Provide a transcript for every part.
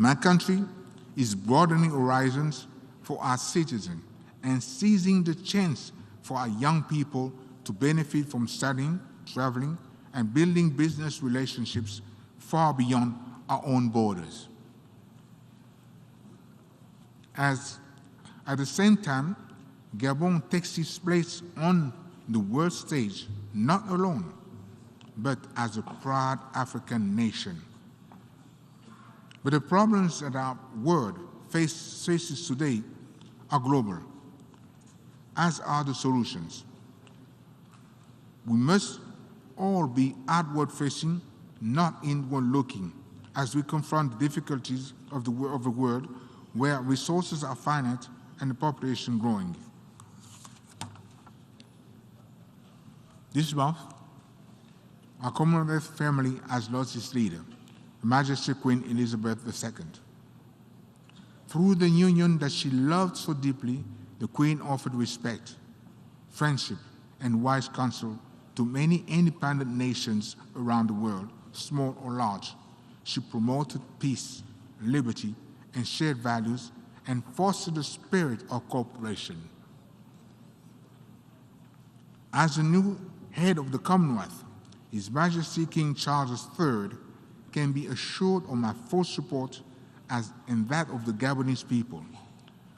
My country is broadening horizons for our citizens and seizing the chance for our young people to benefit from studying, traveling, and building business relationships far beyond our own borders. At the same time, Gabon takes its place on the world stage, not alone, but as a proud African nation. But the problems that our world faces today are global, as are the solutions. We must all be outward-facing, not inward-looking, as we confront the difficulties of the world where resources are finite and the population growing. This month, our Commonwealth family has lost its leader, Her Majesty Queen Elizabeth II. Through the union that she loved so deeply, the Queen offered respect, friendship, and wise counsel to many independent nations around the world, small or large. She promoted peace, liberty, and shared values, and fostered the spirit of cooperation. As the new head of the Commonwealth, His Majesty King Charles III can be assured of my full support and that of the Gabonese people.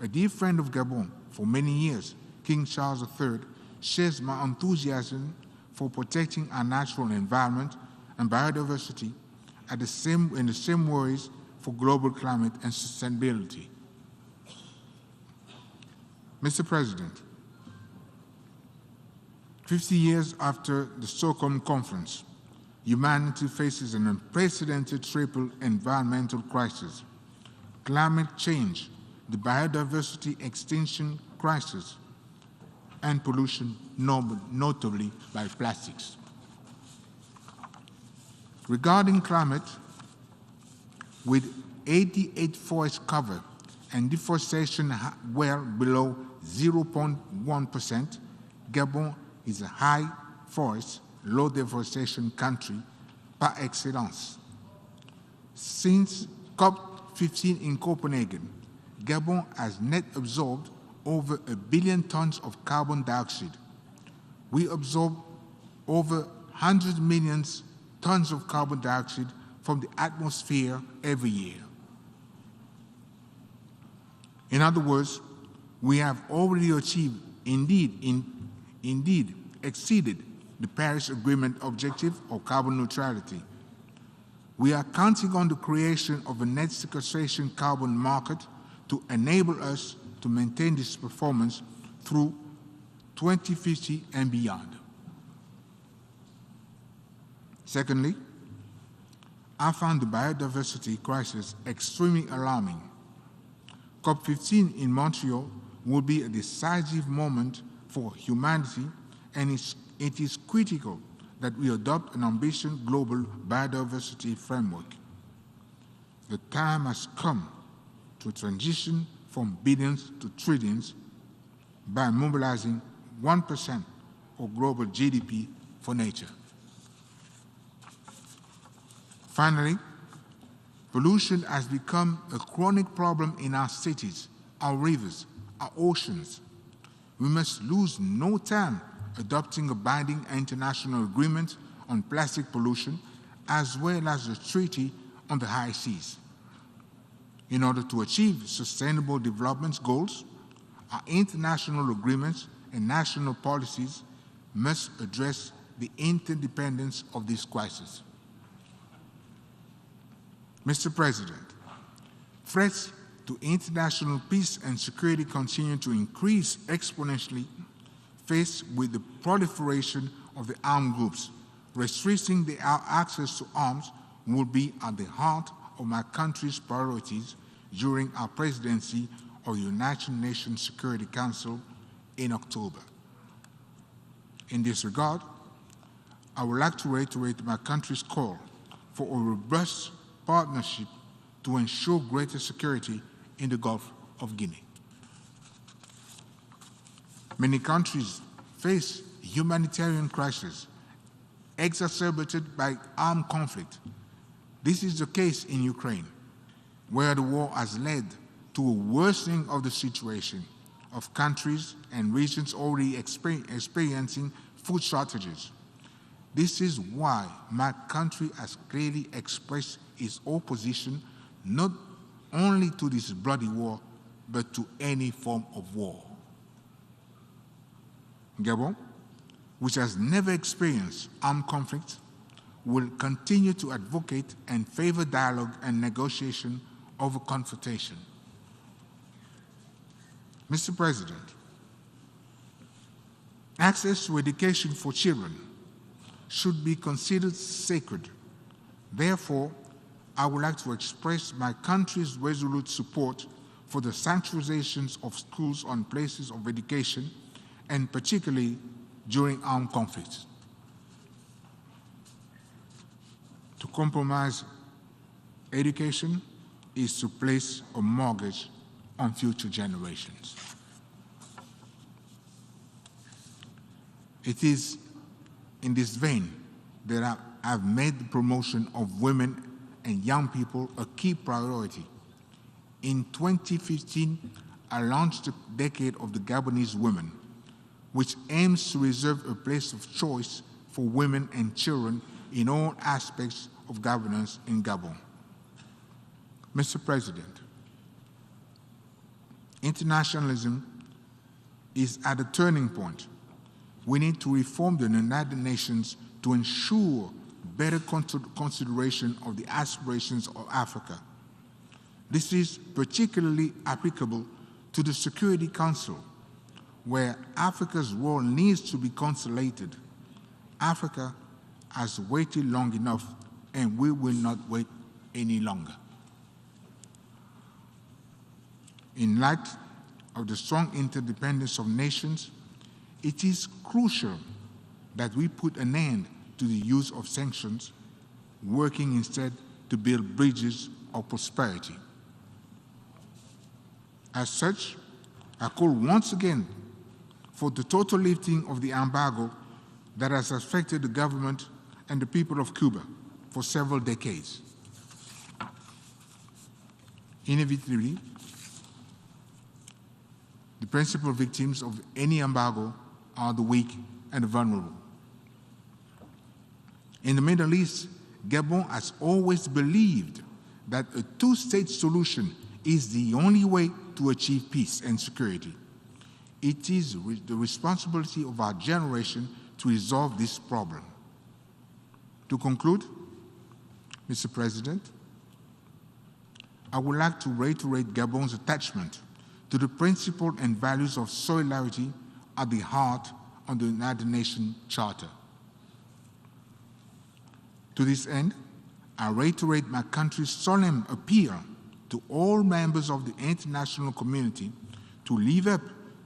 A dear friend of Gabon for many years, King Charles III shares my enthusiasm for protecting our natural environment and biodiversity in the same ways for global climate and sustainability. Mr. President, 50 years after the Stockholm Conference, humanity faces an unprecedented triple environmental crisis: climate change, the biodiversity extinction crisis, and pollution, notably by plastics. Regarding climate, with 88 forest cover and deforestation well below 0.1%, Gabon is a high forest, low deforestation country par excellence. Since COP15 in Copenhagen, Gabon has net absorbed over 1 billion tons of carbon dioxide. We absorb over 100 million tons of carbon dioxide from the atmosphere every year. In other words, we have already achieved, indeed exceeded the Paris Agreement objective of carbon neutrality. We are counting on the creation of a net sequestration carbon market to enable us to maintain this performance through 2050 and beyond. Secondly, I found the biodiversity crisis extremely alarming. COP15 in Montreal will be a decisive moment for humanity, and it is critical that we adopt an ambitious global biodiversity framework. The time has come to transition from billions to trillions by mobilizing 1% of global GDP for nature. Finally, pollution has become a chronic problem in our cities, our rivers, our oceans. We must lose no time adopting a binding international agreement on plastic pollution, as well as the Treaty on the High Seas. In order to achieve sustainable development goals, our international agreements and national policies must address the interdependence of this crisis. Mr. President, threats to international peace and security continue to increase exponentially faced with the proliferation of the armed groups. Restricting our access to arms will be at the heart of my country's priorities during our presidency of the United Nations Security Council in October. In this regard, I would like to reiterate my country's call for a robust partnership to ensure greater security in the Gulf of Guinea. Many countries face humanitarian crises exacerbated by armed conflict. This is the case in Ukraine. where the war has led to a worsening of the situation of countries and regions already experiencing food shortages. This is why my country has clearly expressed its opposition not only to this bloody war, but to any form of war. Gabon, which has never experienced armed conflict, will continue to advocate and favor dialogue and negotiation over confrontation. Mr. President, access to education for children should be considered sacred. Therefore, I would like to express my country's resolute support for the sanctuarizations of schools on places of education, and particularly during armed conflicts. To compromise education is to place a mortgage on future generations. It is in this vein that I've made the promotion of women and young people a key priority. In 2015, I launched the Decade of the Gabonese Women, which aims to reserve a place of choice for women and children in all aspects of governance in Gabon. Mr. President, internationalism is at a turning point. We need to reform the United Nations to ensure better consideration of the aspirations of Africa. This is particularly applicable to the Security Council, where Africa's role needs to be consolidated. Africa has waited long enough, and we will not wait any longer. In light of the strong interdependence of nations, it is crucial that we put an end to the use of sanctions, working instead to build bridges of prosperity. As such, I call once again for the total lifting of the embargo that has affected the government and the people of Cuba for several decades. Inevitably, the principal victims of any embargo are the weak and the vulnerable. In the Middle East, Gabon has always believed that a two-state solution is the only way to achieve peace and security. It is the responsibility of our generation to resolve this problem. To conclude, Mr. President, I would like to reiterate Gabon's attachment to the principles and values of solidarity at the heart of the United Nations Charter. To this end, I reiterate my country's solemn appeal to all members of the international community to live up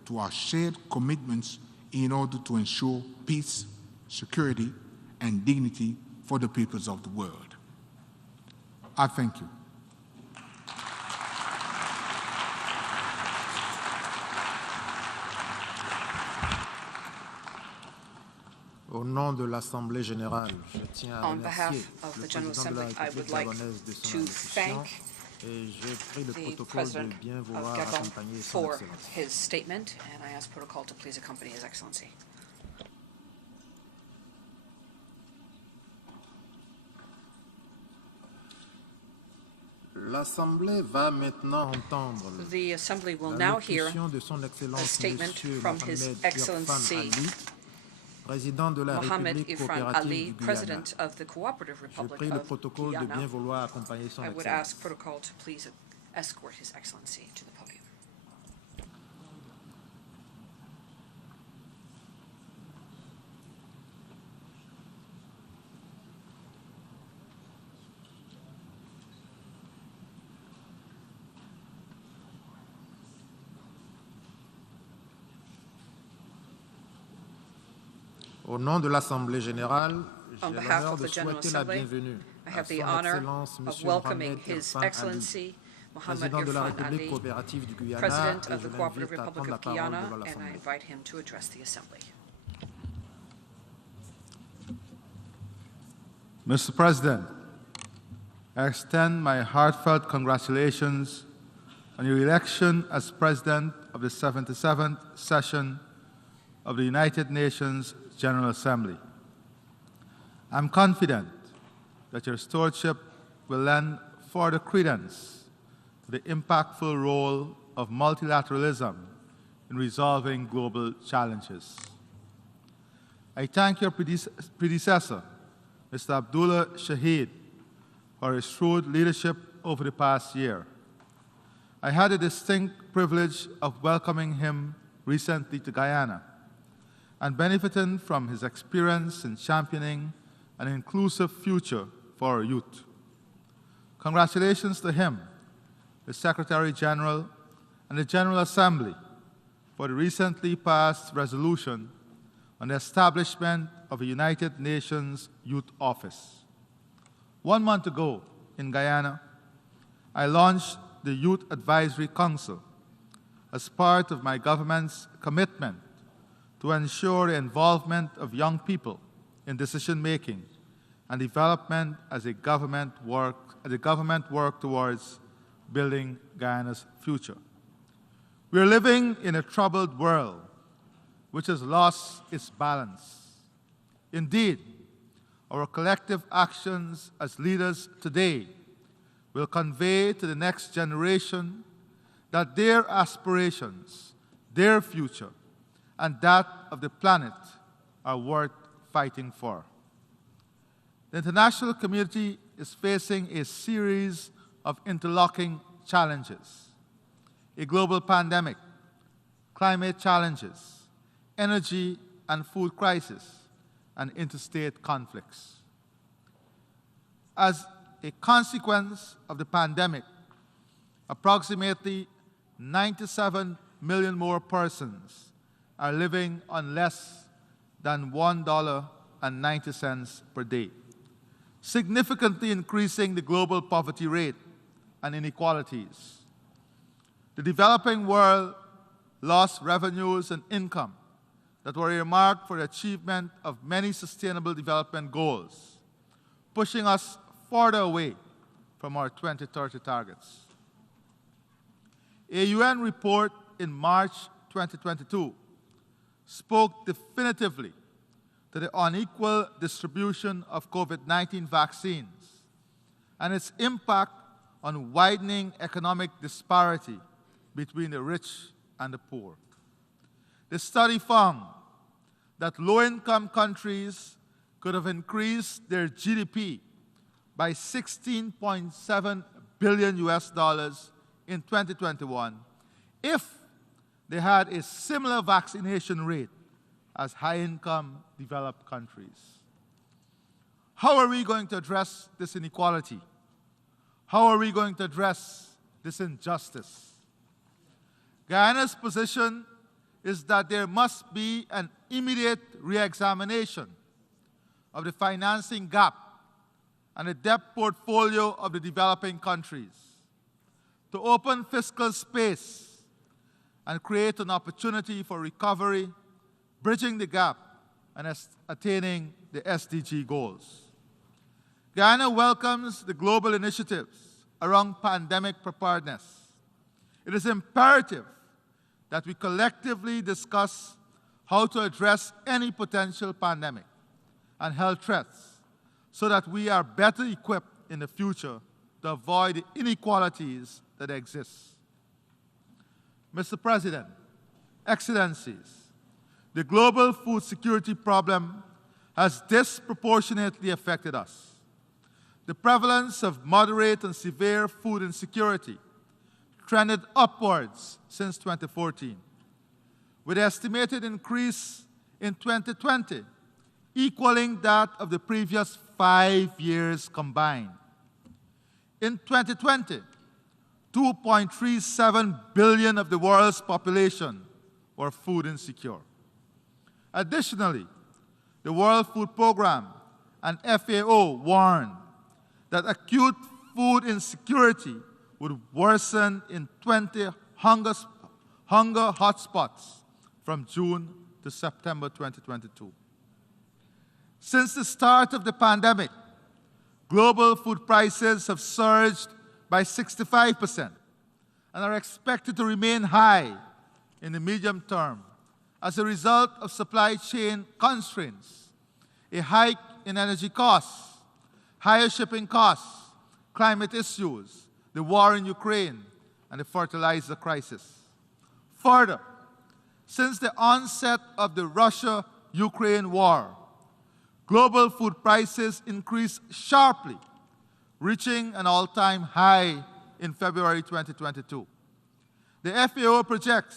to our shared commitments in order to ensure peace, security, and dignity for the peoples of the world. I thank you. Au nom de l'Assemblée générale, je tiens à On behalf remercier of le the General président de la Assembly, I would République like gabonaise de son to allocution thank et j'ai pris le the protocole de President bien of vouloir Gabon accompagner son for Excellence. his statement, and I ask protocol to please accompany His Excellency. L'Assemblée va maintenant entendre The Assembly will la now hear locution de son a Excellence statement Monsieur from His Mohamed Excellency Irfan Ali, président de la Mohamed République Irfan coopérative Ali, du Guyana. President of the Cooperative Je Republic prie le of protocole de bien Guyana. vouloir accompagner son I would Excellence. ask protocol to please escort His Excellency to the podium. Au nom de l'Assemblée générale, On j'ai behalf l'honneur of de the General souhaiter la Assembly, bienvenue I à have the son honor Excellence of Monsieur welcoming Mohamed His Irfan Ali, Excellency Mohamed président de la Irfan République Ali, coopérative du Guyana, President et of je the Cooperative l'invite à Republic prendre la of parole Guyana, devant and I l'Assemblée. invite him to address the Assembly. Mr. President, I extend my heartfelt congratulations on your election as President of the 77th session of the United Nations General Assembly. I'm confident that your stewardship will lend further credence to the impactful role of multilateralism in resolving global challenges. I thank your predecessor, Mr. Abdullah Shahid, for his shrewd leadership over the past year. I had the distinct privilege of welcoming him recently to Guyana and benefiting from his experience in championing an inclusive future for our youth. Congratulations to him, the Secretary General, and the General Assembly for the recently passed resolution on the establishment of a United Nations Youth Office. 1 month ago in Guyana, I launched the Youth Advisory Council as part of my government's commitment to ensure the involvement of young people in decision-making and development as the government work towards building Guyana's future. We are living in a troubled world which has lost its balance. Indeed, our collective actions as leaders today will convey to the next generation that their aspirations, their future, and that of the planet are worth fighting for. The international community is facing a series of interlocking challenges: a global pandemic, climate challenges, energy and food crisis, and interstate conflicts. As a consequence of the pandemic, approximately 97 million more persons are living on less than $1.90 per day, significantly increasing the global poverty rate and inequalities. The developing world lost revenues and income that were earmarked for the achievement of many sustainable development goals, pushing us further away from our 2030 targets. A UN report in March 2022 spoke definitively to the unequal distribution of COVID-19 vaccines and its impact on widening economic disparity between the rich and the poor. The study found that low-income countries could have increased their GDP by $16.7 billion in 2021 if they had a similar vaccination rate as high-income developed countries. How are we going to address this inequality? How are we going to address this injustice? Guyana's position is that there must be an immediate re-examination of the financing gap and the debt portfolio of the developing countries to open fiscal space and create an opportunity for recovery, bridging the gap, and attaining the SDG goals. Guyana welcomes the global initiatives around pandemic preparedness. It is imperative that we collectively discuss how to address any potential pandemic and health threats so that we are better equipped in the future to avoid the inequalities that exist. Mr. President, Excellencies, the global food security problem has disproportionately affected us. The prevalence of moderate and severe food insecurity trended upwards since 2014, with an estimated increase in 2020 equaling that of the previous 5 years combined. In 2020, 2.37 billion of the world's population were food insecure. Additionally, the World Food Programme and FAO warned that acute food insecurity would worsen in 20 hunger hotspots from June to September 2022. Since the start of the pandemic, Global food prices have surged by 65% and are expected to remain high in the medium term as a result of supply chain constraints, a hike in energy costs, higher shipping costs, climate issues, the war in Ukraine, and the fertilizer crisis. Further, since the onset of the Russia-Ukraine war, global food prices increased sharply, reaching an all-time high in February 2022. The FAO projects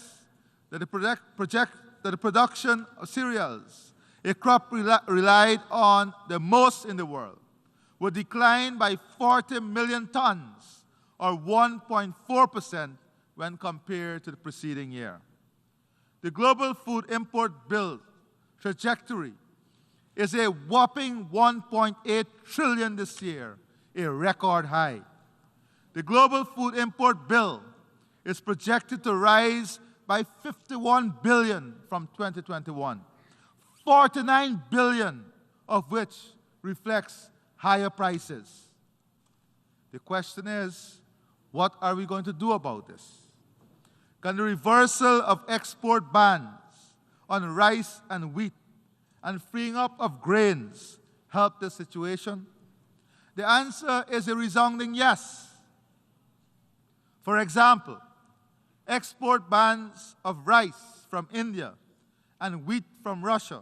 that the production of cereals, a crop relied on the most in the world, would decline by 40 million tons, or 1.4% when compared to the preceding year. The global food import bill trajectory is a whopping $1.8 trillion this year, a record high. The global food import bill is projected to rise by $51 billion from 2021, $49 billion of which reflects higher prices. The question is, what are we going to do about this? Can the reversal of export bans on rice and wheat and freeing up of grains help the situation? The answer is a resounding yes. For example, export bans of rice from India and wheat from Russia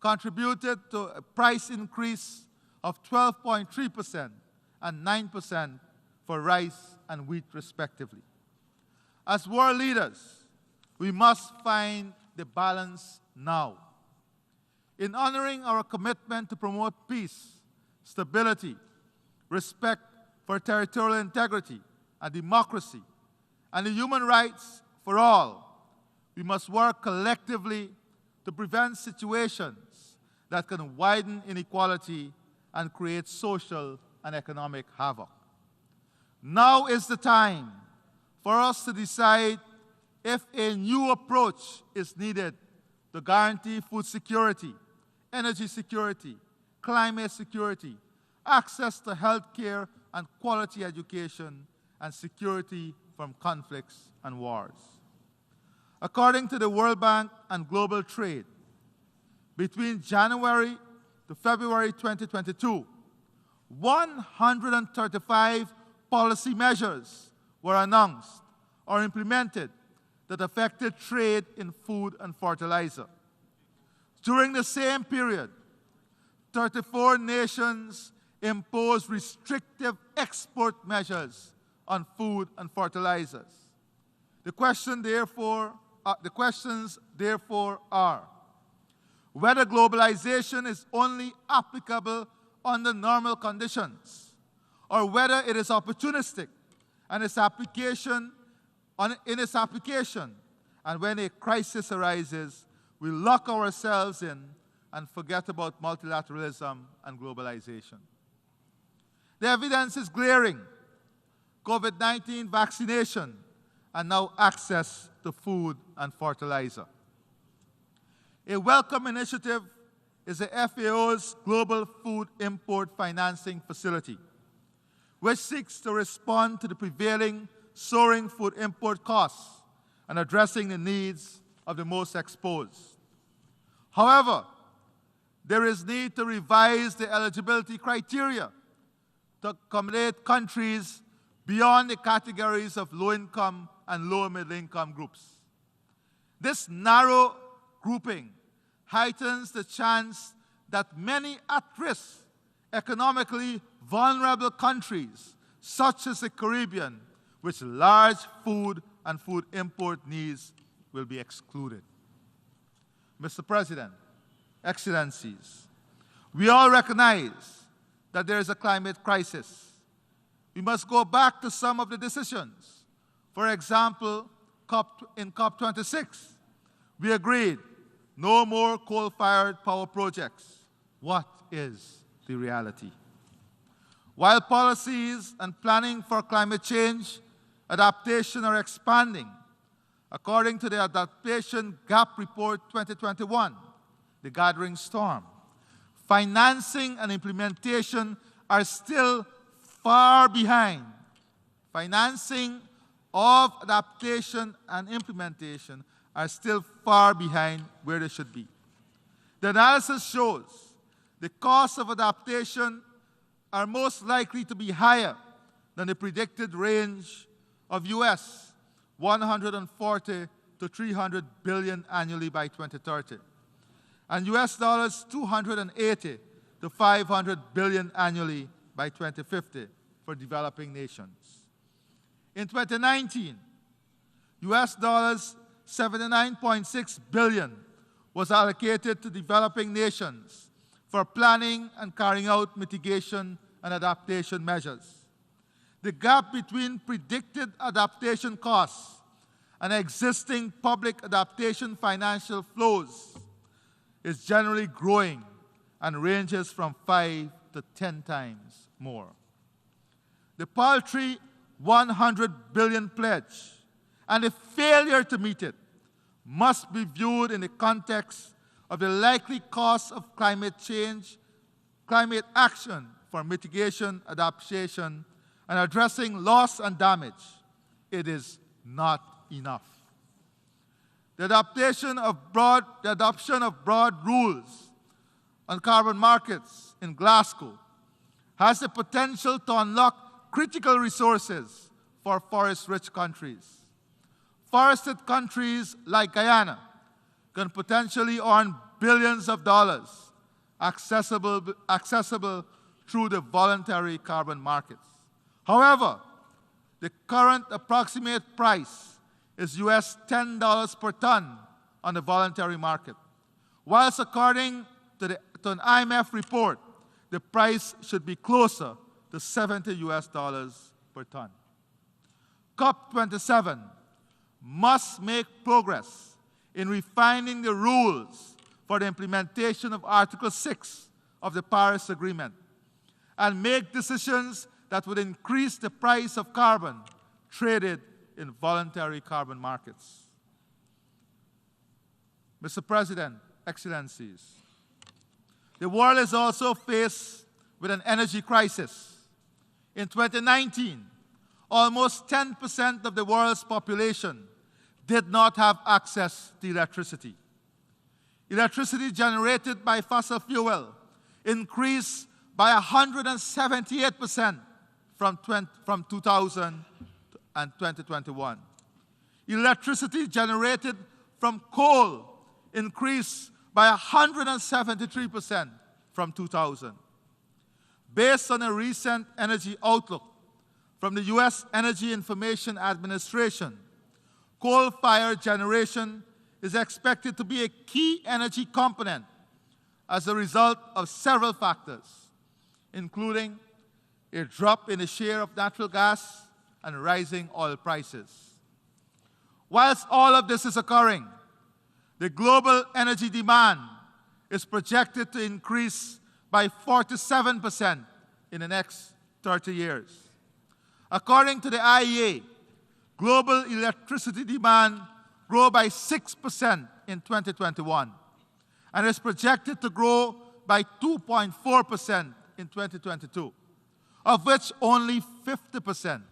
contributed to a price increase of 12.3% and 9% for rice and wheat respectively. As world leaders, we must find the balance now. In honoring our commitment to promote peace, stability, respect for territorial integrity and democracy, and the human rights for all, we must work collectively to prevent situations that can widen inequality and create social and economic havoc. Now is the time for us to decide if a new approach is needed to guarantee food security, energy security, climate security, access to health care and quality education, and security from conflicts and wars. According to the World Bank and Global Trade, between January to February 2022, 135 policy measures were announced or implemented that affected trade in food and fertilizer. During the same period, 34 nations imposed restrictive export measures on food and fertilizers. The questions therefore are whether globalization is only applicable under normal conditions, or whether it is opportunistic and its application, and when a crisis arises, we lock ourselves in and forget about multilateralism and globalization. The evidence is glaring. COVID-19 vaccination and now access to food and fertilizer. A welcome initiative is the FAO's Global Food Import Financing Facility, which seeks to respond to the prevailing soaring food import costs and addressing the needs of the most exposed. However, there is need to revise the eligibility criteria to accommodate countries beyond the categories of low-income and low-middle-income groups. This narrow grouping heightens the chance that many at-risk, economically vulnerable countries, such as the Caribbean, with large food and food import needs, will be excluded. Mr. President, Excellencies, we all recognize that there is a climate crisis. We must go back to some of the decisions. For example, in COP26, we agreed no more coal-fired power projects. What is the reality? While policies and planning for climate change adaptation are expanding, according to the Adaptation Gap Report 2021, the Gathering Storm, financing and implementation are still far behind. Financing of adaptation and implementation are still far behind where they should be. The analysis shows the costs of adaptation are most likely to be higher than the predicted range of US 140 to 300 billion annually by 2030, and US dollars 280 to 500 billion annually by 2050 for developing nations. In 2019, US dollars 79.6 billion was allocated to developing nations for planning and carrying out mitigation and adaptation measures. The gap between predicted adaptation costs and existing public adaptation financial flows is generally growing and ranges from 5 to 10 times more. The paltry 100 billion pledge and the failure to meet it must be viewed in the context of the likely costs of climate change, climate action for mitigation, adaptation, and addressing loss and damage. It is not enough. The adoption of broad rules on carbon markets in Glasgow has the potential to unlock critical resources for forest-rich countries. Forested countries like Guyana can potentially earn billions of dollars accessible through the voluntary carbon markets. However, the current approximate price is US $10 per ton on the voluntary market, whilst according to an IMF report, the price should be closer to 70 US dollars per ton. COP27 must make progress in refining the rules for the implementation of Article 6 of the Paris Agreement and make decisions that would increase the price of carbon traded in voluntary carbon markets. Mr. President, Excellencies, the world is also faced with an energy crisis. In 2019, almost 10% of the world's population did not have access to electricity. Electricity generated by fossil fuel increased by 178% from 2000 and 2021. Electricity generated from coal increased by 173% from 2000. Based on a recent energy outlook from the US Energy Information Administration, coal-fired generation is expected to be a key energy component as a result of several factors, including a drop in the share of natural gas and rising oil prices. Whilst all of this is occurring, the global energy demand is projected to increase by 47% in the next 30 years. According to the IEA, global electricity demand grew by 6% in 2021 and is projected to grow by 2.4% in 2022, of which only 50%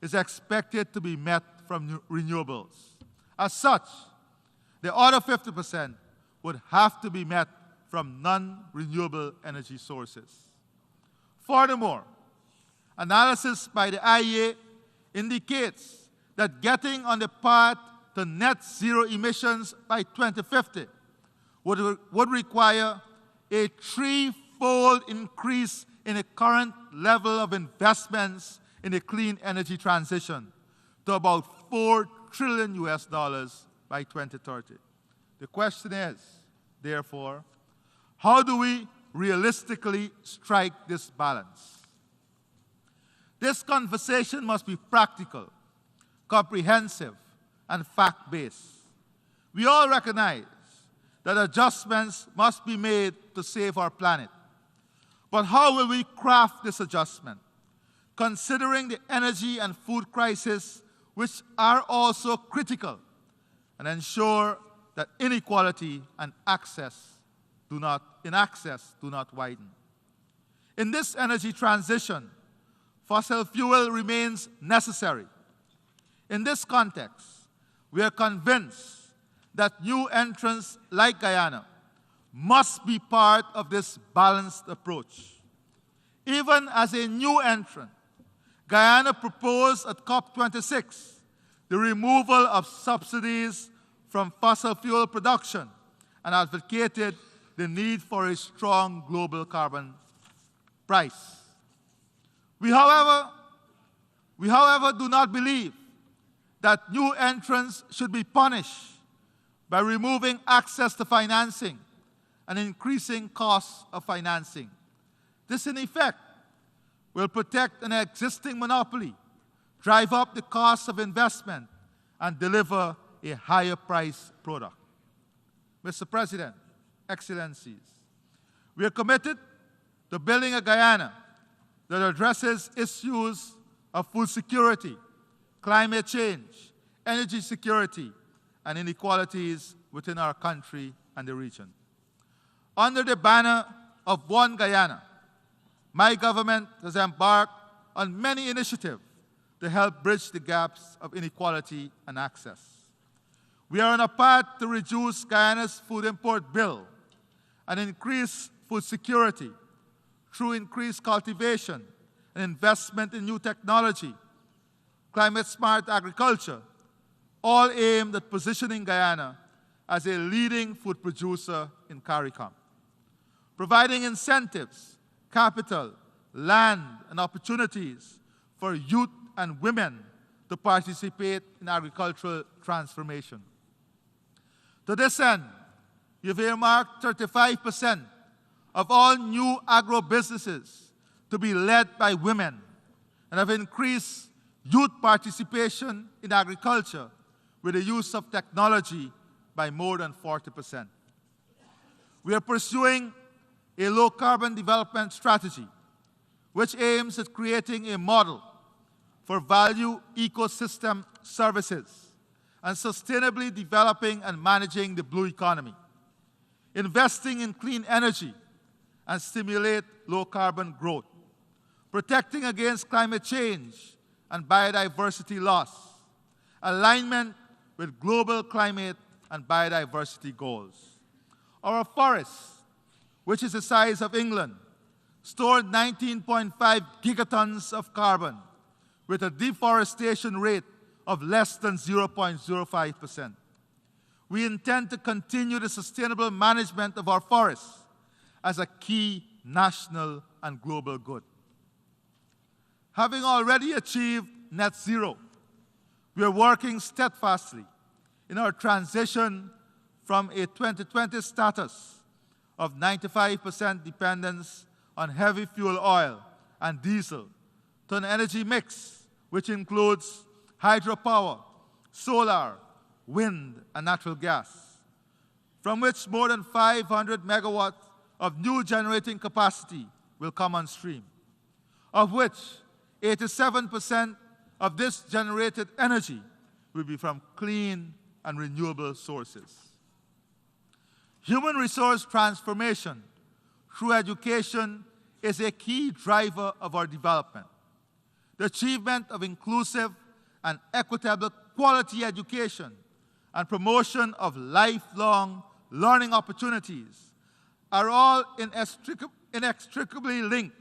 is expected to be met from renewables. As such, the other 50% would have to be met from non-renewable energy sources. Furthermore, analysis by the IEA indicates that getting on the path to net zero emissions by 2050 would require a threefold increase in the current level of investments in the clean energy transition to about $4 trillion US by 2030. The question is, therefore, how do we realistically strike this balance? This conversation must be practical, comprehensive, and fact-based. We all recognize that adjustments must be made to save our planet. But how will we craft this adjustment, considering the energy and food crisis, which are also critical, and ensure that inequality and access do not widen? In this energy transition, fossil fuel remains necessary. In this context, we are convinced that new entrants like Guyana must be part of this balanced approach. Even as a new entrant, Guyana proposed at COP26 the removal of subsidies from fossil fuel production and advocated the need for a strong global carbon price. We, however, do not believe that new entrants should be punished by removing access to financing and increasing costs of financing. This, in effect, will protect an existing monopoly, drive up the cost of investment, and deliver a higher price product. Mr. President, Excellencies, we are committed to building a Guyana that addresses issues of food security, climate change, energy security, and inequalities within our country and the region. Under the banner of One Guyana, my government has embarked on many initiatives to help bridge the gaps of inequality and access. We are on a path to reduce Guyana's food import bill and increase food security through increased cultivation and investment in new technology, climate-smart agriculture, all aimed at positioning Guyana as a leading food producer in CARICOM. Providing incentives, capital, land, and opportunities for youth and women to participate in agricultural transformation. To this end, you've earmarked 35% of all new agro-businesses to be led by women and have increased youth participation in agriculture with the use of technology by more than 40%. We are pursuing a low-carbon development strategy which aims at creating a model for value ecosystem services and sustainably developing and managing the blue economy, investing in clean energy and stimulate low-carbon growth, protecting against climate change and biodiversity loss, alignment with global climate and biodiversity goals. Our forests, which is the size of England, stored 19.5 gigatons of carbon with a deforestation rate of less than 0.05%. We intend to continue the sustainable management of our forests as a key national and global good. Having already achieved net zero, we are working steadfastly in our transition from a 2020 status of 95% dependence on heavy fuel oil and diesel to an energy mix which includes hydropower, solar, wind, and natural gas, from which more than 500 megawatts of new generating capacity will come on stream, of which 87% of this generated energy will be from clean and renewable sources. Human resource transformation through education is a key driver of our development. The achievement of inclusive and equitable quality education and promotion of lifelong learning opportunities are all inextricably linked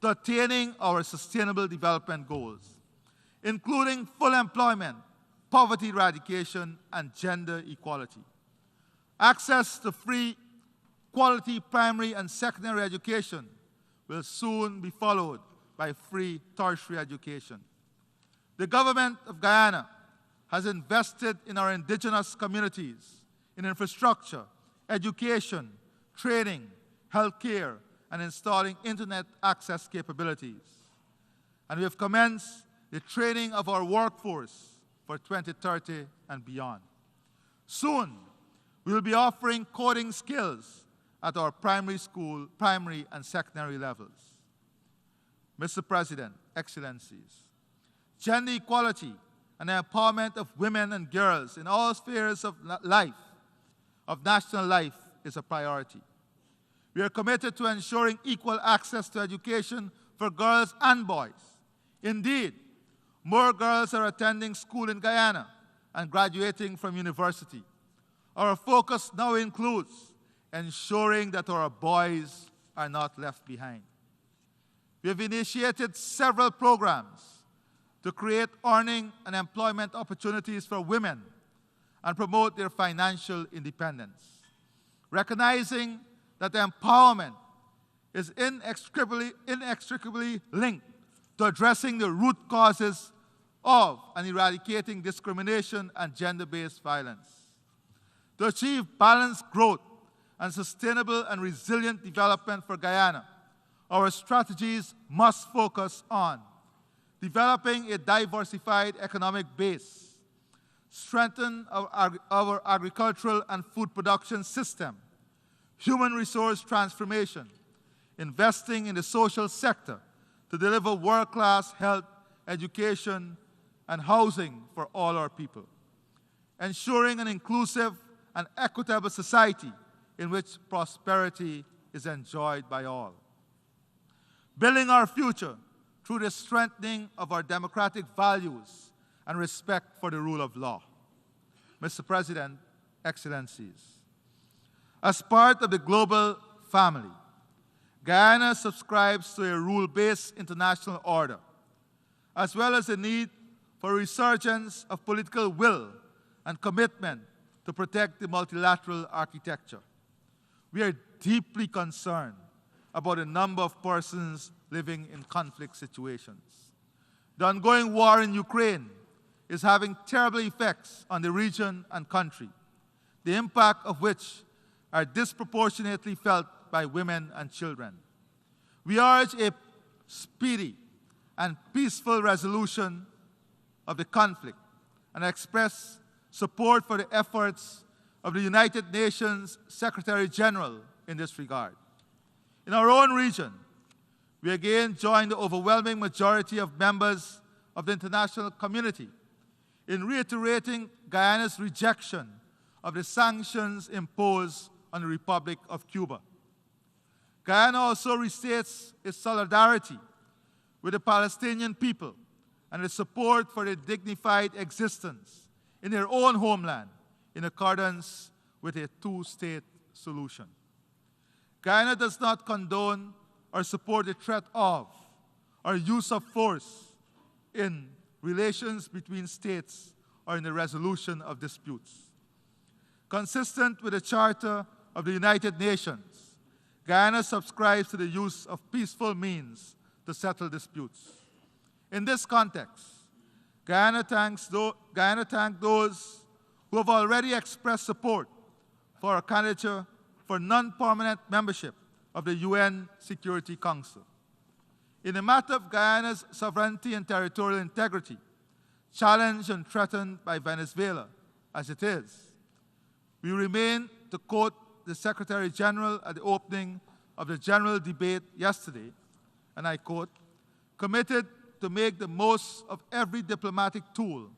to attaining our sustainable development goals, including full employment, poverty eradication, and gender equality. Access to free, quality primary and secondary education will soon be followed by free tertiary education. The government of Guyana has invested in our indigenous communities, in infrastructure, education, training, healthcare, and installing internet access capabilities. And we have commenced the training of our workforce for 2030 and beyond. Soon, we will be offering coding skills at our primary and secondary levels. Mr. President, Excellencies, gender equality and the empowerment of women and girls in all spheres of life, of national life, is a priority. We are committed to ensuring equal access to education for girls and boys. Indeed, more girls are attending school in Guyana and graduating from university. Our focus now includes ensuring that our boys are not left behind. We have initiated several programs to create earning and employment opportunities for women and promote their financial independence. Recognizing that empowerment is inextricably linked to addressing the root causes of and eradicating discrimination and gender-based violence. To achieve balanced growth and sustainable and resilient development for Guyana, our strategies must focus on developing a diversified economic base, strengthen our agricultural and food production system, human resource transformation, investing in the social sector to deliver world-class health, education, and housing for all our people, ensuring an inclusive and equitable society in which prosperity is enjoyed by all, building our future through the strengthening of our democratic values and respect for the rule of law. Mr. President, Excellencies, as part of the global family, Guyana subscribes to a rule-based international order, as well as the need for resurgence of political will and commitment to protect the multilateral architecture. We are deeply concerned about the number of persons living in conflict situations. The ongoing war in Ukraine is having terrible effects on the region and country, the impact of which are disproportionately felt by women and children. We urge a speedy and peaceful resolution of the conflict and express support for the efforts of the United Nations Secretary General in this regard. In our own region, we again join the overwhelming majority of members of the international community in reiterating Guyana's rejection of the sanctions imposed on the Republic of Cuba. Guyana also restates its solidarity with the Palestinian people and its support for their dignified existence in their own homeland in accordance with a two-state solution. Guyana does not condone or support the threat of or use of force in relations between states or in the resolution of disputes. Consistent with the Charter of the United Nations, Guyana subscribes to the use of peaceful means to settle disputes. In this context, Guyana thanks those who have already expressed support for a candidature for non-permanent membership of the UN Security Council. In the matter of Guyana's sovereignty and territorial integrity, challenged and threatened by Venezuela as it is, we remain, to quote the Secretary General at the opening of the general debate yesterday, and I quote, committed to make the most of every diplomatic tool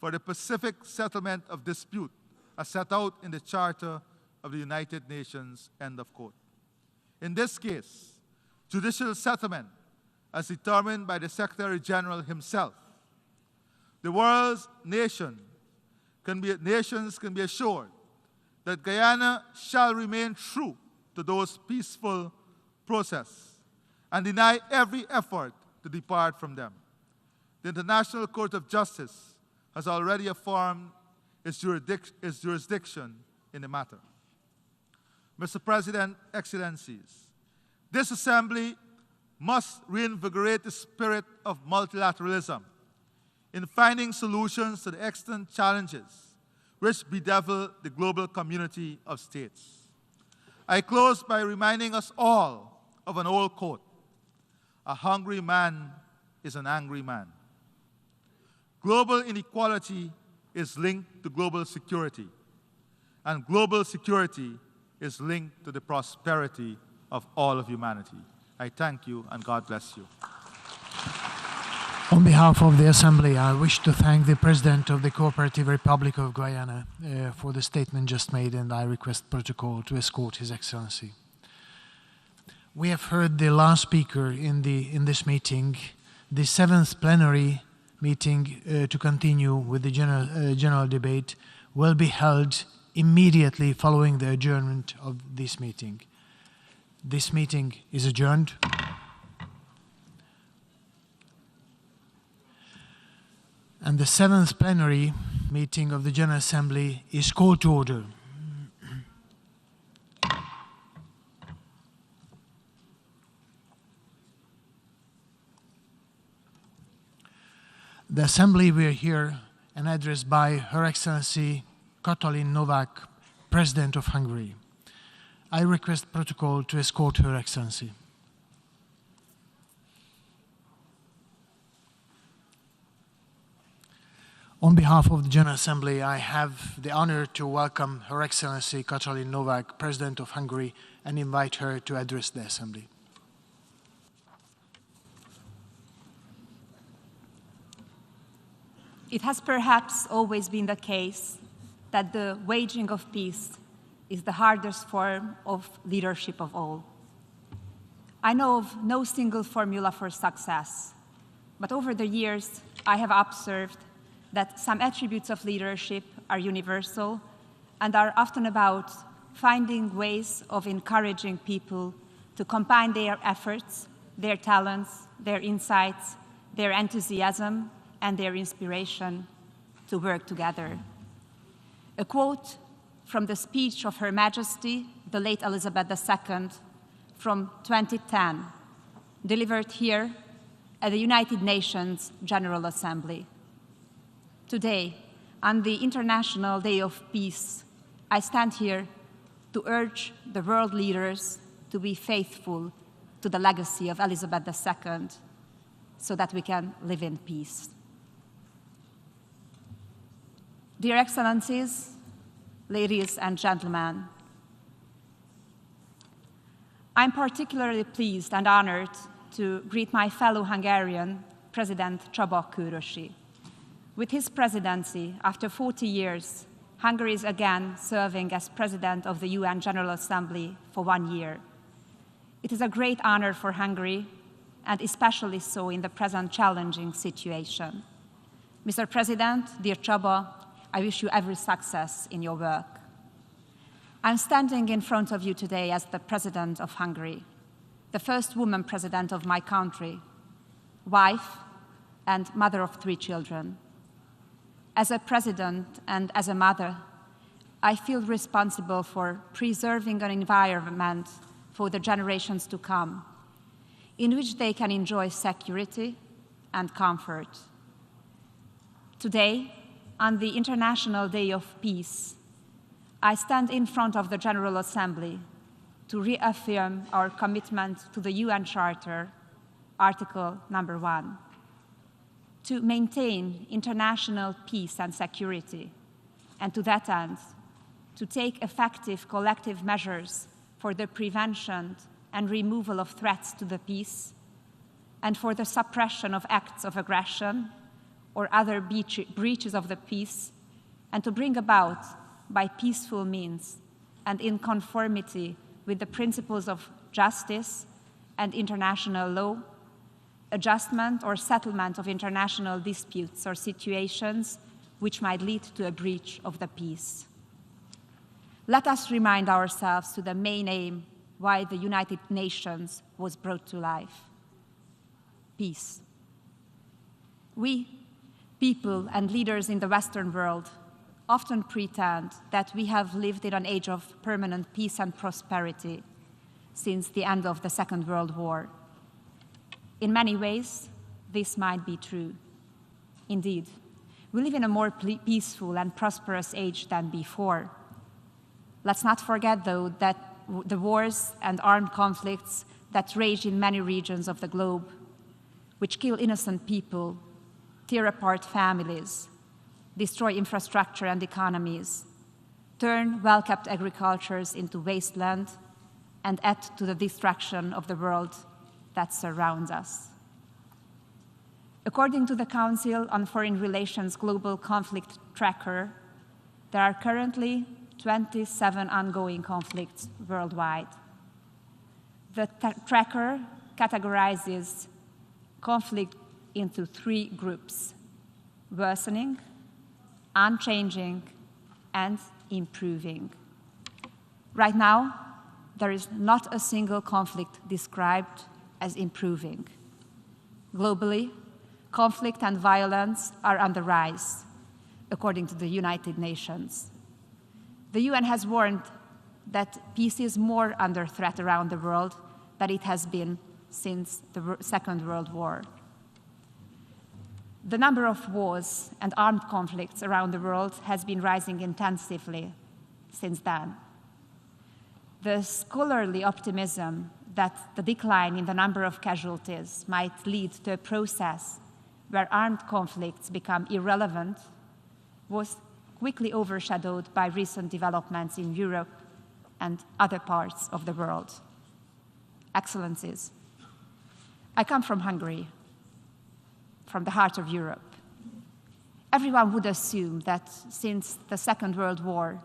for the pacific settlement of dispute as set out in the Charter of the United Nations, end of quote. In this case, judicial settlement as determined by the Secretary General himself. The world's nations can be assured that Guyana shall remain true to those peaceful processes and deny every effort to depart from them. The International Court of Justice has already affirmed its jurisdiction in the matter. Mr. President, Excellencies, this Assembly must reinvigorate the spirit of multilateralism in finding solutions to the extant challenges which bedevil the global community of states. I close by reminding us all of an old quote: a hungry man is an angry man. Global inequality is linked to global security, and global security is linked to the prosperity of all of humanity. I thank you, and God bless you. On behalf of the Assembly, I wish to thank the President of the Cooperative Republic of Guyana for the statement just made, and I request protocol to escort His Excellency. We have heard the last speaker in this meeting. The 7th plenary meeting to continue with the general debate will be held immediately following the adjournment of this meeting. This meeting is adjourned. And the 7th plenary meeting of the General Assembly is called to order. The Assembly will hear an address by Her Excellency Katalin Novák, President of Hungary. I request protocol to escort Her Excellency. On behalf of the General Assembly, I have the honor to welcome Her Excellency Katalin Novák, President of Hungary, and invite her to address the Assembly. It has perhaps always been the case that the waging of peace is the hardest form of leadership of all. I know of no single formula for success, but over the years, I have observed that some attributes of leadership are universal and are often about finding ways of encouraging people to combine their efforts, their talents, their insights, their enthusiasm, and their inspiration to work together. A quote from the speech of Her Majesty, the late Elizabeth II, from 2010, delivered here at the United Nations General Assembly. Today, on the International Day of Peace, I stand here to urge the world leaders to be faithful to the legacy of Elizabeth II so that we can live in peace. Dear Excellencies, ladies and gentlemen, I'm particularly pleased and honored to greet my fellow Hungarian, President Csaba Kőrösi. With his presidency, after 40 years, Hungary is again serving as President of the UN General Assembly for 1 year. It is a great honor for Hungary, and especially so in the present challenging situation. Mr. President, dear Csaba, I wish you every success in your work. I'm standing in front of you today as the President of Hungary, the first woman president of my country, wife and mother of 3 children. As a president and as a mother, I feel responsible for preserving an environment for the generations to come, in which they can enjoy security and comfort. Today, on the International Day of Peace, I stand in front of the General Assembly to reaffirm our commitment to the UN Charter, Article number 1, to maintain international peace and security, and to that end, to take effective collective measures for the prevention and removal of threats to the peace, and for the suppression of acts of aggression or other breaches of the peace, and to bring about, by peaceful means and in conformity with the principles of justice and international law, adjustment or settlement of international disputes or situations which might lead to a breach of the peace. Let us remind ourselves to the main aim why the United Nations was brought to life: peace. We, people and leaders in the Western world, often pretend that we have lived in an age of permanent peace and prosperity since the end of the Second World War. In many ways, this might be true. Indeed, we live in a more peaceful and prosperous age than before. Let's not forget, though, that the wars and armed conflicts that rage in many regions of the globe, which kill innocent people, tear apart families, destroy infrastructure and economies, turn well-kept agricultures into wasteland, and add to the destruction of the world that surrounds us. According to the Council on Foreign Relations Global Conflict Tracker, there are currently 27 ongoing conflicts worldwide. The tracker categorizes conflict into 3 groups: worsening, unchanging, and improving. Right now, there is not a single conflict described as improving. Globally, conflict and violence are on the rise, according to the United Nations. The UN has warned that peace is more under threat around the world than it has been since the Second World War. The number of wars and armed conflicts around the world has been rising intensively since then. The scholarly optimism that the decline in the number of casualties might lead to a process where armed conflicts become irrelevant was quickly overshadowed by recent developments in Europe and other parts of the world. Excellencies, I come from Hungary, from the heart of Europe. Everyone would assume that since the Second World War,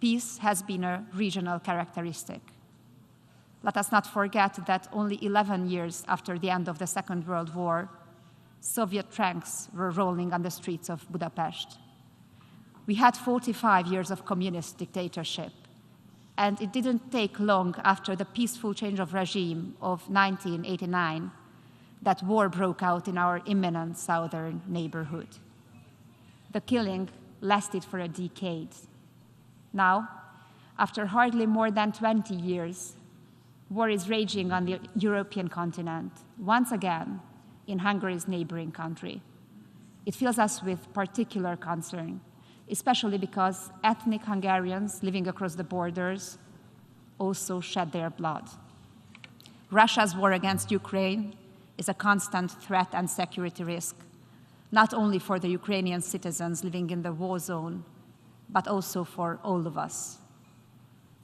peace has been a regional characteristic. Let us not forget that only 11 years after the end of the Second World War, Soviet tanks were rolling on the streets of Budapest. We had 45 years of communist dictatorship, and it didn't take long after the peaceful change of regime of 1989 that war broke out in our imminent southern neighborhood. The killing lasted for a decade. Now, after hardly more than 20 years, war is raging on the European continent, once again in Hungary's neighboring country. It fills us with particular concern, especially because ethnic Hungarians living across the borders also shed their blood. Russia's war against Ukraine is a constant threat and security risk, not only for the Ukrainian citizens living in the war zone, but also for all of us.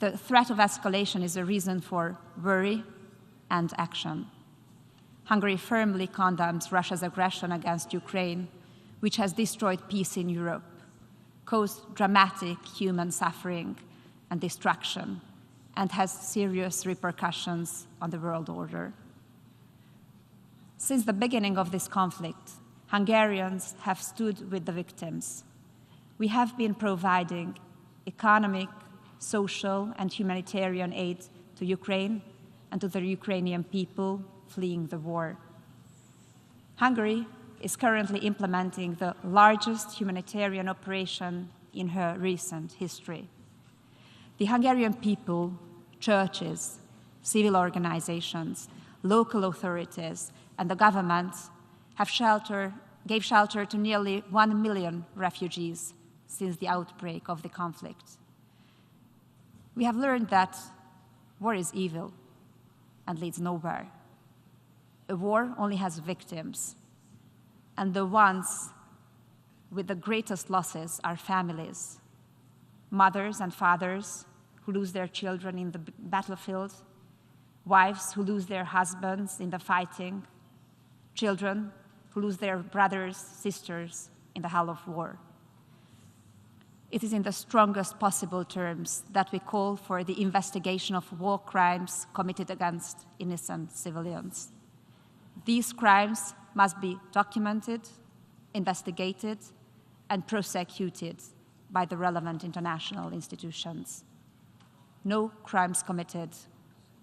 The threat of escalation is a reason for worry and action. Hungary firmly condemns Russia's aggression against Ukraine, which has destroyed peace in Europe, caused dramatic human suffering and destruction, and has serious repercussions on the world order. Since the beginning of this conflict, Hungarians have stood with the victims. We have been providing economic, social, and humanitarian aid to Ukraine and to the Ukrainian people fleeing the war. Hungary is currently implementing the largest humanitarian operation in her recent history. The Hungarian people, churches, civil organizations, local authorities, and the government gave shelter to nearly 1 million refugees since the outbreak of the conflict. We have learned that war is evil and leads nowhere. A war only has victims, and the ones with the greatest losses are families, mothers and fathers who lose their children in the battlefield, wives who lose their husbands in the fighting, children who lose their brothers, sisters in the hell of war. It is in the strongest possible terms that we call for the investigation of war crimes committed against innocent civilians. These crimes must be documented, investigated, and prosecuted by the relevant international institutions. No crimes committed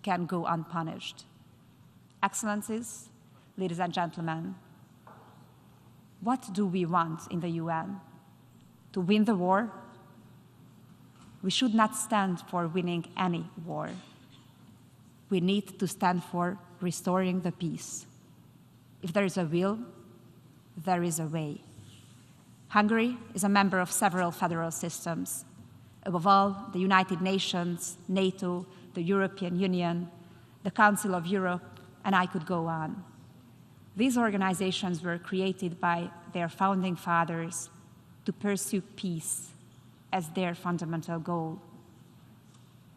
can go unpunished. Excellencies, ladies and gentlemen, what do we want in the UN? To win the war? We should not stand for winning any war. We need to stand for restoring the peace. If there is a will, there is a way. Hungary is a member of several federal systems. Above all, the United Nations, NATO, the European Union, the Council of Europe, and I could go on. These organizations were created by their founding fathers to pursue peace as their fundamental goal.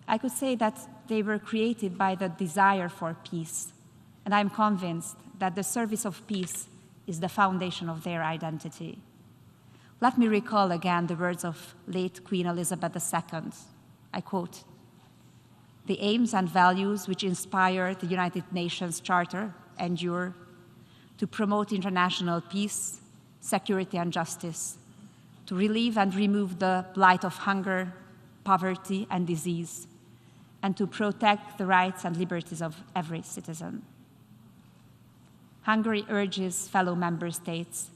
I could say that they were created by the desire for peace, and I'm convinced that the service of peace is the foundation of their identity. Let me recall again the words of late Queen Elizabeth II. I quote, The aims and values which inspire the United Nations Charter endure: to promote international peace, security, and justice, to relieve and remove the blight of hunger, poverty, and disease, and to protect the rights and liberties of every citizen. Hungary urges fellow member states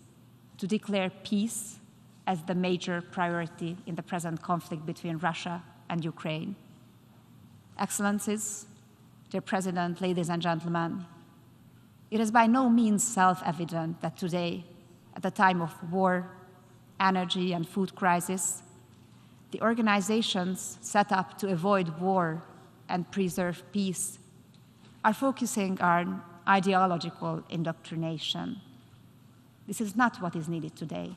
to declare peace as the major priority in the present conflict between Russia and Ukraine. Excellencies, dear President, ladies and gentlemen, it is by no means self-evident that today, at the time of war, energy, and food crisis, the organizations set up to avoid war and preserve peace are focusing on ideological indoctrination. This is not what is needed today.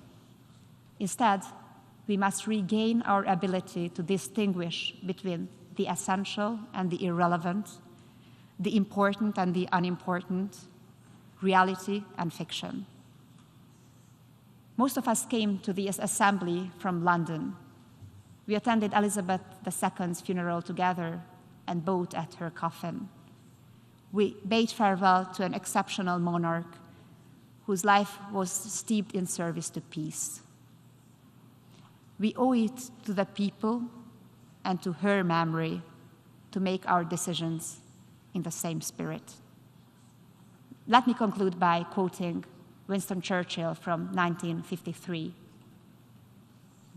Instead, we must regain our ability to distinguish between the essential and the irrelevant, the important and the unimportant, reality and fiction. Most of us came to this assembly from London. We attended Elizabeth II's funeral together and bowed at her coffin. We bade farewell to an exceptional monarch whose life was steeped in service to peace. We owe it to the people and to her memory to make our decisions in the same spirit. Let me conclude by quoting Winston Churchill from 1953.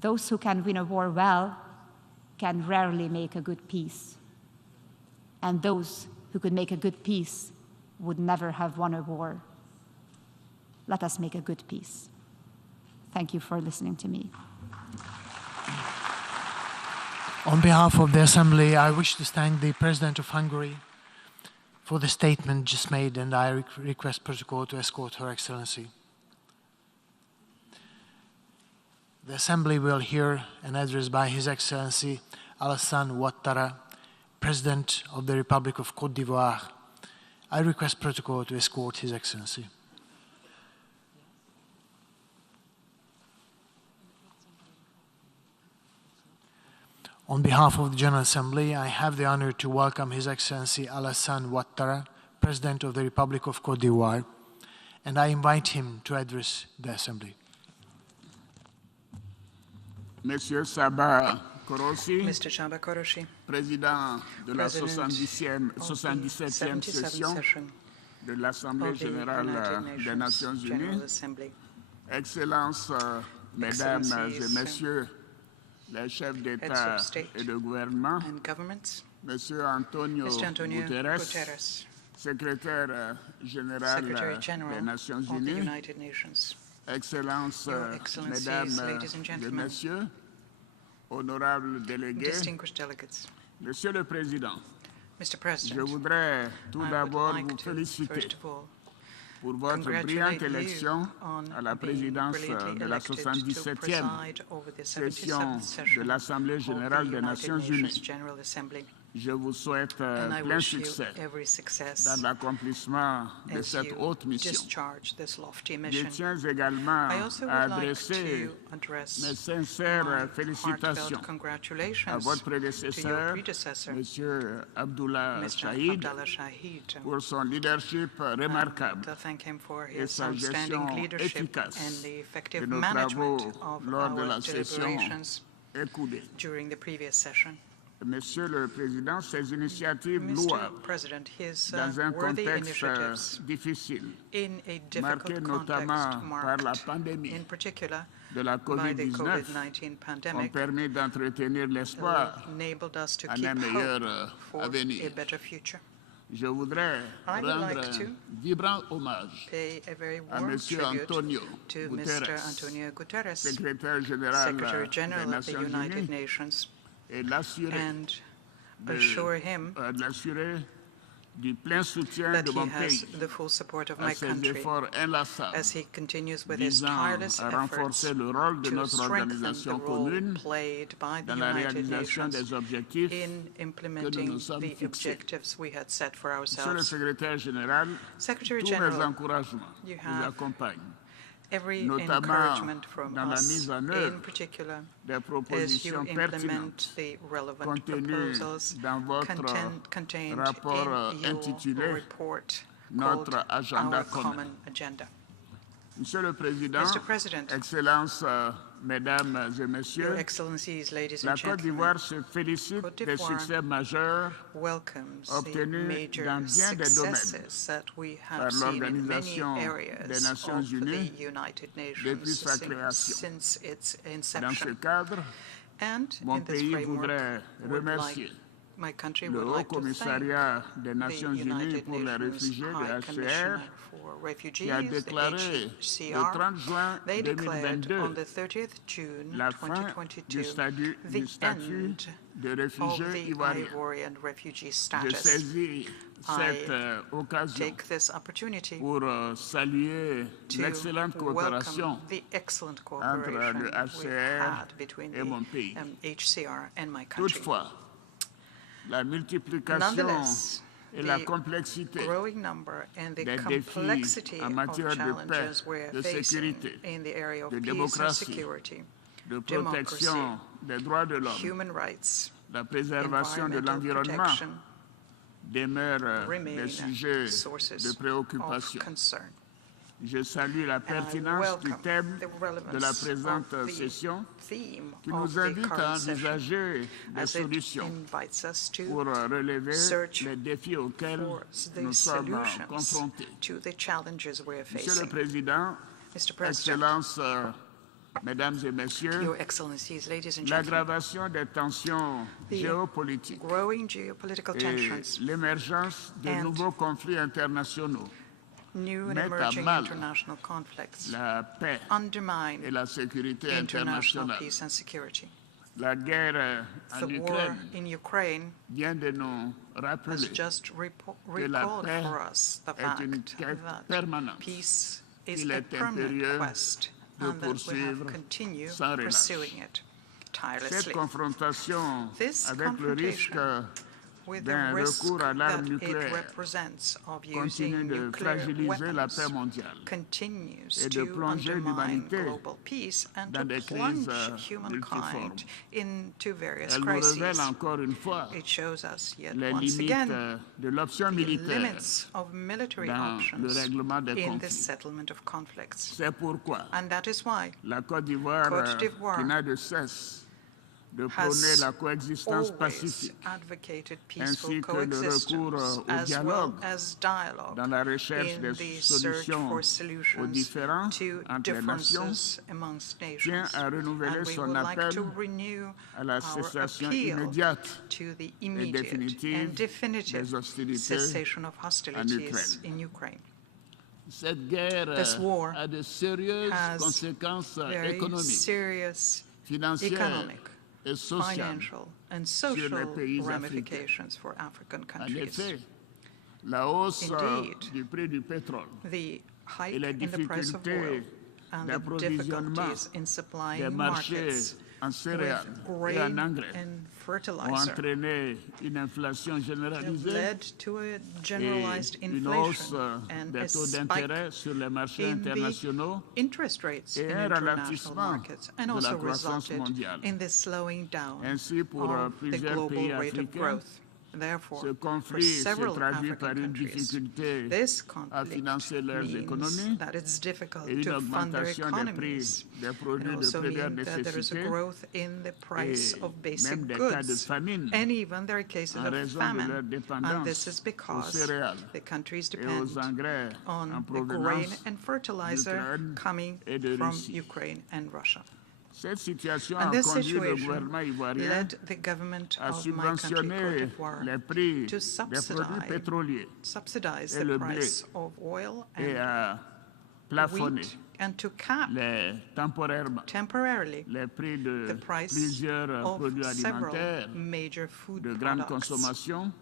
"Those who can win a war well can rarely make a good peace. And those who could make a good peace would never have won a war. Let us make a good peace." Thank you for listening to me. On behalf of the Assembly, I wish to thank the President of Hungary for the statement just made, and I request Protocol to escort Her Excellency. The Assembly will hear an address by His Excellency Alassane Ouattara, President of the Republic of Côte d'Ivoire. I request Protocol to escort His Excellency. On behalf of the General Assembly, I have the honor to welcome His Excellency Alassane Ouattara, President of the Republic of Côte d'Ivoire, and I invite him to address the Assembly. Monsieur Sabah Korosi, Mr. Csaba Korosi, Président de la President 77e session de l'Assemblée of the générale United des Nations General Unies, Assembly, Excellences, Mesdames et Excellencies, Messieurs les chefs Heads d'État of State et de gouvernement, and governments, Monsieur Antonio Mr. Antonio Guterres, Guterres, Secrétaire général Secretary des General Nations of the Unies, United Nations, Excellences, Your Excellencies, Mesdames ladies and et gentlemen, Messieurs, honorables délégués, distinguished delegates, Monsieur le Président, Mr. je President, voudrais tout I would d'abord like vous to, féliciter first of all, pour votre brillante congratulate élection you on à la being présidence brilliantly de la elected to 77e preside over the session 77th de session l'Assemblée of générale the des United Nations Nations Unies. General Assembly, Je vous souhaite and I plein wish you succès every success dans l'accomplissement de as cette you haute mission. discharge this lofty Je mission. tiens également I also à would like adresser to address mes sincères my félicitations heartfelt à congratulations votre to your prédécesseur, predecessor, M. Abdullah Mr. Shahid, Abdallah Shahid, pour son leadership remarquable to thank him for et his sa outstanding gestion leadership efficace and the de effective nos management travaux of lors de our la session deliberations écoulée. during the previous session. Monsieur le Président, ces initiatives Mr. louables President, his dans un worthy contexte initiatives difficile, in a marqué difficult notamment context par la marked pandémie in particular de la by the COVID-19, COVID-19 ont pandemic permis d'entretenir l'espoir enabled us to en keep un meilleur hope for avenir. a better future. Je voudrais I would rendre like to un vibrant hommage Pay a very à warm M. tribute Antonio to Guterres, Mr. Antonio Guterres, secrétaire général Secretary des General of the Nations United Unies, Nations, et l'assurer and assure him du plein soutien that de he mon has pays the full support of à my ses country efforts inlassables as he continues with his visant tireless à efforts renforcer le rôle de to notre strengthen the organisation role commune played by the dans la United réalisation Nations des objectifs in que nous implementing nous sommes the fixés. objectives we had set for Monsieur le ourselves. secrétaire général, Secretary tous mes General, encouragements you vous have accompagnent every notamment encouragement from dans la us, mise en in œuvre particular, des as you propositions implement pertinentes the relevant contenues proposals dans votre contained rapport in your intitulé report Notre called agenda Our commun. Common Agenda. Monsieur le Président, Mr. President, Excellences, Mesdames et Your Messieurs, Excellencies, ladies la and Côte gentlemen, d'Ivoire se félicite Côte des d'Ivoire succès majeurs welcomes the obtenus major dans bien des domaines successes that we par have seen in many l'Organisation des areas Nations of the Unies United depuis sa Nations création. since its Dans ce inception. cadre, And mon in this pays framework, voudrait remercier my country le would Haut like to thank Commissariat des the Nations Unies United pour les Nations réfugiés, High le HCR, Commissioner for Refugees, qui a the déclaré le HCR. 30 juin They declared 2022 on the 30th June la fin 2022 du statut the end de of réfugié the ivoirien. Ivorian refugee Je status. saisis cette occasion Take this opportunity pour saluer to l'excellente coopération welcome the excellent entre cooperation le we've HCR had between et mon pays. the HCR and my country. Toutefois, la multiplication Nonetheless, et la the complexité growing number and the des défis complexity en of matière de challenges paix, we're de facing sécurité, in the area of de peace and démocratie, security, de democracy, protection des droits de l'homme, human rights, la préservation de environmental l'environnement protection demeurent remain des sujets sources de of préoccupation. concern. Je salue la And I pertinence du welcome thème the relevance de la présente of the session theme qui of nous the invite à current session, envisager des as it solutions invites us to pour relever search les défis auxquels for the nous sommes solutions confrontés. to the challenges we're Monsieur le facing. Président, Mr. President, Excellences, Mesdames et Messieurs, Your Excellencies, ladies and gentlemen, l'aggravation des tensions the géopolitiques growing geopolitical et tensions, l'émergence de and nouveaux conflits internationaux new and mettent à emerging mal international conflicts la paix undermine et la sécurité international internationale. peace and security. La guerre The en war Ukraine in Ukraine vient de nous has rappeler just que la recalled paix for us the est une fact quête that permanente. peace is Il a est permanent impérieux quest de and that we have poursuivre continue sans relâche. pursuing it Cette tirelessly. confrontation This avec le risque confrontation with the d'un risk recours à that l'arme it nucléaire represents of continue using de nuclear fragiliser la weapons paix mondiale continues et de to plonger undermine l'humanité global peace and dans to des plunge crises humankind multiformes. into various Elle nous révèle crises. encore une fois It shows us yet les once limites again de l'option the militaire limits of military dans le options règlement des in the conflits. settlement of conflicts. C'est pourquoi And that is why la Côte d'Ivoire, Côte d'Ivoire qui n'a de cesse de has prôner la coexistence always pacifique advocated peaceful ainsi que le recours coexistence au as well dialogue as dialogue dans la recherche in des the search solutions for aux solutions différends to entre les nations, differences amongst tient nations. à renouveler And we son would like appel to renew à la our cessation appeal immédiate to the et immediate définitive and definitive des hostilités cessation of hostilities Ukraine. in Ukraine. Cette guerre This war a de sérieuses has conséquences very économiques, serious financières economic, et sociales. financial, and sur les social pays ramifications for African En countries. effet, la hausse Indeed. du prix du pétrole The hike et les in the price of oil difficultés and the d'approvisionnement difficulties in des supplying marchés markets en céréales with et en grain engrais and ont fertilizer entraîné une inflation have généralisée led to a et generalized une hausse inflation and des a taux spike d'intérêt sur les marchés in the internationaux interest rates et in un international ralentissement markets, and de la also croissance resulted mondiale. in the slowing down Ainsi, pour of the plusieurs global pays rate of africains, growth. Therefore, ce for conflit se several traduit par African une countries, difficulté this à conflict financer leurs means économies that it's difficult et une to fund their augmentation des economies. prix des It produits de also première means that there is a nécessité growth in the price et of basic même des cas de goods. famine And even there are cases en of raison de leur famine. And dépendance this is aux because céréales the countries et depend aux engrais en on the grain provenance and fertilizer d'Ukraine coming et de from Russie. Ukraine and Russia. Cette situation And a this conduit le situation gouvernement ivoirien led the government à of my country, Côte subventionner d'Ivoire, les prix to des produits pétroliers subsidize et the le blé price of oil et and à plafonner wheat and to cap temporairement temporarily les prix de the price plusieurs of produits several alimentaires major food de grande products consommation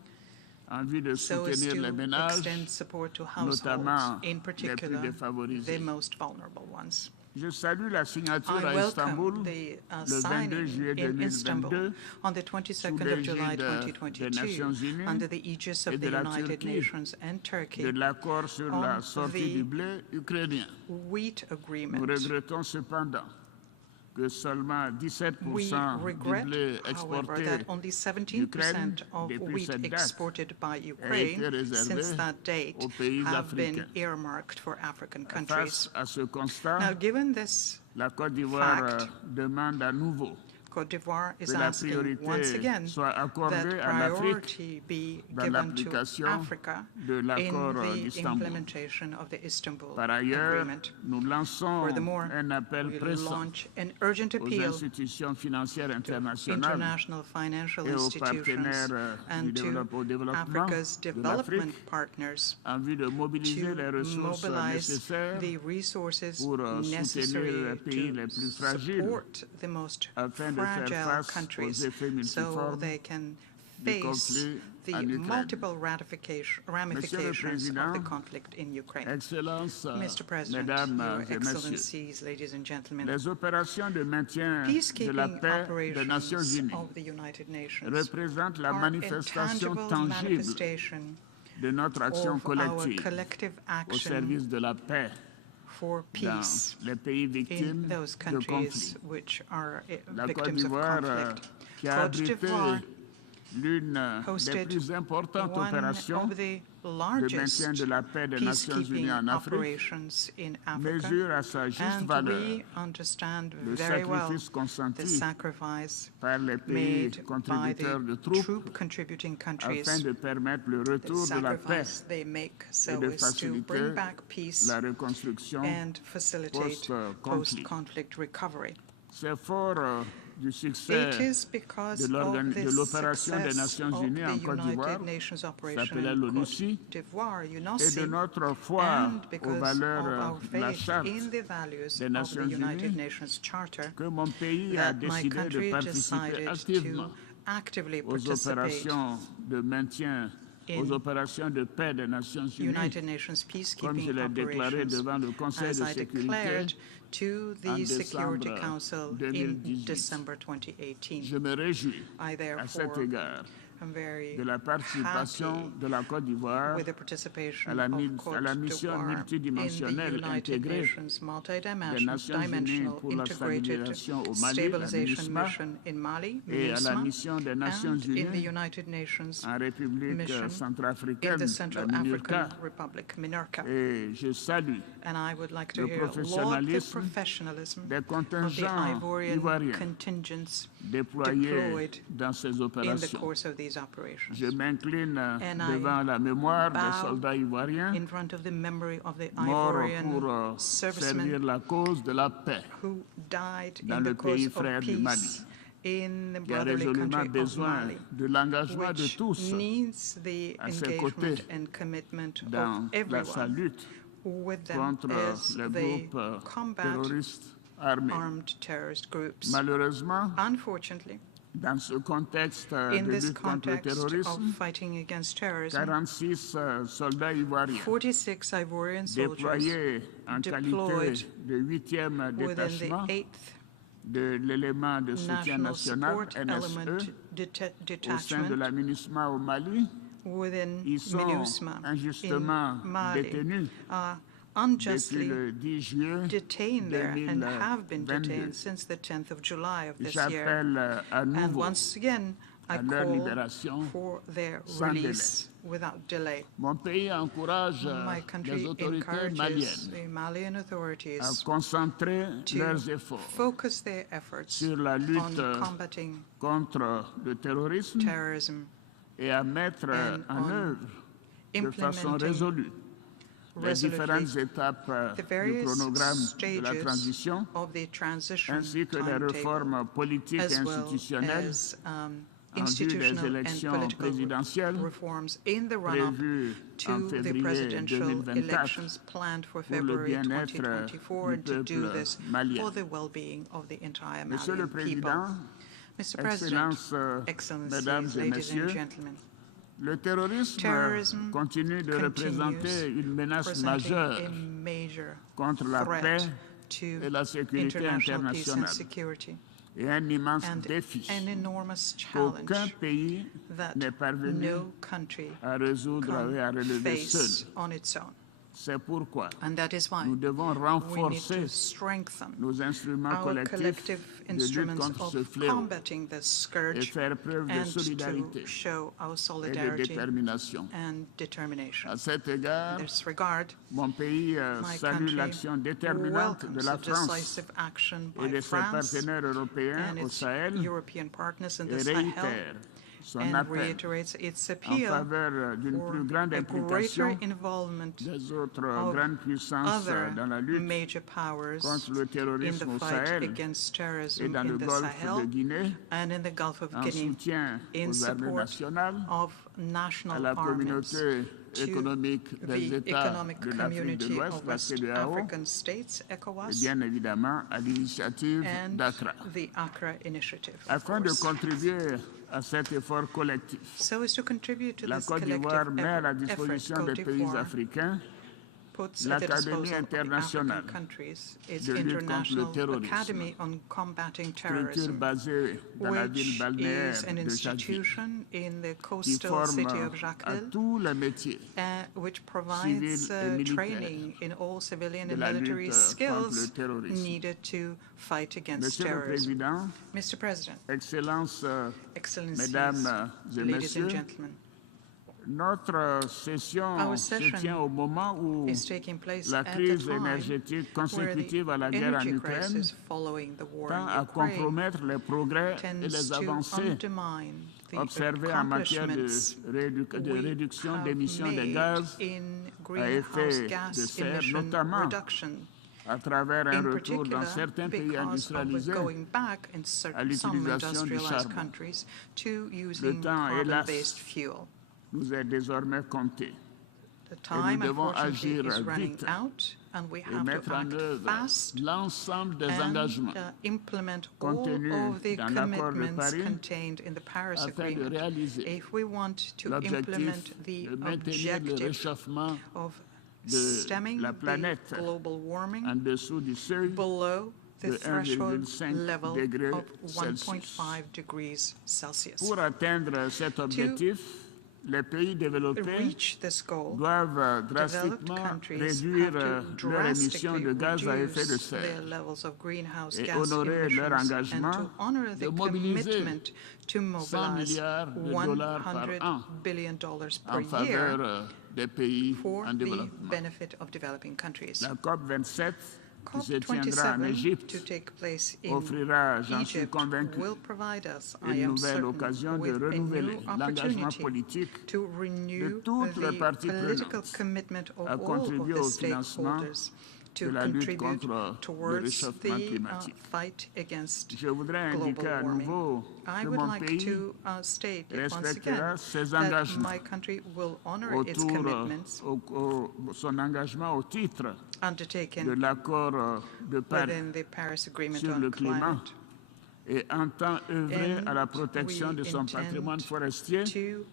en vue de so as soutenir les to ménages, extend support to households, notamment in les plus particular the défavorisés. most vulnerable ones. Je salue la signature I à Istanbul welcome the le 22 juillet signing in Istanbul 2022 on the 22nd of July des Nations 2022 Unies under the aegis et of de the la United Turquie Nations and Turkey de l'accord sur la on sortie the du blé ukrainien. wheat Nous agreement. regrettons cependant que seulement 17% We du regret, blé however, exporté that only 17% of depuis wheat cette date exported by été Ukraine réservé since that date aux pays have been africains. earmarked for African Face countries. à ce constat, Now, given this, la Côte d'Ivoire fact, demande à nouveau Côte d'Ivoire is que la asking once priorité again soit accordée that à l'Afrique priority be dans given to l'application Africa de in l'accord the d'Istanbul. implementation of the Istanbul Par ailleurs, Agreement. nous lançons Furthermore, un appel we pressant launch an urgent aux appeal institutions financières to internationales international financial et aux institutions partenaires and au to développement Africa's de development l'Afrique partners en vue de mobiliser les to ressources mobilize nécessaires the resources pour soutenir necessary les pays les to plus fragiles support the most afin de faire fragile face aux countries effets so multiformes they can du face conflit the en Ukraine. multiple ramifications of Président, the conflict in Ukraine. Excellences, Mr. President, Mesdames Your et Messieurs, Excellencies, ladies and gentlemen, les opérations de maintien de la peacekeeping paix des Nations operations Unies of the United Nations représentent la are a manifestation tangible tangible manifestation de notre action of our collective collective au action service de la paix for dans peace les pays in victimes those de countries conflits. which are La Côte victims of d'Ivoire, conflict. qui a Côte abrité d'Ivoire l'une des hosted plus importantes one opérations of the de largest maintien de la paix des Nations Unies peacekeeping en Afrique, operations in Africa, mesure à sa juste and valeur we understand le very well sacrifice consenti the sacrifice par les pays made by contributeurs de the troupes troop-contributing countries, afin de permettre le the retour de la paix sacrifice they make et so de as to faciliter bring back peace la reconstruction and facilitate post-conflit. post-conflict recovery. C'est fort du succès It is because de l'opération des success Nations of Unies en the Côte d'Ivoire, United Nations operation s'appelait in l'ONUCI, Côte d'Ivoire, et de UNOSI, notre foi and aux because of valeurs our de la faith Charte in the values des of the Nations United Unies, Nations Charter, que mon pays a that my décidé de country participer decided activement to actively aux participate opérations de maintien, in aux opérations de paix des Nations Unies, United Nations comme je peacekeeping l'ai déclaré operations, devant le Conseil as de I sécurité declared to en the Security décembre Council in 2018. December 2018. Je me réjouis I à cet therefore égard am very de la participation happy de la Côte d'Ivoire with the participation à la of mission Côte d'Ivoire in the multidimensionnelle United intégrée Nations des Nations Unies multidimensional pour la integrated stabilisation au Mali, stabilization MINUSMA, mission in Mali, et à la MINUSMA, mission des Nations and in the Unies United Nations en République mission in centrafricaine, the la Central MINURCA. African Republic, MINURCA. Et je salue And I would like to le hear laud the professionnalisme professionalism des of the contingents Ivorian ivoiriens contingents déployés deployed dans ces in the opérations. course of these operations. Je m'incline And I devant la mémoire des bow soldats ivoiriens in front of the memory of the morts Ivorian pour servicemen servir la cause de la paix, who died dans in le the cause pays of frère du Mali, peace in the qui a brotherly résolument country of besoin Mali, de l'engagement de which tous needs the à ses engagement côtés and commitment dans of sa everyone lutte with them contre as les they groupes combat terroristes armés. armed terrorist groups. Malheureusement, Unfortunately, dans ce contexte in de this lutte contre le context of terrorisme, fighting against terrorism, 46 soldats ivoiriens 46 Ivorian soldiers déployés en qualité deployed de 8e within détachement the 8th de l'élément de soutien National national Support Element NSE au sein de Detachment la MINUSMA au Mali. within Ils sont MINUSMA injustement in Mali détenus are depuis unjustly le 10 juillet detained there and have been 2022. detained since the 10th of July of this year. J'appelle à And nouveau once again, I à leur call libération for their sans release without delay. Mon pays encourage My les country autorités encourages maliennes the Malian à authorities concentrer to leurs efforts focus their efforts sur la on lutte combating contre le terrorisme terrorism et à mettre and en on œuvre de façon implementing résolue les différentes resolutely étapes the du various chronogramme de la stages transition, of the transition ainsi que les timetable, réformes politiques et as well institutionnelles as en vue des institutional and élections political présidentielles reforms in the run-up prévues en to the février presidential 2024 elections planned for pour le February bien-être 2024 du and to do peuple this malien. for the well-being of the entire Monsieur le Malian people. Président, Mr. President, Excellences, Excellencies, Mesdames et ladies Messieurs, and gentlemen, le terrorisme terrorism continue de représenter une menace presenting majeure a major contre la threat paix to et la sécurité international peace and internationale. security. Et un immense And défi an enormous qu'aucun challenge pays that n'est parvenu no country à résoudre et à can relever face seul. on its own. C'est pourquoi And that is why nous devons we need renforcer to strengthen nos instruments our collectifs collective de lutte instruments contre ce of fléau combating this et scourge faire preuve de and solidarité to show our et de solidarity détermination. and determination. À cet égard, In this regard, mon pays my salue country l'action déterminante de welcomes la the France decisive action et by de ses France partenaires européens and au its Sahel European partners in et the Sahel réitère son and appel reiterates its en appeal faveur d'une for plus grande a greater implication involvement des autres of grandes puissances other dans la lutte major powers contre le in terrorisme the au fight Sahel against et terrorism dans in le the golfe Sahel de Guinée, and in the Gulf of en Guinea soutien in aux armées support nationales, of à national la armies communauté to économique des the États economic de l'Afrique de community l'Ouest, of la West CEDEAO, African states, et ECOWAS, bien évidemment à l'initiative and d'Accra. the Accra Initiative, of Afin de course. contribuer à cet effort collectif, So as to contribute to la this Côte d'Ivoire collective met à la effort, disposition Côte des pays d'Ivoire africains puts at the l'Académie disposal of the internationale African countries its de lutte contre le International terrorisme, Academy on Combating structure Terrorism, basée dans la ville which balnéaire is an de Jacques, institution in the qui coastal city forme of à Jacqueline, tous les métiers which provides civils et militaires training in all civilian de and la military lutte contre le skills terrorisme. needed to fight against Monsieur le terrorism. Président, Mr. President, Excellences, Excellencies, Mesdames et ladies and Messieurs, gentlemen, notre session our se session tient au moment où is taking place la at the crise time énergétique where consécutive the à la guerre en energy Ukraine crisis following the war tend in à Ukraine compromettre les progrès et tends les to avancées undermine the observées en matière de accomplishments réduction we d'émissions have de made gaz in à greenhouse effet de gas serre, emission notamment reduction, à travers un in retour dans particular certains pays because of industrialisés going back in à some l'utilisation du industrialized charbon. countries to using temps, hélas, carbon-based fuel. nous est désormais compté. The time, devons unfortunately, agir is running vite out, and we Et have mettre to en act œuvre fast l'ensemble des and engagements implement all contenus of the dans l'accord de commitments Paris contained in the Paris afin de Agreement réaliser if we want to l'objectif implement the de maintenir le objective réchauffement of de stemming la the planète global warming en dessous du seuil below the de threshold 1,5 level degrés of Celsius. 1.5 degrees Celsius. Pour atteindre cet objectif, les pays développés Reach this goal, doivent developed drastiquement countries réduire have to leurs émissions drastically de gaz à effet de reduce their serre levels of greenhouse et gas honorer leur emissions and engagement to honor de the mobiliser commitment to 100 mobilize milliards de dollars par $100 an billion per en year faveur des pays for en the développement. benefit of developing countries. La COP27 qui se tiendra en COP27 Égypte to take place in offrira, j'en suis Egypt convaincu, will provide us, I une am nouvelle certain, occasion de with a renouveler new l'engagement opportunity politique to renew toutes les the parties political prenantes commitment of à all of contribuer the au financement stakeholders de to la lutte contribute contre le towards réchauffement the climatique. fight against Je voudrais indiquer global à warming. nouveau I que would mon like pays to state once respectera again ses that engagements my country will honor its autour commitments son engagement au titre de undertaken l'accord de Paris within the Paris Agreement sur on le climat climate et entend œuvrer à la And protection de we son intend patrimoine forestier to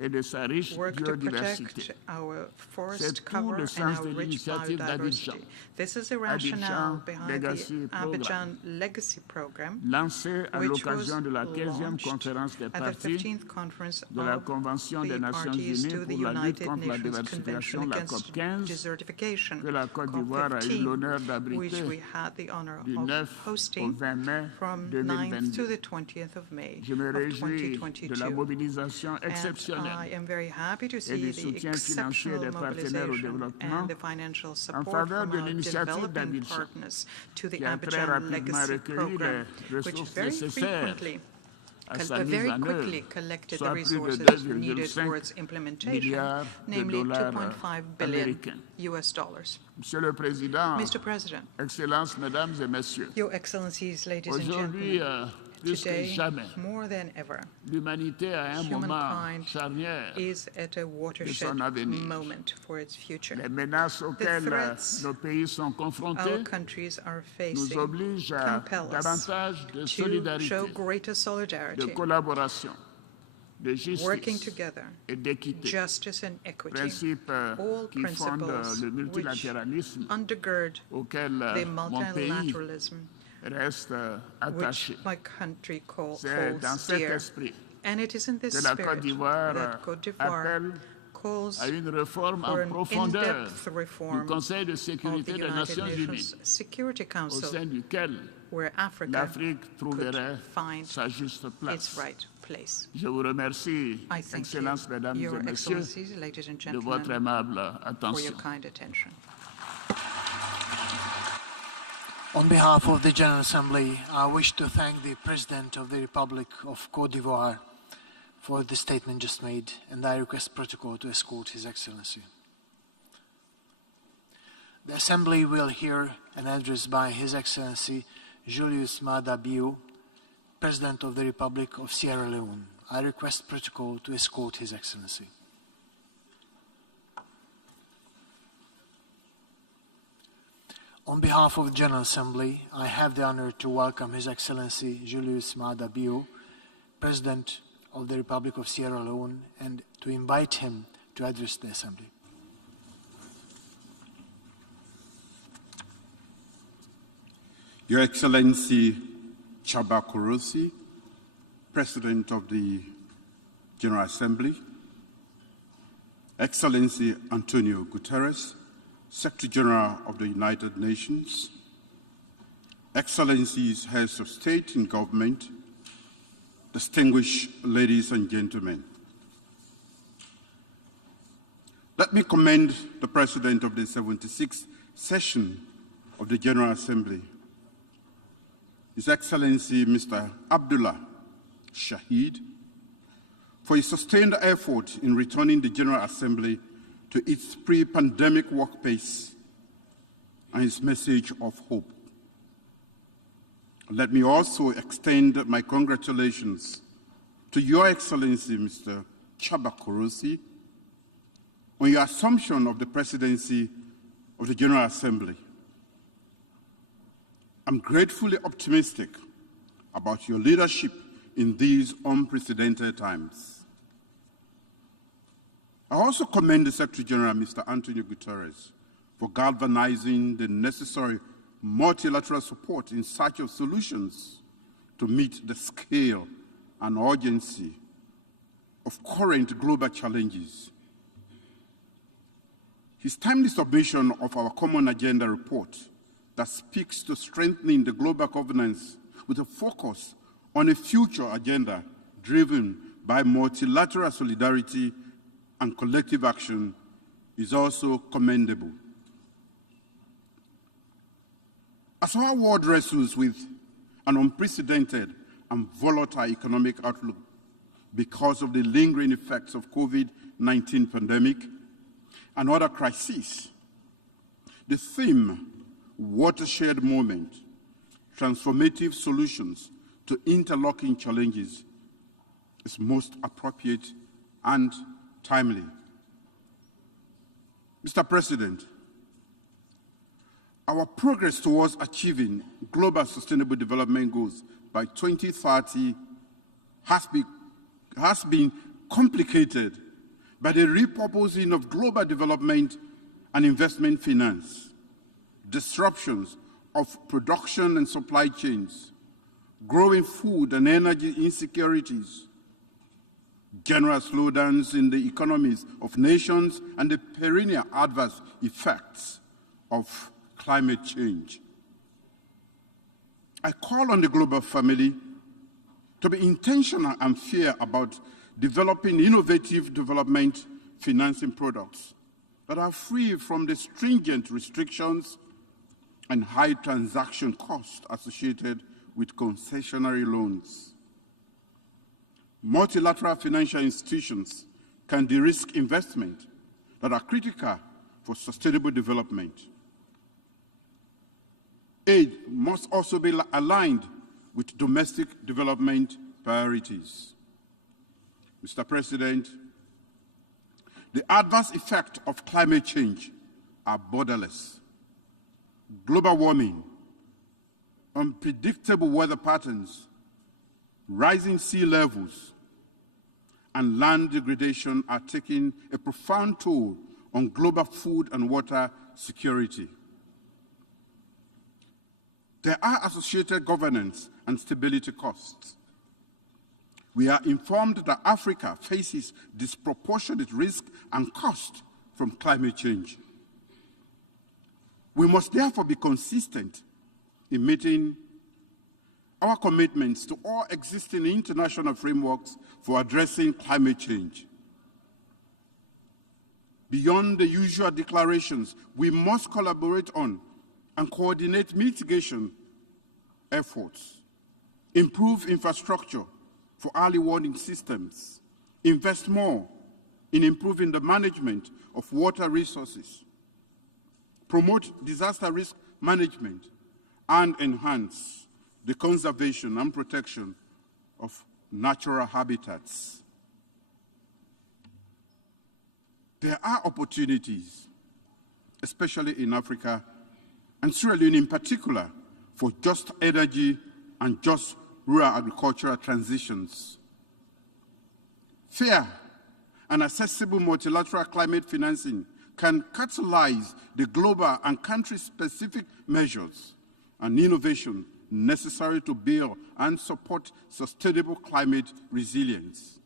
et de sa riche work to biodiversité. protect our C'est forest tout cover le and sens our de rich l'initiative d'Abidjan. biodiversity. This is the rationale Abidjan behind Legacy the Abidjan Legacy Program, Lancé à which l'occasion was de la 15e launched conférence des at the parties 15th conference de la of Convention des the Nations parties Unies to the pour la lutte United contre la Nations désertification, Convention la against COP 15, desertification, que la Côte d'Ivoire a eu COP15, l'honneur which d'abriter we had the honor du of 9 au hosting 20 mai from 9th to 2022. the 20th of May Je me of réjouis de 2022. la mobilisation And I exceptionnelle am very happy to et see du the soutien financier exceptional des partenaires au mobilization développement and the financial en support faveur from de our l'initiative developing d'Abidjan, partners to the qui a très Abidjan rapidement Legacy recueilli Program, les which ressources very nécessaires frequently à sa mise very en quickly œuvre, collected the soit plus de resources needed for 2,5 its implementation, milliards de namely dollars 2.5 billion américains. US dollars. Monsieur le Président, Mr. President, Excellences, Mesdames et Messieurs, Your Excellencies, ladies and aujourd'hui, gentlemen, plus que today, jamais, more than ever, l'humanité a un moment humankind charnière. is at a watershed son avenir. moment for its future. Les menaces auxquelles threats nos pays sont confrontés Our countries are nous facing obligent à compel us davantage de to solidarité, show greater de solidarity, collaboration de justice working together, et d'équité, justice and equity, principes all qui fondent principles le which multilatéralisme undergird auquel the mon pays multilateralism reste attaché. which my country C'est dans holds cet dear. esprit And it is in this que la spirit Côte d'Ivoire that Côte d'Ivoire appelle calls à une réforme for en an profondeur in-depth du reform Conseil de of sécurité the des United Nations Unies, Nations Security au Council, sein duquel where Africa l'Afrique could trouverait find sa juste place. its right place. Je vous remercie, I thank Excellences, you, Mesdames Your et Messieurs, Excellencies, ladies and de votre gentlemen, aimable for attention. your kind attention. On behalf of the General Assembly, I wish to thank the President of the Republic of Côte d'Ivoire for the statement just made, and I request protocol to escort His Excellency. The Assembly will hear an address by His Excellency Julius Maada Bio, President of the Republic of Sierra Leone. I request protocol to escort His Excellency. On behalf of the General Assembly, I have the honor to welcome His Excellency Julius Maada Bio, President of the Republic of Sierra Leone, and to invite him to address the Assembly. Your Excellency Chaba Korosi, President of the General Assembly, Excellency Antonio Guterres, Secretary General of the United Nations, Excellencies, Heads of State and Government, distinguished ladies and gentlemen. Let me commend the President of the 76th session of the General Assembly, His Excellency Mr. Abdullah Shahid, for his sustained effort in returning the General Assembly to its pre-pandemic work pace and his message of hope. Let me also extend my congratulations to Your Excellency, Mr. Chaba Korosi, on your assumption of the presidency of the General Assembly. I'm gratefully optimistic about your leadership in these unprecedented times. I also commend the Secretary General, Mr. Antonio Guterres, for galvanizing the necessary multilateral support in search of solutions to meet the scale and urgency of current global challenges. His timely submission of our Common Agenda report that speaks to strengthening the global governance with a focus on a future agenda driven by multilateral solidarity and collective action is also commendable. As our world wrestles with an unprecedented and volatile economic outlook because of the lingering effects of COVID-19 pandemic and other crises, the theme, watershed moment, transformative solutions to interlocking challenges, is most appropriate and timely. Mr. President, our progress towards achieving global sustainable development goals by 2030 has been complicated by the repurposing of global development and investment finance, disruptions of production and supply chains, growing food and energy insecurities, general slowdowns in the economies of nations, and the perennial adverse effects of climate change. I call on the global family to be intentional and fair about developing innovative development financing products that are free from the stringent restrictions and high transaction costs associated with concessionary loans. Multilateral financial institutions can de-risk investment that are critical for sustainable development. Aid must also be aligned with domestic development priorities. Mr. President, the adverse effects of climate change are borderless. Global warming, unpredictable weather patterns, rising sea levels, and land degradation are taking a profound toll on global food and water security. There are associated governance and stability costs. We are informed that Africa faces disproportionate risk and cost from climate change. We must therefore be consistent in meeting our commitments to all existing international frameworks for addressing climate change. Beyond the usual declarations, we must collaborate on and coordinate mitigation efforts, improve infrastructure for early warning systems, invest more in improving the management of water resources, promote disaster risk management, and enhance the conservation and protection of natural habitats. There are opportunities, especially in Africa, and Sierra Leone in particular, for just energy and just rural agricultural transitions. Fair and accessible multilateral climate financing can catalyze the global and country-specific measures and innovation necessary to build and support sustainable climate resilience.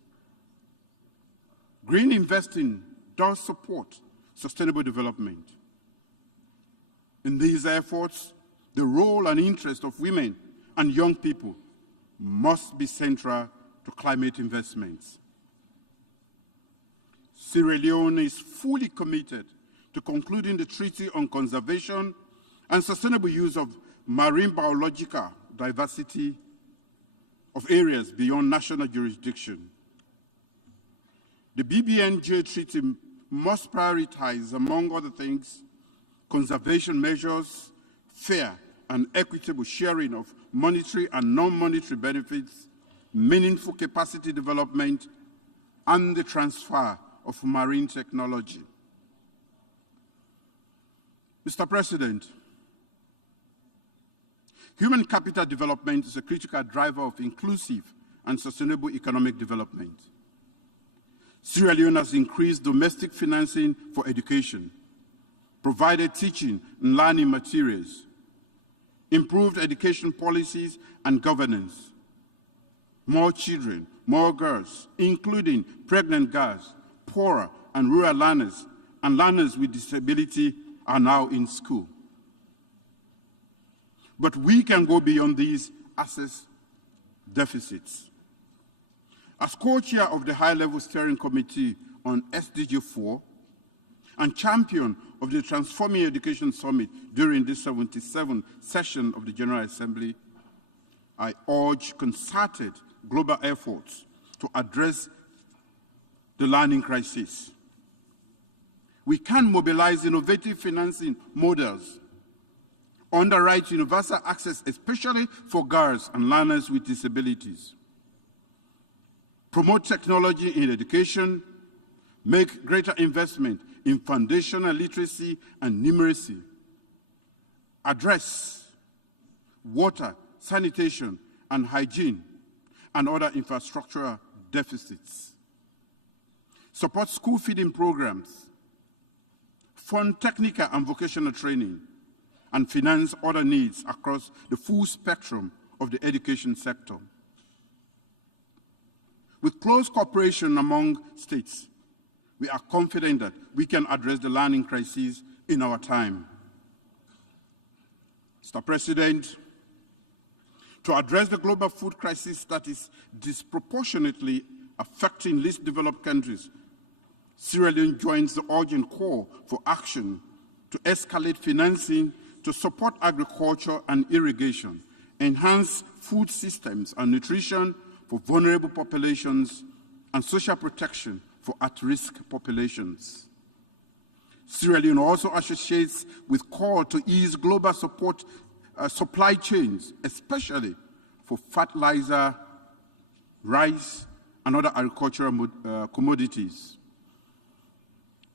Green investing does support sustainable development. In these efforts, the role and interest of women and young people must be central to climate investments. Sierra Leone is fully committed to concluding the Treaty on Conservation and Sustainable Use of Marine Biological Diversity of Areas Beyond National Jurisdiction. The BBNJ Treaty must prioritize, among other things, conservation measures, fair and equitable sharing of monetary and non-monetary benefits, meaningful capacity development, and the transfer of marine technology. Mr. President, human capital development is a critical driver of inclusive and sustainable economic development. Sierra Leone has increased domestic financing for education, provided teaching and learning materials, improved education policies and governance. More children, more girls, including pregnant girls, poorer and rural learners, and learners with disability are now in school. But we can go beyond these access deficits. As co-chair of the High-Level Steering Committee on SDG 4 and champion of the Transforming Education Summit during this 77th session of the General Assembly, I urge concerted global efforts to address the learning crisis. We can mobilize innovative financing models, underwrite universal access, especially for girls and learners with disabilities, promote technology in education, make greater investment in foundational literacy and numeracy, address water, sanitation, and hygiene, and other infrastructural deficits, support school feeding programs, fund technical and vocational training, and finance other needs across the full spectrum of the education sector. With close cooperation among states, we are confident that we can address the learning crisis in our time. Mr. President, to address the global food crisis that is disproportionately affecting least developed countries, Sierra Leone joins the urgent call for action to escalate financing to support agriculture and irrigation, enhance food systems and nutrition for vulnerable populations, and social protection for at-risk populations. Sierra Leone also associates with call to ease global supply chains, especially for fertilizer, rice, and other agricultural commodities.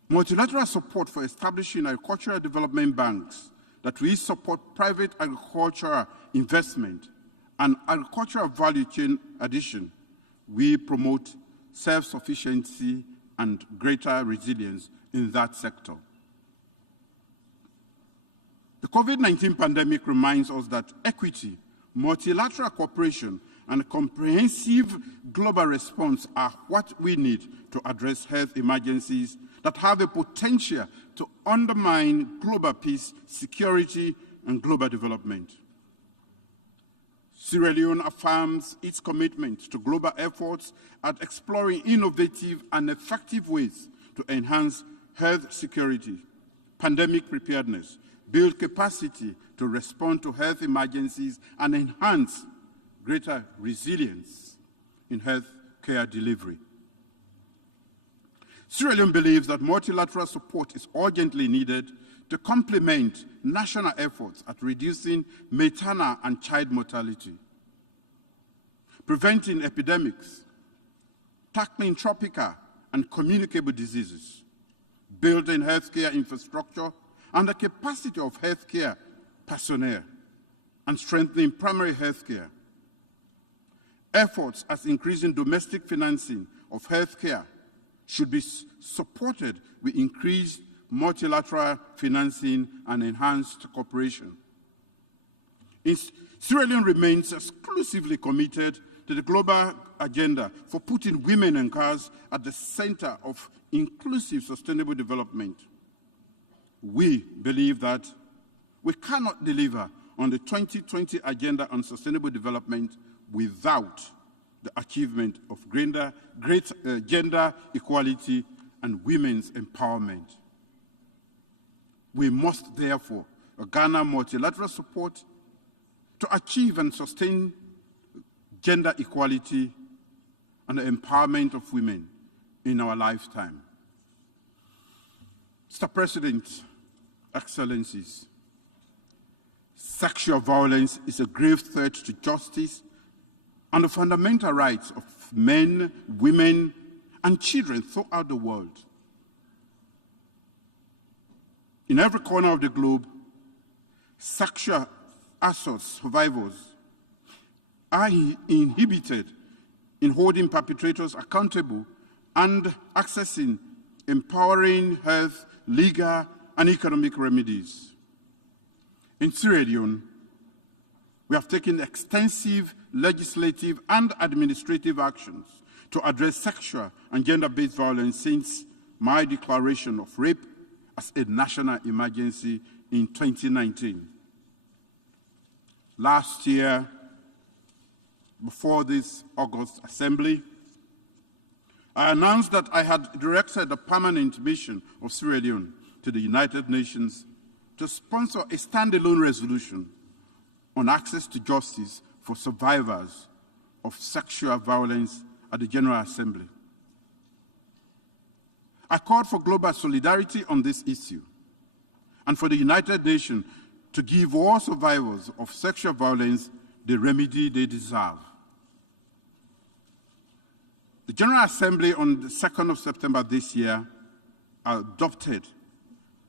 Multilateral support for establishing agricultural development banks that will support private agricultural investment and agricultural value chain addition. We promote self-sufficiency and greater resilience in that sector. The COVID-19 pandemic reminds us that equity, multilateral cooperation, and a comprehensive global response are what we need to address health emergencies that have the potential to undermine global peace, security, and global development. Sierra Leone affirms its commitment to global efforts at exploring innovative and effective ways to enhance health security, pandemic preparedness, build capacity to respond to health emergencies, and enhance greater resilience in health care delivery. Sierra Leone believes that multilateral support is urgently needed to complement national efforts at reducing maternal and child mortality, preventing epidemics, tackling tropical and communicable diseases, building healthcare infrastructure and the capacity of healthcare personnel, and strengthening primary healthcare. Efforts at increasing domestic financing of healthcare should be supported with increased multilateral financing and enhanced cooperation. Sierra Leone remains exclusively committed to the global agenda for putting women and girls at the center of inclusive sustainable development. We believe that we cannot deliver on the 2020 Agenda on Sustainable Development without the achievement of greater gender equality and women's empowerment. We must therefore garner multilateral support to achieve and sustain gender equality and the empowerment of women in our lifetime. Mr. President, Excellencies, sexual violence is a grave threat to justice and the fundamental rights of men, women, and children throughout the world. In every corner of the globe, sexual assault survivors are inhibited in holding perpetrators accountable and accessing empowering health, legal, and economic remedies. In Sierra Leone, we have taken extensive legislative and administrative actions to address sexual and gender-based violence since my declaration of rape as a national emergency in 2019. Last year, before this August Assembly, I announced that I had directed the permanent mission of Sierra Leone to the United Nations to sponsor a standalone resolution on access to justice for survivors of sexual violence at the General Assembly. I called for global solidarity on this issue and for the United Nations to give all survivors of sexual violence the remedy they deserve. The General Assembly on the 2nd of September this year adopted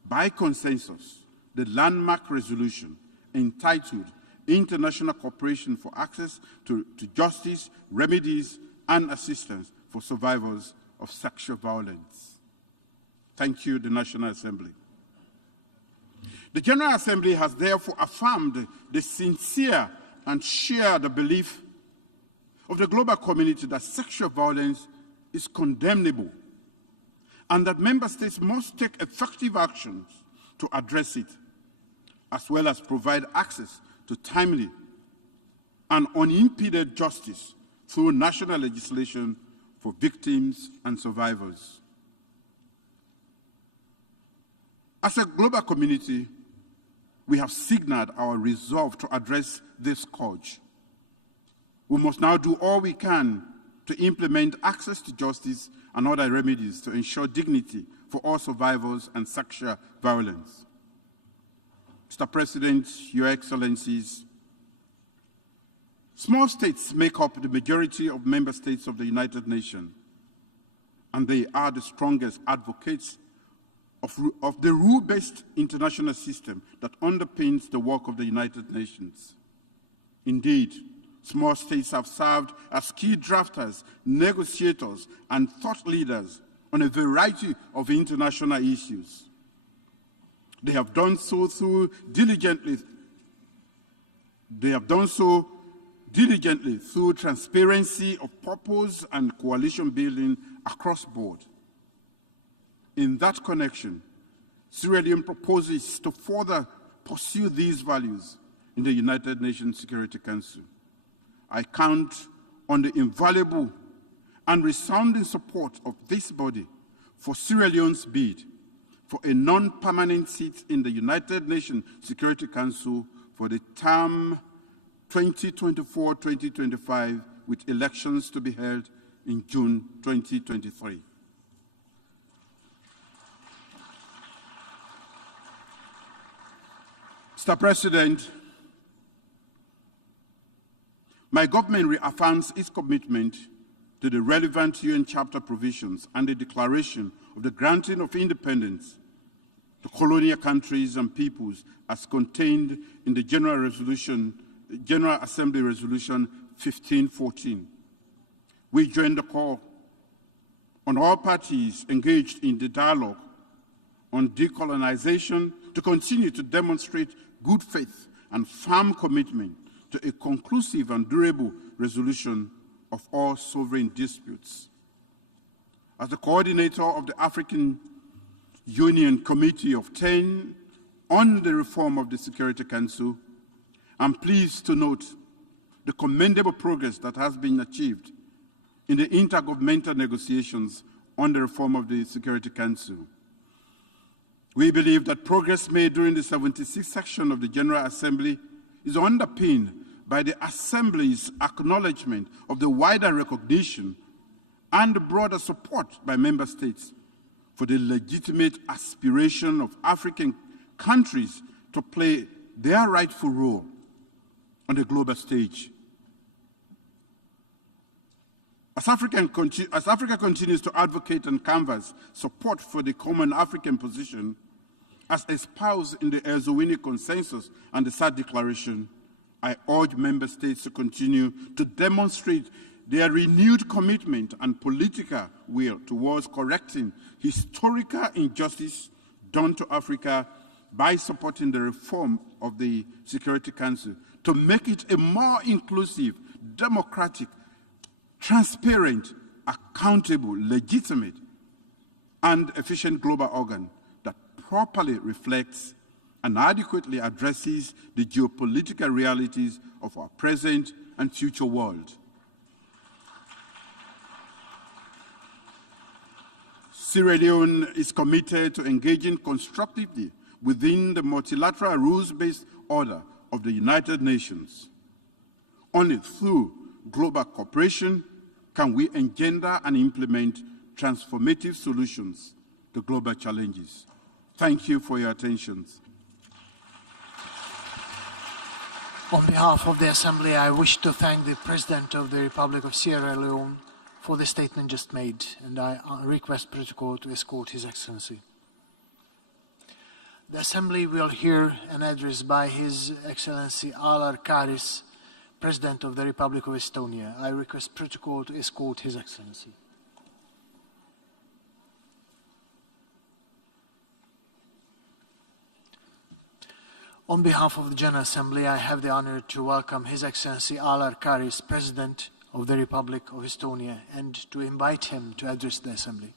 by consensus the landmark resolution entitled International Cooperation for Access to Justice, Remedies, and Assistance for Survivors of Sexual Violence. Thank you, the National Assembly. The General Assembly has therefore affirmed the sincere and shared belief of the global community that sexual violence is condemnable and that member states must take effective actions to address it, as well as provide access to timely and unimpeded justice through national legislation for victims and survivors. As a global community, we have signaled our resolve to address this scourge. We must now do all we can to implement access to justice and other remedies to ensure dignity for all survivors and sexual violence. Mr. President, Your Excellencies, small states make up the majority of member states of the United Nations, and they are the strongest advocates of the rule-based international system that underpins the work of the United Nations. Indeed, Small states have served as key drafters, negotiators, and thought leaders on a variety of international issues. They have done so diligently through transparency of purpose and coalition building across board. In that connection, Sierra Leone proposes to further pursue these values in the United Nations Security Council. I count on the invaluable and resounding support of this body for Sierra Leone's bid for a non-permanent seat in the United Nations Security Council for the term 2024-2025, with elections to be held in June 2023. Mr. President, my government reaffirms its commitment to the relevant UN Chapter provisions and the declaration of the granting of independence to colonial countries and peoples as contained in the General Assembly Resolution 1514. We join the call on all parties engaged in the dialogue on decolonization to continue to demonstrate good faith and firm commitment to a conclusive and durable resolution of all sovereign disputes. As the coordinator of the African Union Committee of 10 on the reform of the Security Council, I'm pleased to note the commendable progress that has been achieved in the intergovernmental negotiations on the reform of the Security Council. We believe that progress made during the 76th section of the General Assembly is underpinned by the Assembly's acknowledgement of the wider recognition and the broader support by member states for the legitimate aspiration of African countries to play their rightful role on the global stage. As Africa continues to advocate and canvass support for the common African position, as espoused in the Erzowini Consensus and the SAD Declaration, I urge member states to continue to demonstrate their renewed commitment and political will towards correcting historical injustice done to Africa by supporting the reform of the Security Council to make it a more inclusive, democratic, transparent, accountable, legitimate, and efficient global organ that properly reflects and adequately addresses the geopolitical realities of our present and future world. Sierra Leone is committed to engaging constructively within the multilateral rules-based order of the United Nations. Only through global cooperation can we engender and implement transformative solutions to global challenges. Thank you for your attention. On behalf of the Assembly, I wish to thank the President of the Republic of Sierra Leone for the statement just made, and I request Protocol to escort His Excellency. The Assembly will hear an address by His Excellency Alar Karis, President of the Republic of Estonia. I request Protocol to escort His Excellency. On behalf of the General Assembly, I have the honor to welcome His Excellency Alar Karis, President of the Republic of Estonia, and to invite him to address the Assembly.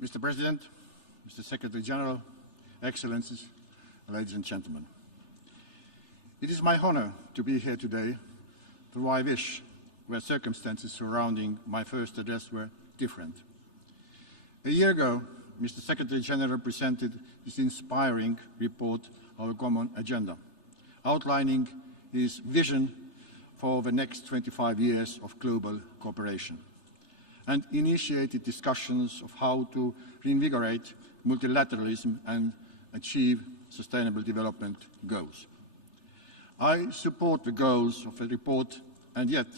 Mr. President, Mr. Secretary General, Excellencies, ladies and gentlemen. It is my honor to be here today, though I wish where circumstances surrounding my first address were different. A year ago, Mr. Secretary General presented his inspiring report, Our Common Agenda, outlining his vision for the next 25 years of global cooperation, and initiated discussions of how to reinvigorate multilateralism and achieve sustainable development goals. I support the goals of the report, and yet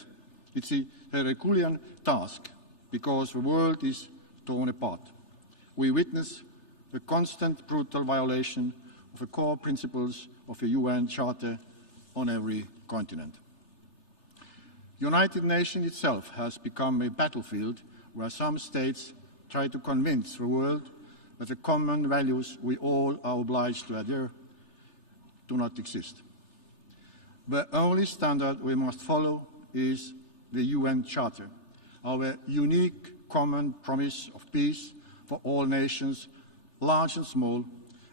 it's a Herculean task because the world is torn apart. We witness the constant brutal violation of the core principles of the UN Charter on every continent. The United Nations itself has become a battlefield where some states try to convince the world that the common values we all are obliged to adhere do not exist. The only standard we must follow is the UN Charter, our unique common promise of peace for all nations, large and small,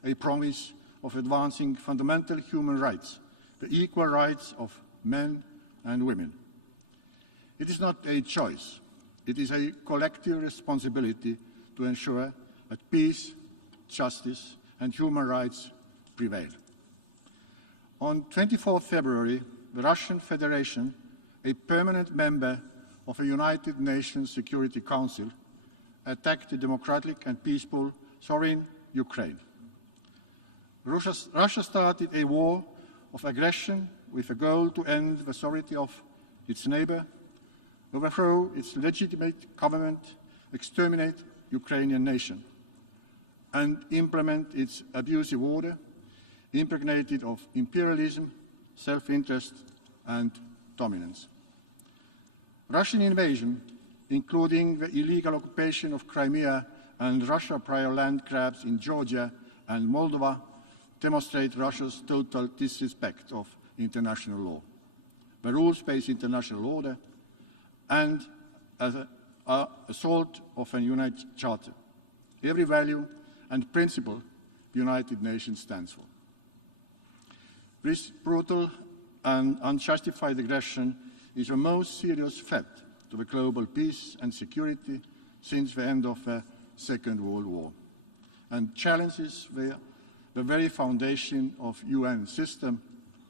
a promise of advancing fundamental human rights, the equal rights of men and women. It is not a choice. It is a collective responsibility to ensure that peace, justice, and human rights prevail. On 24 February, the Russian Federation, a permanent member of the United Nations Security Council, attacked the democratic and peaceful sovereign Ukraine. Russia started a war of aggression with a goal to end the sovereignty of its neighbor, overthrow its legitimate government, exterminate Ukrainian nation, and implement its abusive order, impregnated of imperialism, self-interest, and dominance. Russian invasion, including the illegal occupation of Crimea and Russia's prior land grabs in Georgia and Moldova, demonstrate Russia's total disrespect of international law, the rules-based international order, and an assault of a United Charter, every value and principle the United Nations stands for. This brutal and unjustified aggression is the most serious threat to the global peace and security since the end of the Second World War, and challenges the very foundation of UN system,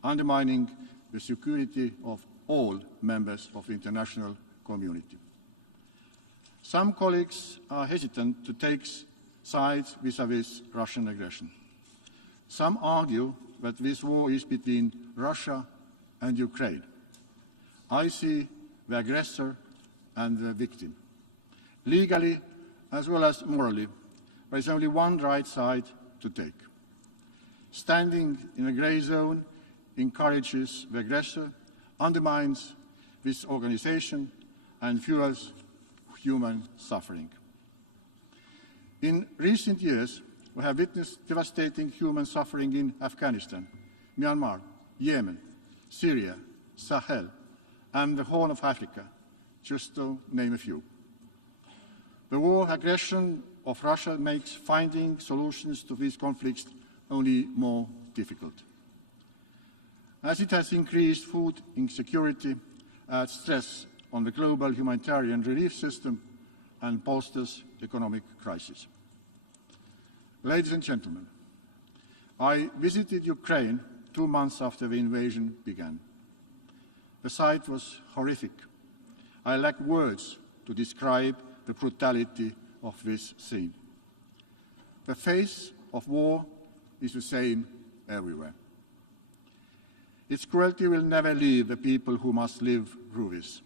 undermining the security of all members of the international community. Some colleagues are hesitant to take sides vis-à-vis Russian aggression. Some argue that this war is between Russia and Ukraine. I see the aggressor and the victim. Legally, as well as morally, there is only one right side to take. Standing in a grey zone encourages the aggressor, undermines this organization, and fuels human suffering. In recent years, we have witnessed devastating human suffering in Afghanistan, Myanmar, Yemen, Syria, Sahel, and the Horn of Africa, just to name a few. The war aggression of Russia makes finding solutions to these conflicts only more difficult. As it has increased food insecurity, adds stress on the global humanitarian relief system, and bolsters economic crisis. Ladies and gentlemen, I visited Ukraine 2 months after the invasion began. The sight was horrific. I lack words to describe the brutality of this scene. The face of war is the same everywhere. Its cruelty will never leave the people who must live through this.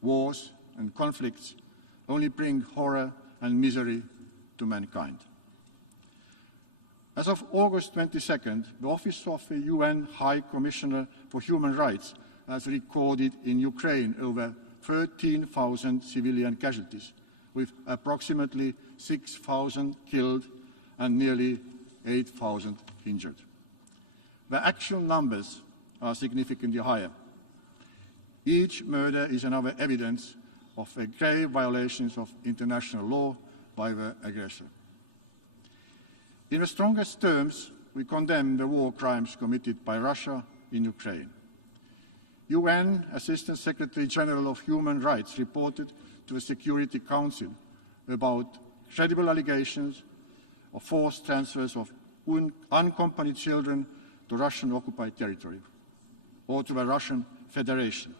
Wars and conflicts only bring horror and misery to mankind. As of August 22nd, the Office of the UN High Commissioner for Human Rights has recorded in Ukraine over 13,000 civilian casualties, with approximately 6,000 killed and nearly 8,000 injured. The actual numbers are significantly higher. Each murder is another evidence of a grave violations of international law by the aggressor. In the strongest terms, we condemn the war crimes committed by Russia in Ukraine. UN Assistant Secretary General of Human Rights reported to the Security Council about credible allegations of forced transfers of unaccompanied children to Russian-occupied territory or to the Russian Federation.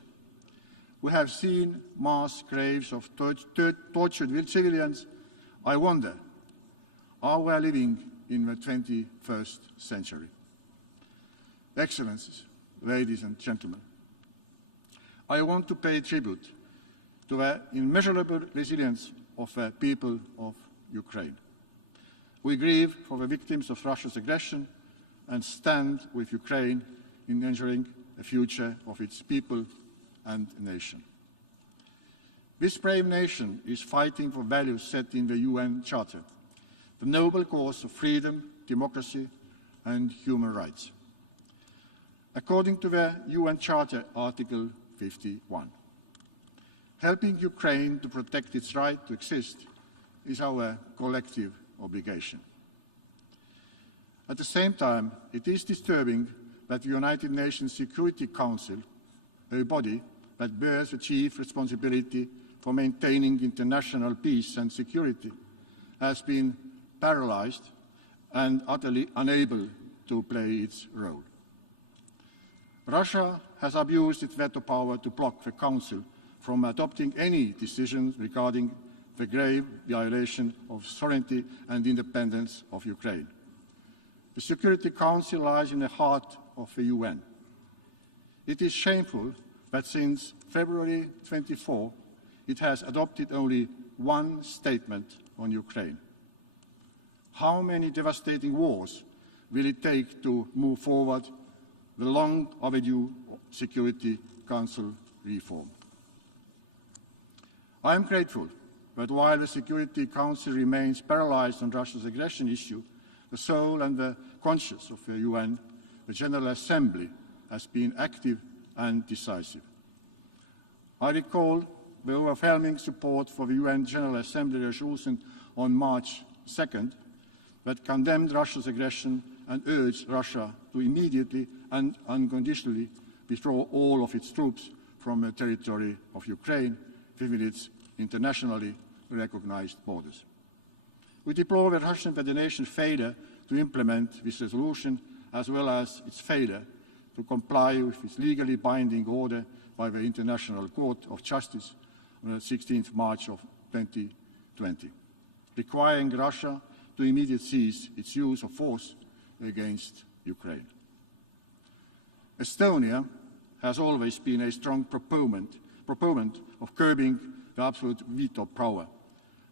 We have seen mass graves of tortured civilians. I wonder, are we living in the 21st century? Excellencies, ladies and gentlemen, I want to pay tribute to the immeasurable resilience of the people of Ukraine. We grieve for the victims of Russia's aggression and stand with Ukraine in ensuring the future of its people and nation. This brave nation is fighting for values set in the UN Charter, the noble cause of freedom, democracy, and human rights. According to the UN Charter, Article 51, helping Ukraine to protect its right to exist is our collective obligation. At the same time, it is disturbing that the United Nations Security Council, a body that bears the chief responsibility for maintaining international peace and security, has been paralyzed and utterly unable to play its role. Russia has abused its veto power to block the Council from adopting any decisions regarding the grave violation of sovereignty and independence of Ukraine. The Security Council lies in the heart of the UN. It is shameful that since February 24, it has adopted only one statement on Ukraine. How many devastating wars will it take to move forward the long overdue Security Council reform? I am grateful that while the Security Council remains paralyzed on Russia's aggression issue, the soul and the conscience of the UN, the General Assembly, has been active and decisive. I recall the overwhelming support for the UN General Assembly resolution on March 2nd that condemned Russia's aggression and urged Russia to immediately and unconditionally withdraw all of its troops from the territory of Ukraine within its internationally recognized borders. We deplore the Russian Federation's failure to implement this resolution, as well as its failure to comply with its legally binding order by the International Court of Justice on the 16th March of 2020, requiring Russia to immediately cease its use of force against Ukraine. Estonia has always been a strong proponent of curbing the absolute veto power,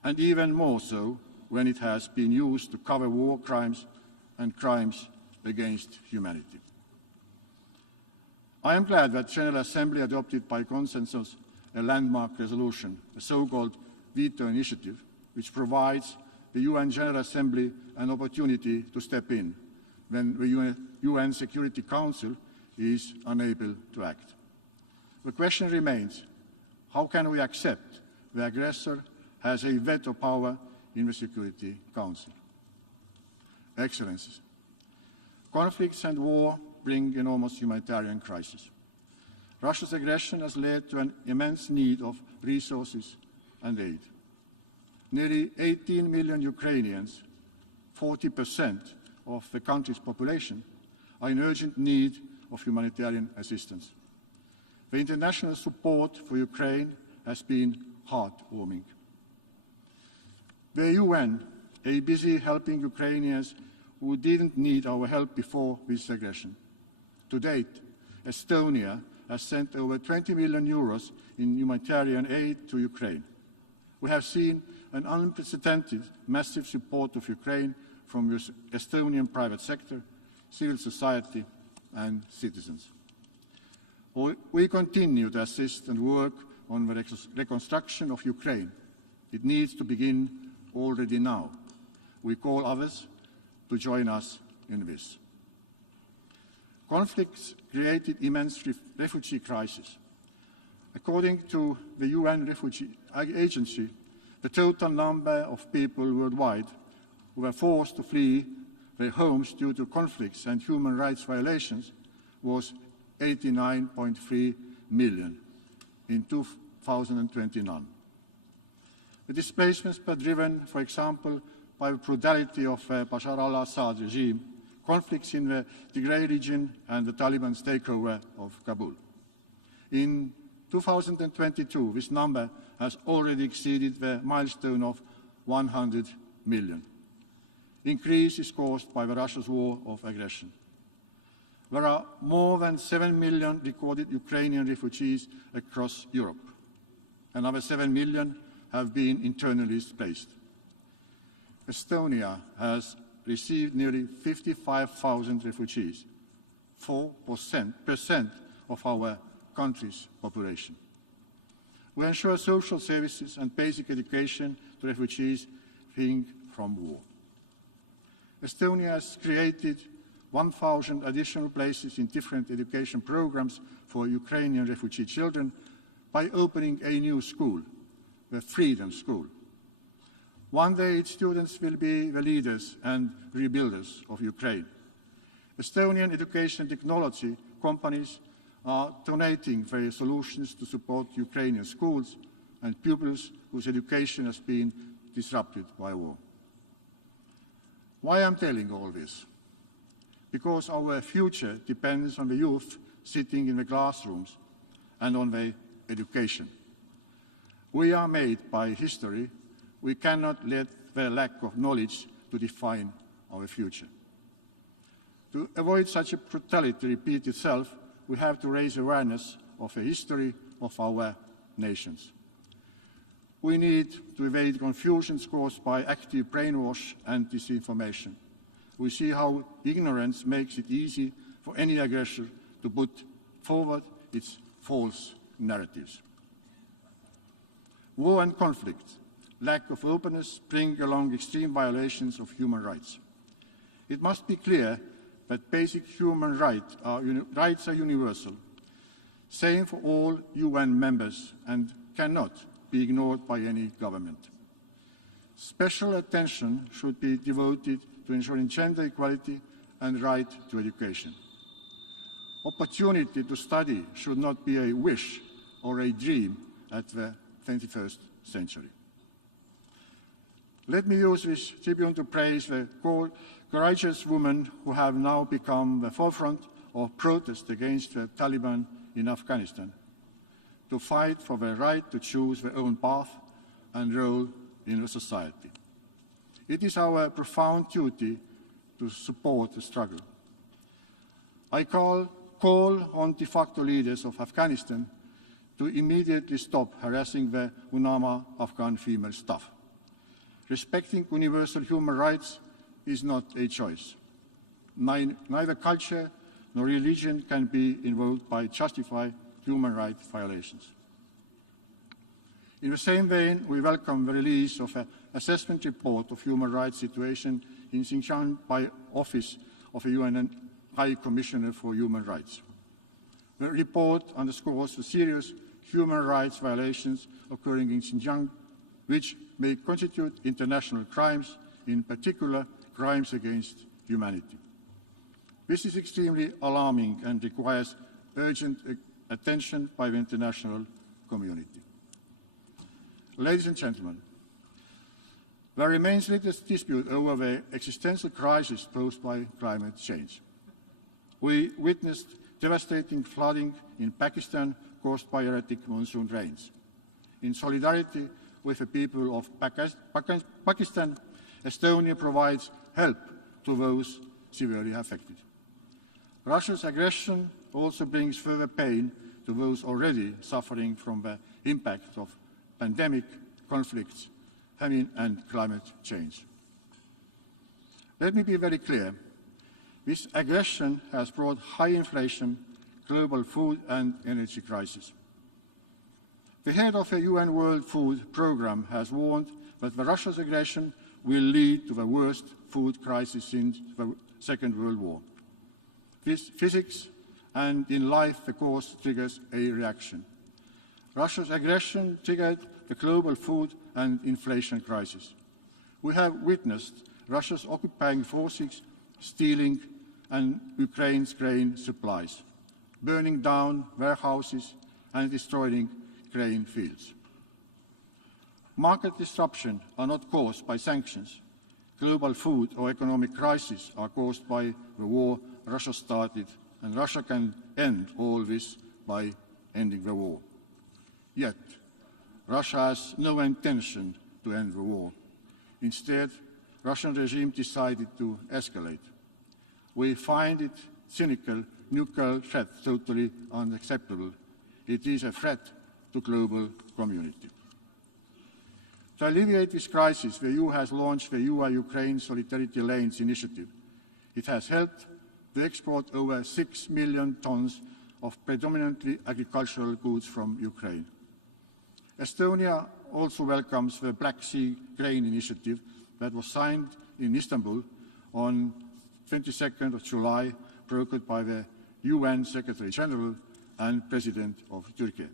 and even more so when it has been used to cover war crimes and crimes against humanity. I am glad that the General Assembly adopted by consensus a landmark resolution, the so-called veto initiative, which provides the UN General Assembly an opportunity to step in when the UN Security Council is unable to act. The question remains, how can we accept the aggressor has a veto power in the Security Council? Excellencies, conflicts and war bring enormous humanitarian crisis. Russia's aggression has led to an immense need of resources and aid. Nearly 18 million Ukrainians, 40% of the country's population, are in urgent need of humanitarian assistance. The international support for Ukraine has been heartwarming. The UN is busy helping Ukrainians who didn't need our help before this aggression. To date, Estonia has sent over 20 million euros in humanitarian aid to Ukraine. We have seen an unprecedented massive support of Ukraine from the Estonian private sector, civil society, and citizens. We continue to assist and work on the reconstruction of Ukraine. It needs to begin already now. We call others to join us in this. Conflicts created immense refugee crisis. According to the UN Refugee Agency, the total number of people worldwide who were forced to flee their homes due to conflicts and human rights violations was 89.3 million in 2021. The displacements were driven, for example, by the brutality of Bashar al-Assad regime, conflicts in the Tigray region, and the Taliban's takeover of Kabul. In 2022, this number has already exceeded the milestone of 100 million. The increase is caused by Russia's war of aggression. There are more than 7 million recorded Ukrainian refugees across Europe. Another 7 million have been internally displaced. Estonia has received nearly 55,000 refugees, 4% of our country's population. We ensure social services and basic education to refugees fleeing from war. Estonia has created 1,000 additional places in different education programs for Ukrainian refugee children by opening a new school, the Freedom School. One day its students will be the leaders and rebuilders of Ukraine. Estonian education technology companies are donating their solutions to support Ukrainian schools and pupils whose education has been disrupted by war. Why am I telling all this? Because our future depends on the youth sitting in the classrooms and on their education. We are made by history. We cannot let the lack of knowledge to define our future. To avoid such a brutality repeat itself, we have to raise awareness of the history of our nations. We need to evade confusions caused by active brainwash and disinformation. We see how ignorance makes it easy for any aggressor to put forward its false narratives. War and conflict, lack of openness bring along extreme violations of human rights. It must be clear that basic human rights are universal, same for all UN members, and cannot be ignored by any government. Special attention should be devoted to ensuring gender equality and right to education. Opportunity to study should not be a wish or a dream at the 21st century. Let me use this tribune to praise the courageous women who have now become the forefront of protest against the Taliban in Afghanistan, to fight for their right to choose their own path and role in the society. It is our profound duty to support the struggle. I call on de facto leaders of Afghanistan to immediately stop harassing the UNAMA Afghan female staff. Respecting universal human rights is not a choice. Neither culture nor religion can be invoked by justify human rights violations. In the same vein, we welcome the release of an assessment report of human rights situation in Xinjiang by Office of the UN High Commissioner for Human Rights. The report underscores the serious human rights violations occurring in Xinjiang, which may constitute international crimes, in particular crimes against humanity. This is extremely alarming and requires urgent attention by the international community. Ladies and gentlemen, there remains little dispute over the existential crisis posed by climate change. We witnessed devastating flooding in Pakistan caused by erratic monsoon rains. In solidarity with the people of Pakistan, Estonia provides help to those severely affected. Russia's aggression also brings further pain to those already suffering from the impact of pandemic, conflicts, famine, and climate change. Let me be very clear. This aggression has brought high inflation, global food and energy crisis. The head of the UN World Food Programme has warned that Russia's aggression will lead to the worst food crisis since the Second World War. This physics and in life the cause triggers a reaction. Russia's aggression triggered the global food and inflation crisis. We have witnessed Russia's occupying forces stealing Ukraine's grain supplies, burning down warehouses and destroying grain fields. Market disruption are not caused by sanctions. Global food or economic crises are caused by the war Russia started, and Russia can end all this by ending the war. Yet, Russia has no intention to end the war. Instead, the Russian regime decided to escalate. We find it cynical, nuclear threat totally unacceptable. It is a threat to global community. To alleviate this crisis, the EU has launched the EU-Ukraine Solidarity Lanes initiative. It has helped to export over 6 million tons of predominantly agricultural goods from Ukraine. Estonia also welcomes the Black Sea Grain Initiative that was signed in Istanbul on 22nd of July, brokered by the UN Secretary General and President of Turkey.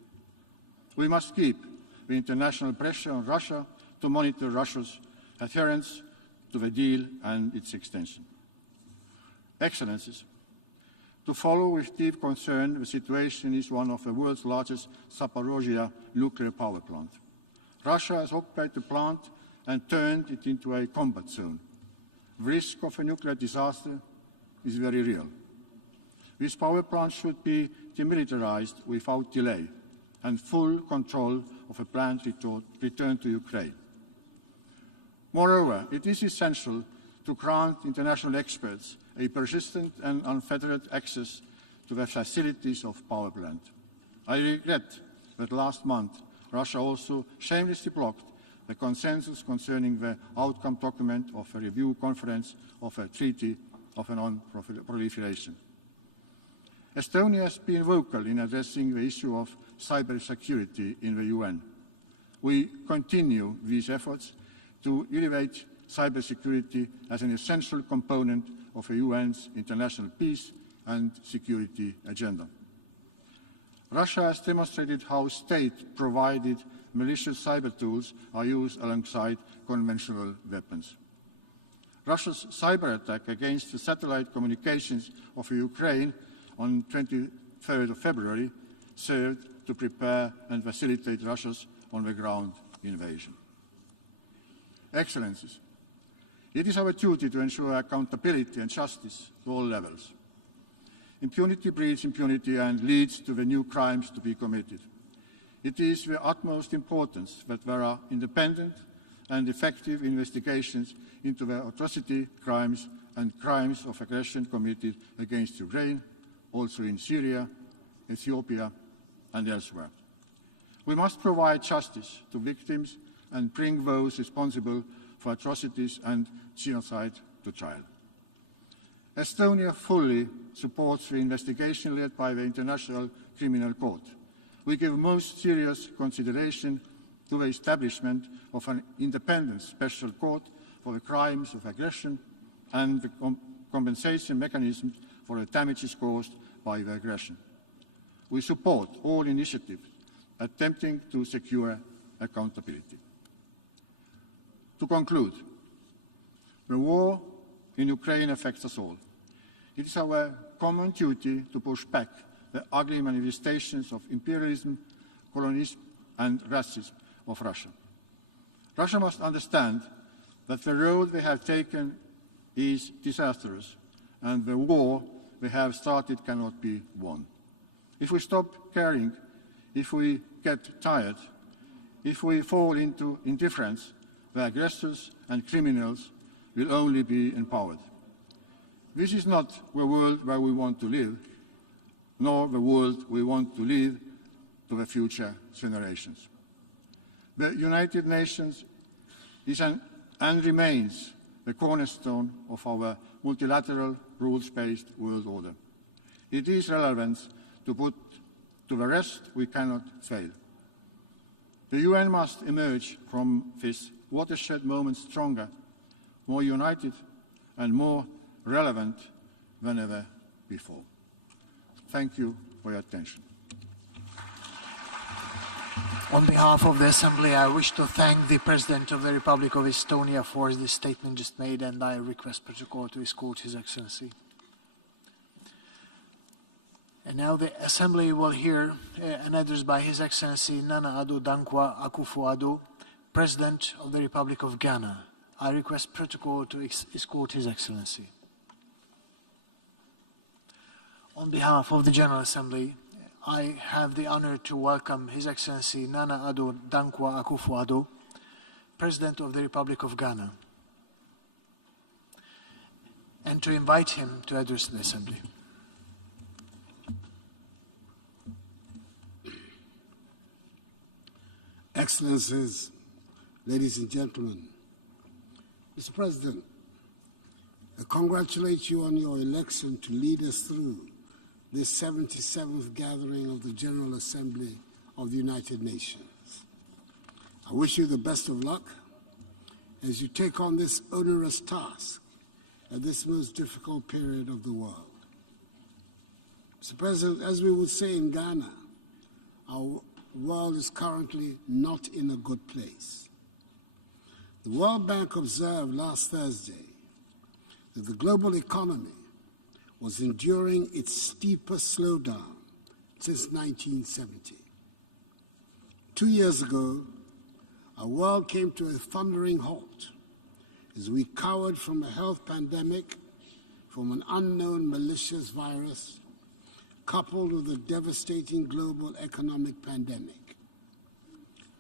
We must keep the international pressure on Russia to monitor Russia's adherence to the deal and its extension. Excellencies, to follow with deep concern the situation is one of the world's largest Zaporizhzhia nuclear power plant. Russia has occupied the plant and turned it into a combat zone. The risk of a nuclear disaster is very real. This power plant should be demilitarized without delay and full control of a plant return to Ukraine. Moreover, it is essential to grant international experts a persistent and unfettered access to the facilities of power plant. I regret that last month Russia also shamelessly blocked the consensus concerning the outcome document of a review conference of a treaty of non-proliferation. Estonia has been vocal in addressing the issue of cybersecurity in the UN. We continue these efforts to elevate cybersecurity as an essential component of the UN's international peace and security agenda. Russia has demonstrated how state-provided malicious cyber tools are used alongside conventional weapons. Russia's cyber attack against the satellite communications of Ukraine on 23rd of February served to prepare and facilitate Russia's on-the-ground invasion. Excellencies, it is our duty to ensure accountability and justice at all levels. Impunity breeds impunity and leads to the new crimes to be committed. It is the utmost importance that there are independent and effective investigations into the atrocity crimes and crimes of aggression committed against Ukraine, also in Syria, Ethiopia, and elsewhere. We must provide justice to victims and bring those responsible for atrocities and genocide to trial. Estonia fully supports the investigation led by the International Criminal Court. We give most serious consideration to the establishment of an independent special court for the crimes of aggression and the compensation mechanism for the damages caused by the aggression. We support all initiatives attempting to secure accountability. To conclude, the war in Ukraine affects us all. It is our common duty to push back the ugly manifestations of imperialism, colonialism, and racism of Russia. Russia must understand that the road they have taken is disastrous, and the war they have started cannot be won. If we stop caring, if we get tired, if we fall into indifference, the aggressors and criminals will only be empowered. This is not the world where we want to live, nor the world we want to leave to the future generations. The United Nations is and remains the cornerstone of our multilateral, rules-based world order. It is relevant to put to the rest we cannot fail. The UN must emerge from this watershed moment stronger, more united, and more relevant than ever before. Thank you for your attention. On behalf of the Assembly, I wish to thank the President of the Republic of Estonia for the statement just made, and I request Protocol to escort His Excellency. And now the Assembly will hear an address by His Excellency Nana Addo Dankwa Akufo-Addo, President of the Republic of Ghana. I request Protocol to escort His Excellency. On behalf of the General Assembly, I have the honor to welcome His Excellency Nana Addo Dankwa Akufo-Addo, President of the Republic of Ghana, and to invite him to address the Assembly. Excellencies, ladies and gentlemen, Mr. President, I congratulate you on your election to lead us through this 77th gathering of the General Assembly of the United Nations. I wish you the best of luck as you take on this onerous task at this most difficult period of the world. Mr. President, as we would say in Ghana, our world is currently not in a good place. The World Bank observed last Thursday that the global economy was enduring its steepest slowdown since 1970. 2 years ago, our world came to a thundering halt as we cowered from a health pandemic, from an unknown malicious virus, coupled with a devastating global economic pandemic.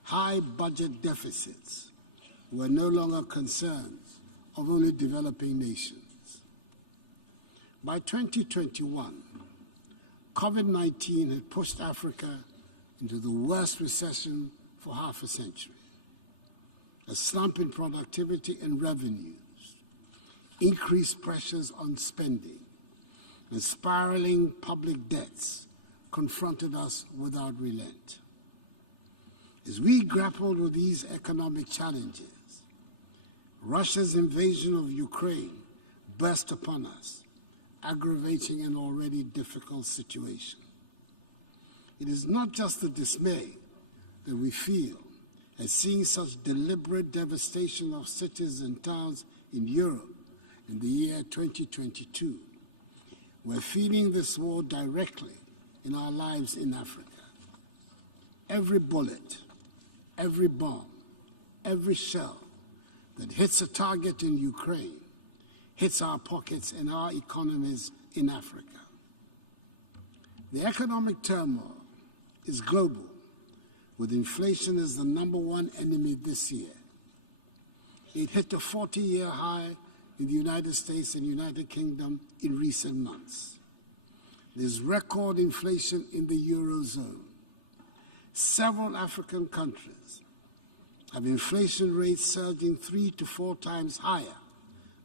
High budget deficits were no longer concerns of only developing nations. By 2021, COVID-19 had pushed Africa into the worst recession for half a century. A slump in productivity and revenues, increased pressures on spending, and spiraling public debts confronted us without relent. As we grappled with these economic challenges, Russia's invasion of Ukraine burst upon us, aggravating an already difficult situation. It is not just the dismay that we feel at seeing such deliberate devastation of cities and towns in Europe in the year 2022. We're feeling this war directly in our lives in Africa. Every bullet, every bomb, every shell that hits a target in Ukraine hits our pockets and our economies in Africa. The economic turmoil is global, with inflation as the #1 enemy this year. It hit a 40-year high in the United States and United Kingdom in recent months. There's record inflation in the Eurozone. Several African countries have inflation rates surging 3 to 4 times higher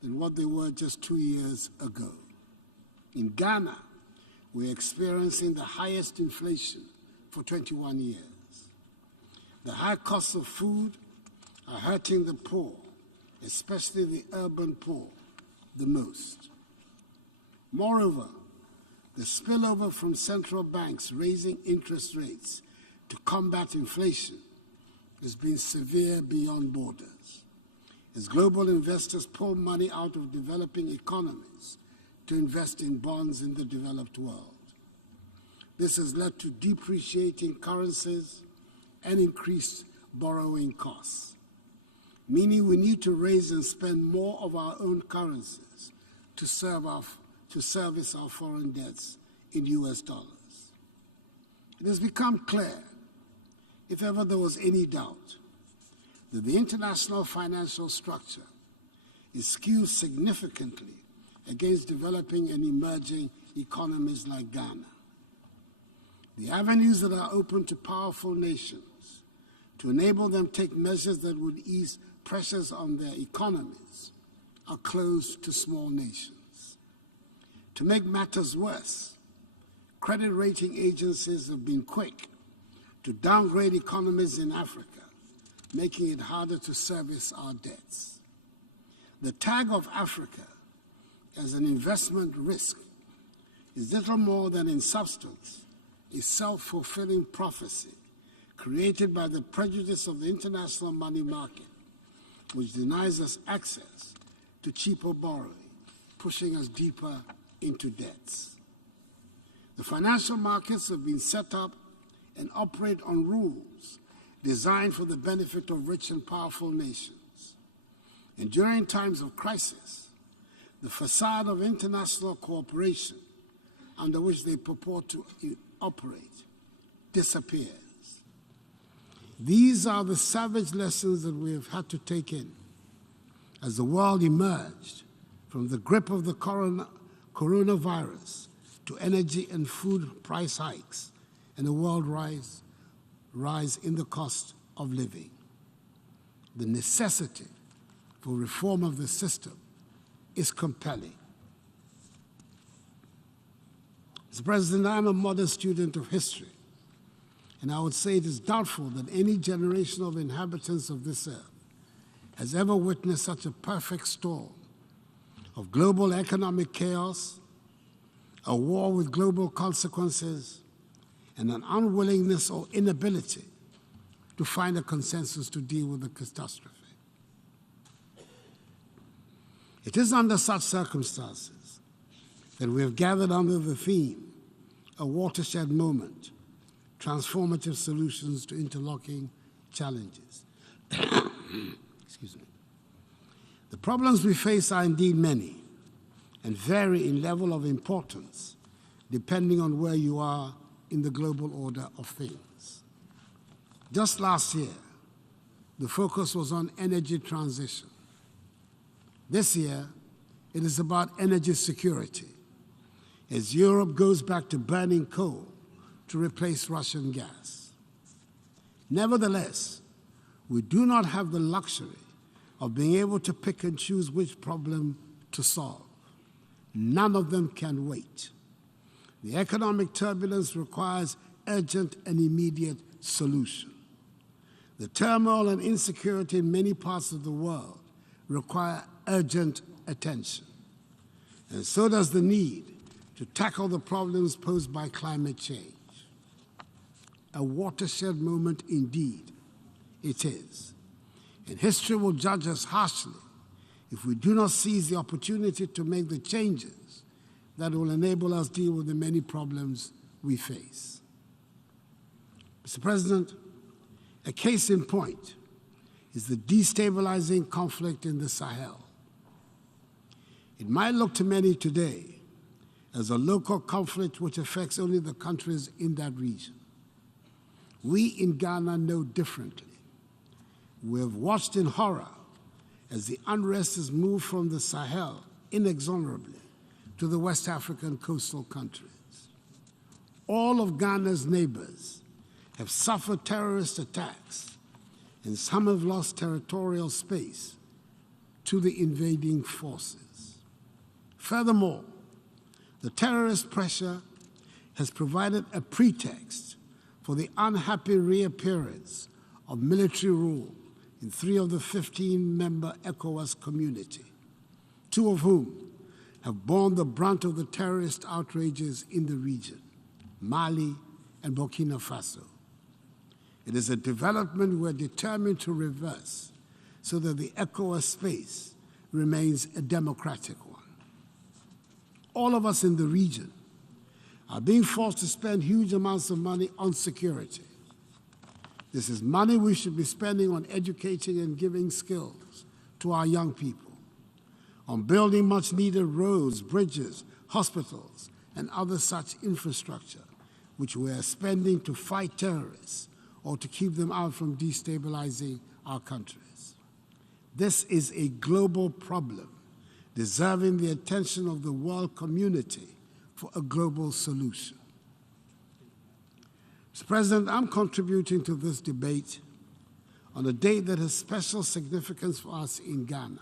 than what they were just 2 years ago. In Ghana, we're experiencing the highest inflation for 21 years. The high costs of food are hurting the poor, especially the urban poor, the most. Moreover, the spillover from central banks raising interest rates to combat inflation has been severe beyond borders, as global investors pull money out of developing economies to invest in bonds in the developed world. This has led to depreciating currencies and increased borrowing costs, meaning we need to raise and spend more of our own currencies to service our foreign debts in US dollars. It has become clear, if ever there was any doubt, that the international financial structure is skewed significantly against developing and emerging economies like Ghana. The avenues that are open to powerful nations to enable them take measures that would ease pressures on their economies are closed to small nations. To make matters worse, credit rating agencies have been quick to downgrade economies in Africa, making it harder to service our debts. The tag of Africa as an investment risk is little more than, in substance, a self-fulfilling prophecy created by the prejudice of the international money market, which denies us access to cheaper borrowing, pushing us deeper into debts. The financial markets have been set up and operate on rules designed for the benefit of rich and powerful nations. And during times of crisis, the facade of international cooperation under which they purport to operate disappears. These are the savage lessons that we have had to take in as the world emerged from the grip of the coronavirus to energy and food price hikes and a world rise in the cost of living. The necessity for reform of the system is compelling. Mr. President, I'm a modest student of history, and I would say it is doubtful that any generation of inhabitants of this earth has ever witnessed such a perfect storm of global economic chaos, a war with global consequences, and an unwillingness or inability to find a consensus to deal with the catastrophe. It is under such circumstances that we have gathered under the theme, a watershed moment, transformative solutions to interlocking challenges. Excuse me. The problems we face are indeed many and vary in level of importance depending on where you are in the global order of things. Just last year, the focus was on energy transition. This year, it is about energy security, as Europe goes back to burning coal to replace Russian gas. Nevertheless, we do not have the luxury of being able to pick and choose which problem to solve. None of them can wait. The economic turbulence requires urgent and immediate solution. The turmoil and insecurity in many parts of the world require urgent attention. And so does the need to tackle the problems posed by climate change. A watershed moment indeed it is. And history will judge us harshly if we do not seize the opportunity to make the changes that will enable us to deal with the many problems we face. Mr. President, a case in point is the destabilizing conflict in the Sahel. It might look to many today as a local conflict which affects only the countries in that region. We in Ghana know differently. We have watched in horror as the unrest has moved from the Sahel inexorably to the West African coastal countries. All of Ghana's neighbors have suffered terrorist attacks, and some have lost territorial space to the invading forces. Furthermore, the terrorist pressure has provided a pretext for the unhappy reappearance of military rule in 3 of the 15-member ECOWAS community, 2 of whom have borne the brunt of the terrorist outrages in the region, Mali and Burkina Faso. It is a development we're determined to reverse so that the ECOWAS space remains a democratic one. All of us in the region are being forced to spend huge amounts of money on security. This is money we should be spending on educating and giving skills to our young people, on building much-needed roads, bridges, hospitals, and other such infrastructure, which we are spending to fight terrorists or to keep them out from destabilizing our countries. This is a global problem, deserving the attention of the world community for a global solution. Mr. President, I'm contributing to this debate on a date that has special significance for us in Ghana.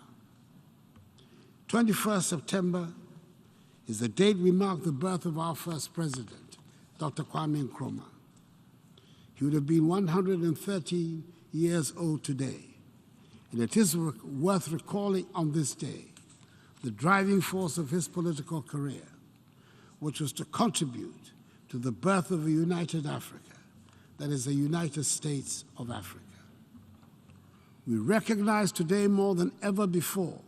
21st September is the date we mark the birth of our first president, Dr. Kwame Nkrumah. He would have been 113 years old today, and it is worth recalling on this day the driving force of his political career, which was to contribute to the birth of a united Africa, that is, the United States of Africa. We recognize today more than ever before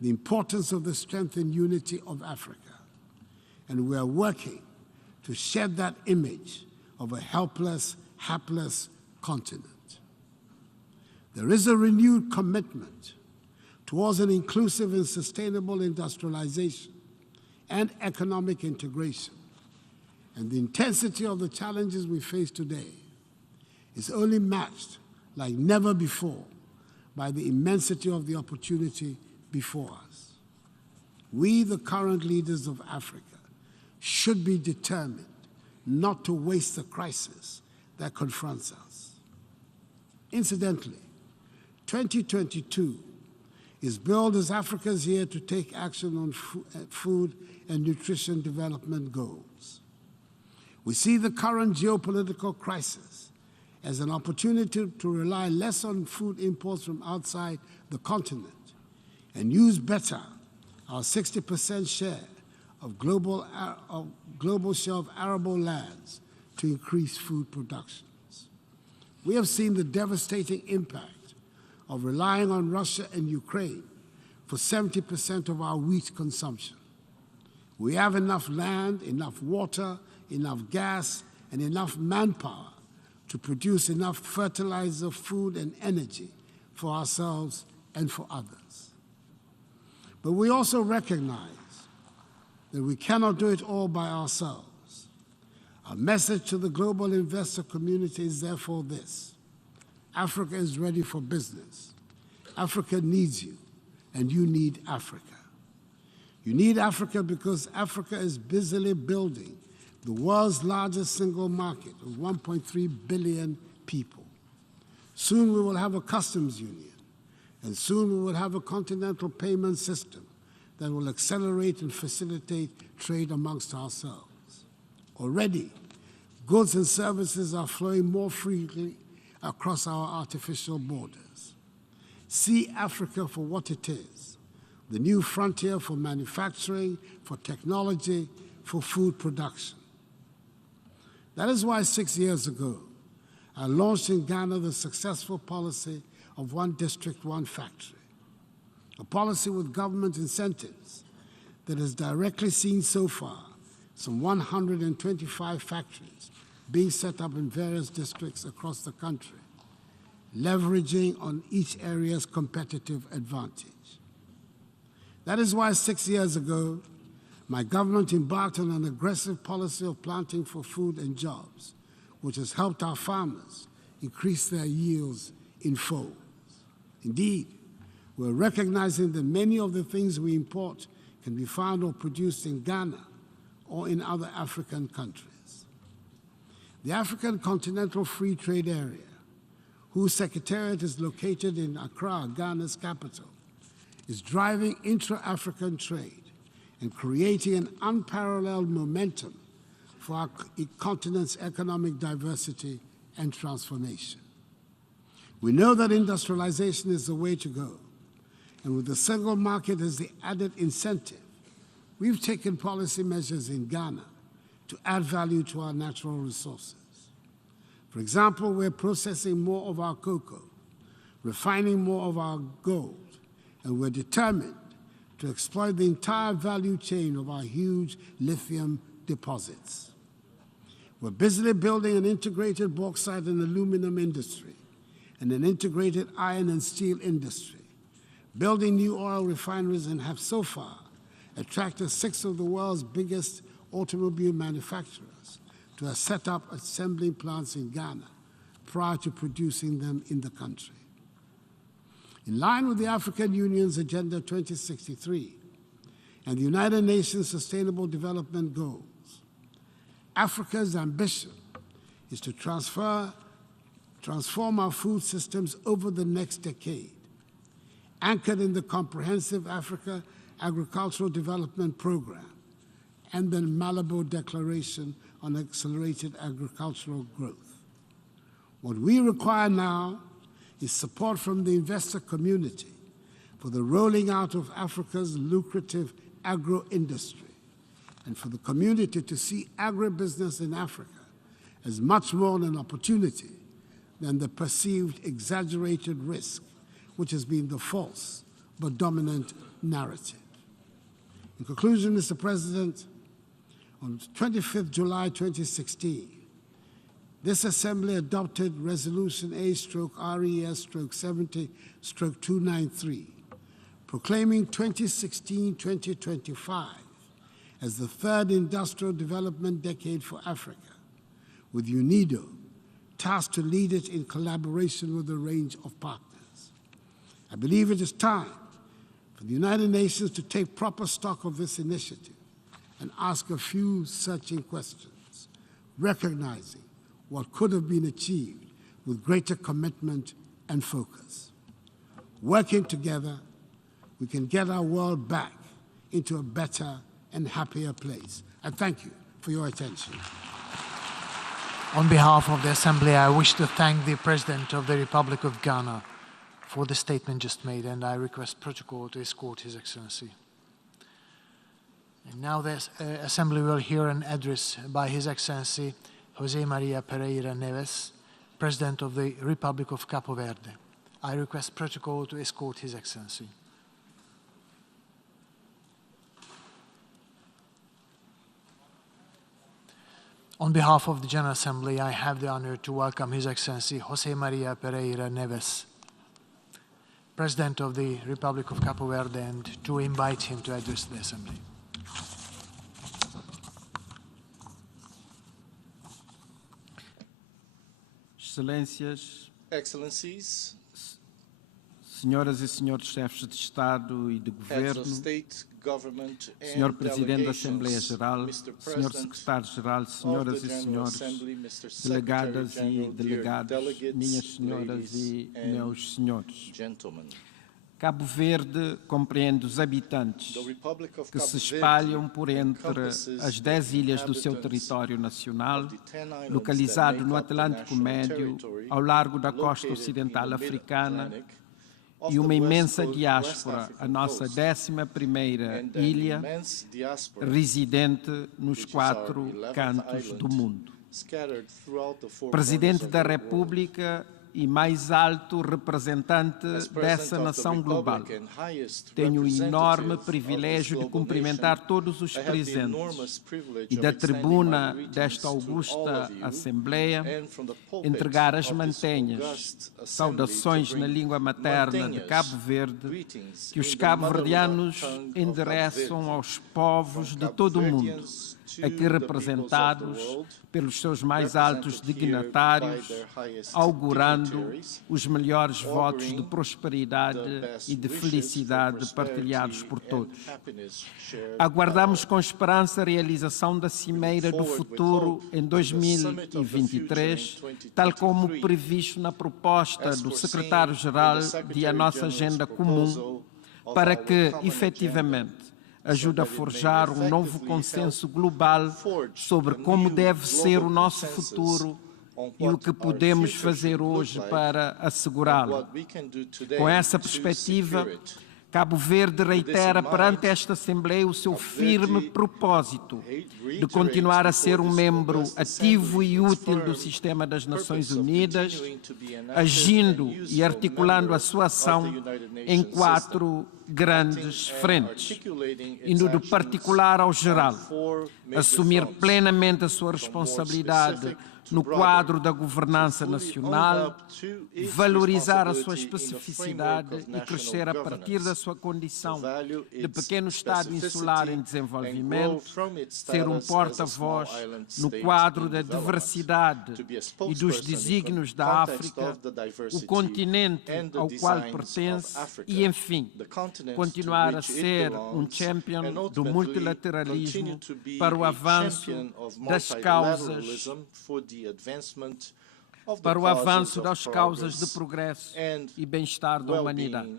the importance of the strength and unity of Africa, and we are working to shed that image of a helpless, hapless continent. There is a renewed commitment towards an inclusive and sustainable industrialization and economic integration. And the intensity of the challenges we face today is only matched like never before by the immensity of the opportunity before us. We, the current leaders of Africa, should be determined not to waste the crisis that confronts us. Incidentally, 2022 is billed as Africa's year to take action on food and nutrition development goals. We see the current geopolitical crisis as an opportunity to rely less on food imports from outside the continent and use better our 60% share of global share of arable lands to increase food productions. We have seen the devastating impact of relying on Russia and Ukraine for 70% of our wheat consumption. We have enough land, enough water, enough gas, and enough manpower to produce enough fertilizer, food, and energy for ourselves and for others. But we also recognize that we cannot do it all by ourselves. Our message to the global investor community is therefore this: Africa is ready for business. Africa needs you, and you need Africa. You need Africa because Africa is busily building the world's largest single market of 1.3 billion people. Soon we will have a customs union, and soon we will have a continental payment system that will accelerate and facilitate trade amongst ourselves. Already, goods and services are flowing more freely across our artificial borders. See Africa for what it is: the new frontier for manufacturing, for technology, for food production. That is why 6 years ago, I launched in Ghana the successful policy of one district, one factory, a policy with government incentives that has directly seen so far some 125 factories being set up in various districts across the country, leveraging on each area's competitive advantage. That is why 6 years ago, my government embarked on an aggressive policy of planting for food and jobs, which has helped our farmers increase their yields in folds. Indeed, we're recognizing that many of the things we import can be found or produced in Ghana or in other African countries. The African Continental Free Trade Area, whose secretariat is located in Accra, Ghana's capital, is driving intra-African trade and creating an unparalleled momentum for our continent's economic diversity and transformation. We know that industrialization is the way to go, and with the single market as the added incentive, we've taken policy measures in Ghana to add value to our natural resources. For example, we're processing more of our cocoa, refining more of our gold, and we're determined to exploit the entire value chain of our huge lithium deposits. We're busily building an integrated bauxite and aluminum industry and an integrated iron and steel industry, building new oil refineries, and have so far attracted 6 of the world's biggest automobile manufacturers to set up assembling plants in Ghana prior to producing them in the country. In line with the African Union's Agenda 2063 and the United Nations Sustainable Development Goals, Africa's ambition is to transform our food systems over the next decade, anchored in the Comprehensive Africa Agricultural Development Program and the Malabo Declaration on Accelerated Agricultural Growth. What we require now is support from the investor community for the rolling out of Africa's lucrative agro-industry, and for the community to see agribusiness in Africa as much more an opportunity than the perceived exaggerated risk, which has been the false but dominant narrative. In conclusion, Mr. President, on 25th July 2016, this Assembly adopted Resolution A/RES/70/293, proclaiming 2016-2025 as the third industrial development decade for Africa, with UNIDO tasked to lead it in collaboration with a range of partners. I believe it is time for the United Nations to take proper stock of this initiative and ask a few searching questions, recognizing what could have been achieved with greater commitment and focus. Working together, we can get our world back into a better and happier place. I thank you for your attention. On behalf of the Assembly, I wish to thank the President of the Republic of Ghana for the statement just made, and I request protocol to escort His Excellency. And now the Assembly will hear an address by His Excellency José María Pereira Neves, President of the Republic of Cabo Verde. I request protocol to escort His Excellency. On behalf of the General Assembly, I have the honor to welcome His Excellency José María Pereira Neves, President of the Republic of Cabo Verde, and to invite him to address the Assembly. Excelências, Excellencies, senhoras e senhores chefes de Estado e de Governo, Senhor Presidente da Assembleia Geral, Senhor Secretário-Geral, senhoras e senhores delegadas e delegados, minhas senhoras e meus senhores. Cabo Verde compreende os habitantes que se espalham por entre as 10 ilhas do seu território nacional, localizado no Atlântico Médio, ao largo da costa ocidental africana, e uma imensa diáspora, a nossa 11ª ilha, residente nos 4 cantos do mundo. Presidente da República e mais alto representante dessa nação global, tenho o enorme privilégio de cumprimentar todos os presentes e da tribuna desta augusta Assembleia entregar as mantenhas, saudações na língua materna de Cabo Verde, que os cabo-verdianos endereçam aos povos de todo o mundo, aqui representados pelos seus mais altos dignatários, augurando os melhores votos de prosperidade e de felicidade partilhados por todos. Aguardamos com esperança a realização da Cimeira do Futuro em 2023, tal como previsto na proposta do Secretário-Geral de a nossa agenda comum, para que, efetivamente, ajude a forjar um novo consenso global sobre como deve ser o nosso futuro e o que podemos fazer hoje para assegurá-lo. Com essa perspectiva, Cabo Verde reitera perante esta Assembleia o seu firme propósito de continuar a ser um membro ativo e útil do sistema das Nações Unidas, agindo e articulando a sua ação em 4 grandes frentes, indo do particular ao geral, assumir plenamente a sua responsabilidade no quadro da governança nacional, valorizar a sua especificidade e crescer a partir da sua condição de pequeno Estado insular em desenvolvimento, ser um porta-voz no quadro da diversidade e dos desígnios da África, o continente ao qual pertence e, enfim, continuar a ser um champion do multilateralismo para o avanço das causas das causas de progresso e bem-estar da humanidade.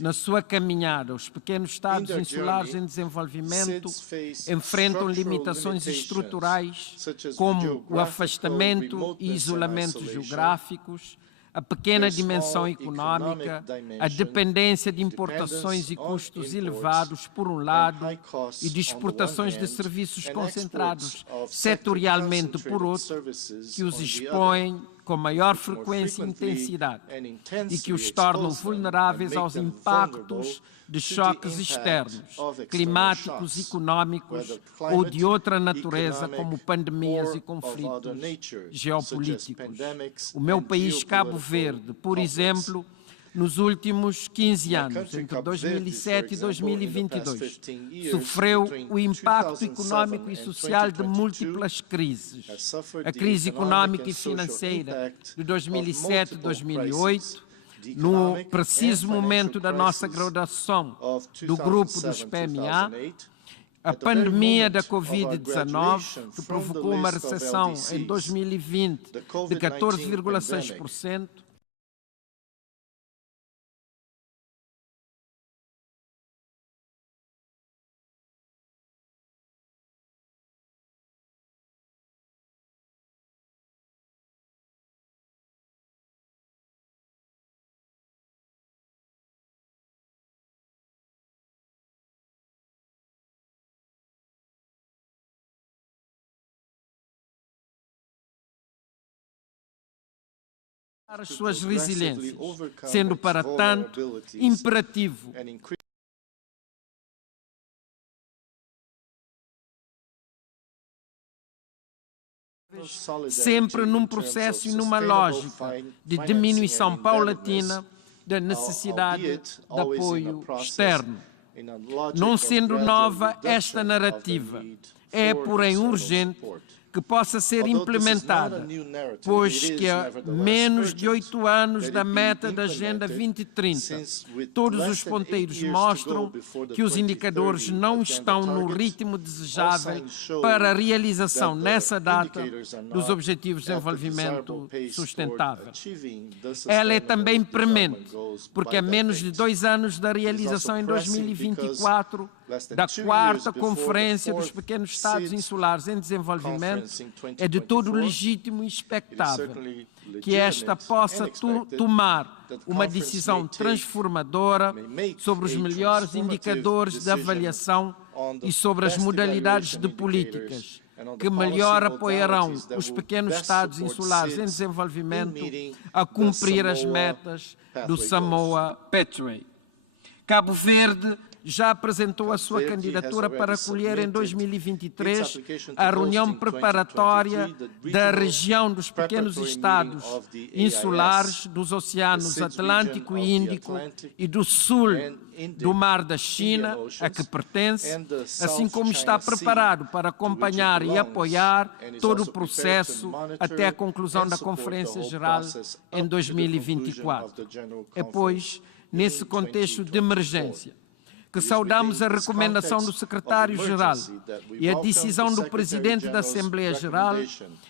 Na sua caminhada, os pequenos Estados insulares em desenvolvimento enfrentam limitações estruturais como o afastamento e isolamento geográficos, a pequena dimensão económica, a dependência de importações e custos elevados, por um lado, e de exportações de serviços concentrados setorialmente, por outro, que os expõem com maior frequência e intensidade e que os tornam vulneráveis aos impactos de choques externos, climáticos, económicos ou de outra natureza, como pandemias e conflitos geopolíticos. O meu país, Cabo Verde, por exemplo, nos últimos 15 anos, entre 2007 e 2022, sofreu o impacto económico e social de múltiplas crises. A crise económica e financeira de 2007 e 2008, no preciso momento da nossa graduação do grupo dos PMA, a pandemia da Covid-19, que provocou uma recessão em 2020 de 14,6%, as suas resiliências, sendo, para tanto, imperativo sempre num processo e numa lógica de diminuição paulatina da necessidade de apoio externo. Não sendo nova esta narrativa, é, porém, urgente que possa ser implementada, pois que a menos de 8 anos da meta da Agenda 2030, todos os ponteiros mostram que os indicadores não estão no ritmo desejável para a realização, nessa data, dos Objetivos de Desenvolvimento Sustentável. Ela é também premente, porque a menos de 2 anos da realização em 2024 da 4ª Conferência dos Pequenos Estados Insulares em Desenvolvimento, é de todo legítimo e expectável que esta possa tomar uma decisão transformadora sobre os melhores indicadores de avaliação e sobre as modalidades de políticas que melhor apoiarão os pequenos Estados insulares em desenvolvimento a cumprir as metas do Samoa Pathway. Cabo Verde já apresentou a sua candidatura para acolher em 2023 a reunião preparatória da região dos pequenos estados insulares dos oceanos Atlântico e Índico e do sul do Mar da China, a que pertence, assim como está preparado para acompanhar e apoiar todo o processo até a conclusão da Conferência Geral em 2024. É, pois, nesse contexto de emergência, que saudamos a recomendação do Secretário-Geral e a decisão do Presidente da Assembleia Geral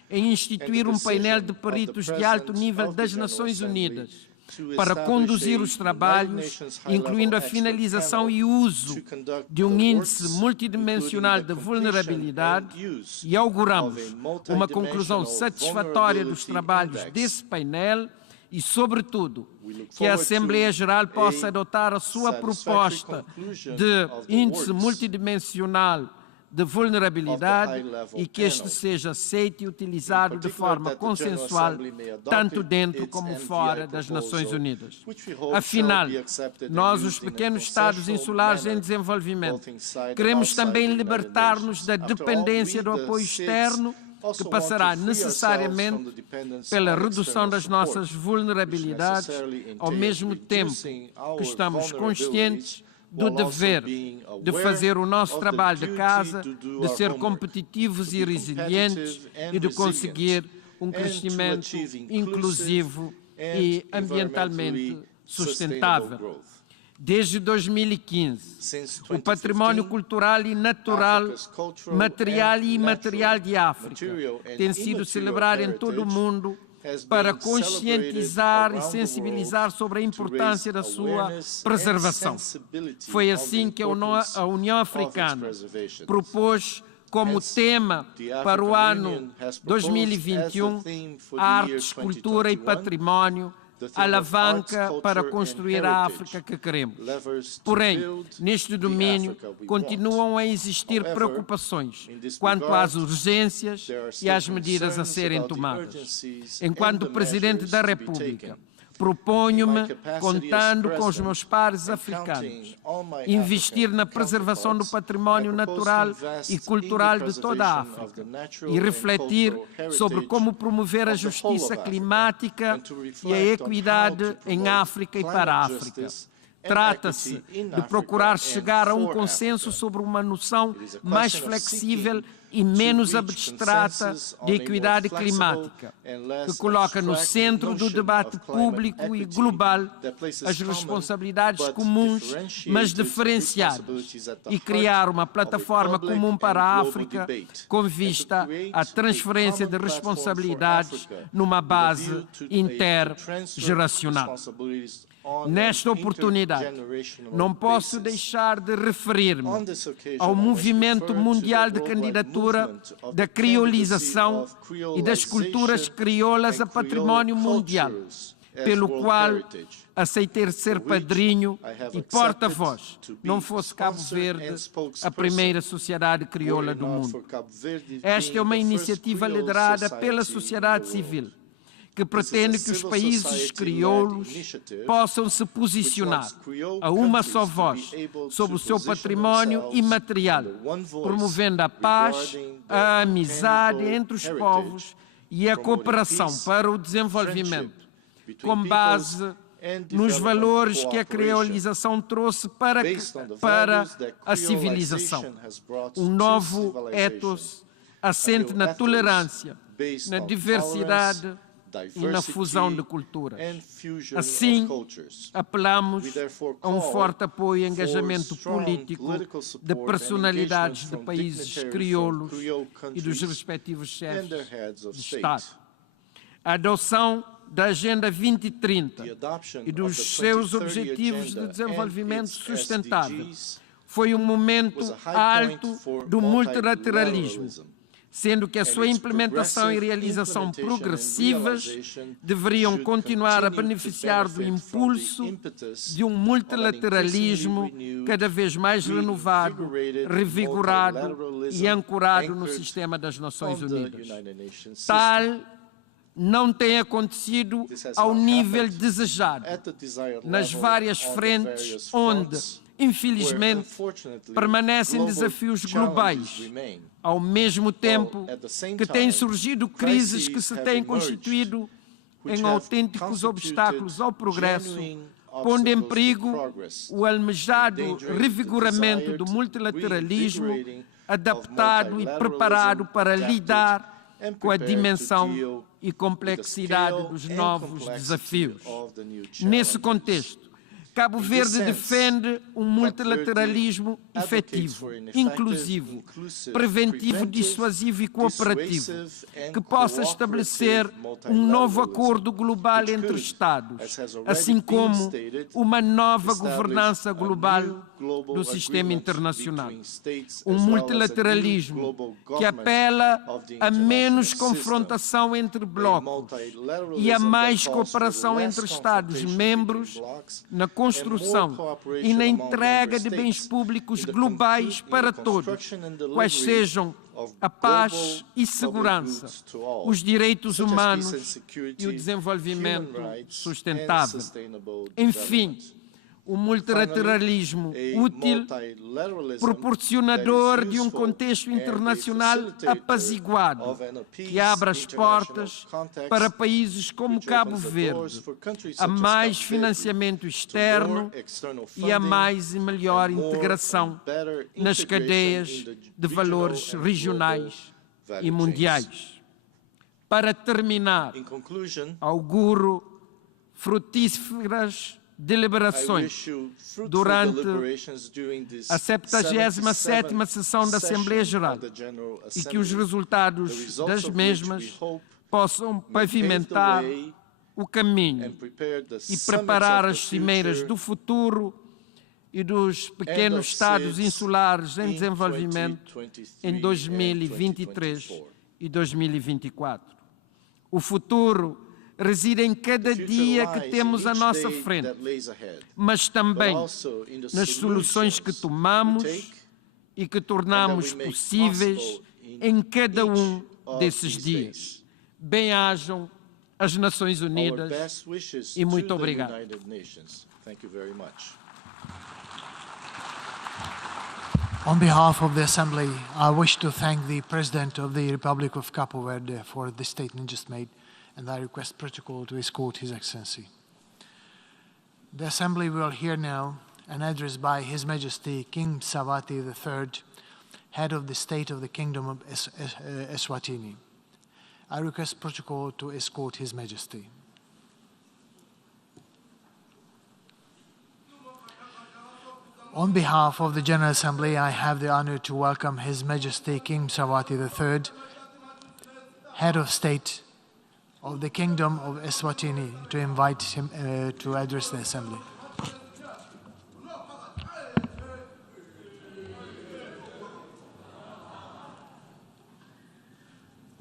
em instituir um painel de peritos de alto nível das Nações Unidas para conduzir os trabalhos, incluindo a finalização e uso de um índice multidimensional de vulnerabilidade, e auguramos uma conclusão satisfatória dos trabalhos desse painel e, sobretudo, que a Assembleia Geral possa adotar a sua proposta de índice multidimensional de vulnerabilidade e que este seja aceito e utilizado de forma consensual, tanto dentro como fora das Nações Unidas. Afinal, nós, os pequenos Estados insulares em desenvolvimento, queremos também libertar-nos da dependência do apoio externo, que passará necessariamente pela redução das nossas vulnerabilidades, ao mesmo tempo que estamos conscientes do dever de fazer o nosso trabalho de casa, de ser competitivos e resilientes e de conseguir um crescimento inclusivo e ambientalmente sustentável. Desde 2015, o património cultural e natural, material e imaterial de África tem sido celebrado em todo o mundo para conscientizar e sensibilizar sobre a importância da sua preservação. Foi assim que a União Africana propôs como tema para o ano 2021 artes, cultura e património, alavanca para construir a África que queremos. Porém, neste domínio, continuam a existir preocupações quanto às urgências e às medidas a serem tomadas. Enquanto Presidente da República, proponho-me, contando com os meus pares africanos, investir na preservação do património natural e cultural de toda a África e refletir sobre como promover a justiça climática e a equidade em África e para a África. Trata-se de procurar chegar a um consenso sobre uma noção mais flexível e menos abstrata de equidade climática, que coloca no centro do debate público e global as responsabilidades comuns, mas diferenciadas, e criar uma plataforma comum para a África com vista à transferência de responsabilidades numa base intergeracional. Nesta oportunidade, não posso deixar de referir-me ao movimento mundial de candidatura da criolização e das culturas crioulas a património mundial, pelo qual aceitei ser padrinho e porta-voz, não fosse Cabo Verde a primeira sociedade crioula do mundo. Esta é uma iniciativa liderada pela sociedade civil, que pretende que os países crioulos possam se posicionar a uma só voz sobre o seu património imaterial, promovendo a paz, a amizade entre os povos e a cooperação para o desenvolvimento, com base nos valores que a criolização trouxe para a civilização. Um novo ethos assente na tolerância, na diversidade e na fusão de culturas. Assim, apelamos a um forte apoio e engajamento político de personalidades de países crioulos e dos respectivos chefes de Estado. A adoção da Agenda 2030 e dos seus Objetivos de Desenvolvimento Sustentável foi um momento alto do multilateralismo, sendo que a sua implementação e realização progressivas deveriam continuar a beneficiar do impulso de um multilateralismo cada vez mais renovado, revigorado e ancorado no sistema das Nações Unidas. Tal não tem acontecido ao nível desejado nas várias frentes onde, infelizmente, permanecem desafios globais, ao mesmo tempo que têm surgido crises que se têm constituído em autênticos obstáculos ao progresso, pondo em perigo o almejado revigoramento do multilateralismo, adaptado e preparado para lidar com a dimensão e complexidade dos novos desafios. Nesse contexto, Cabo Verde defende um multilateralismo efetivo, inclusivo, preventivo, dissuasivo e cooperativo, que possa estabelecer um novo acordo global entre Estados, assim como uma nova governança global do sistema internacional. Um multilateralismo que apela a menos confrontação entre blocos e a mais cooperação entre Estados-membros na construção e na entrega de bens públicos globais para todos, quais sejam a paz e segurança, os direitos humanos e o desenvolvimento sustentável. Enfim, o multilateralismo útil, proporcionador de um contexto internacional apaziguado, que abra as portas para países como Cabo Verde, a mais financiamento externo e a mais e melhor integração nas cadeias de valores regionais e mundiais. Para terminar, auguro frutíferas deliberações durante a 77ª sessão da Assembleia Geral e que os resultados das mesmas possam pavimentar o caminho e preparar as cimeiras do futuro e dos pequenos Estados insulares em desenvolvimento em 2023 e 2024. O futuro reside em cada dia que temos à nossa frente, mas também nas soluções que tomamos e que tornamos possíveis em cada um desses dias. Bem-ajam as Nações Unidas e muito obrigado. On behalf of the Assembly, I wish to thank the President of the Republic of Cabo Verde for the statement just made, and I request protocol to escort His Excellency. The Assembly will hear now an address by His Majesty King Mswati III, Head of the State of the Kingdom of Eswatini. I request protocol to escort His Majesty. On behalf of the General Assembly, I have the honor to welcome His Majesty King Mswati III, Head of State of the Kingdom of Eswatini, to invite him to address the Assembly.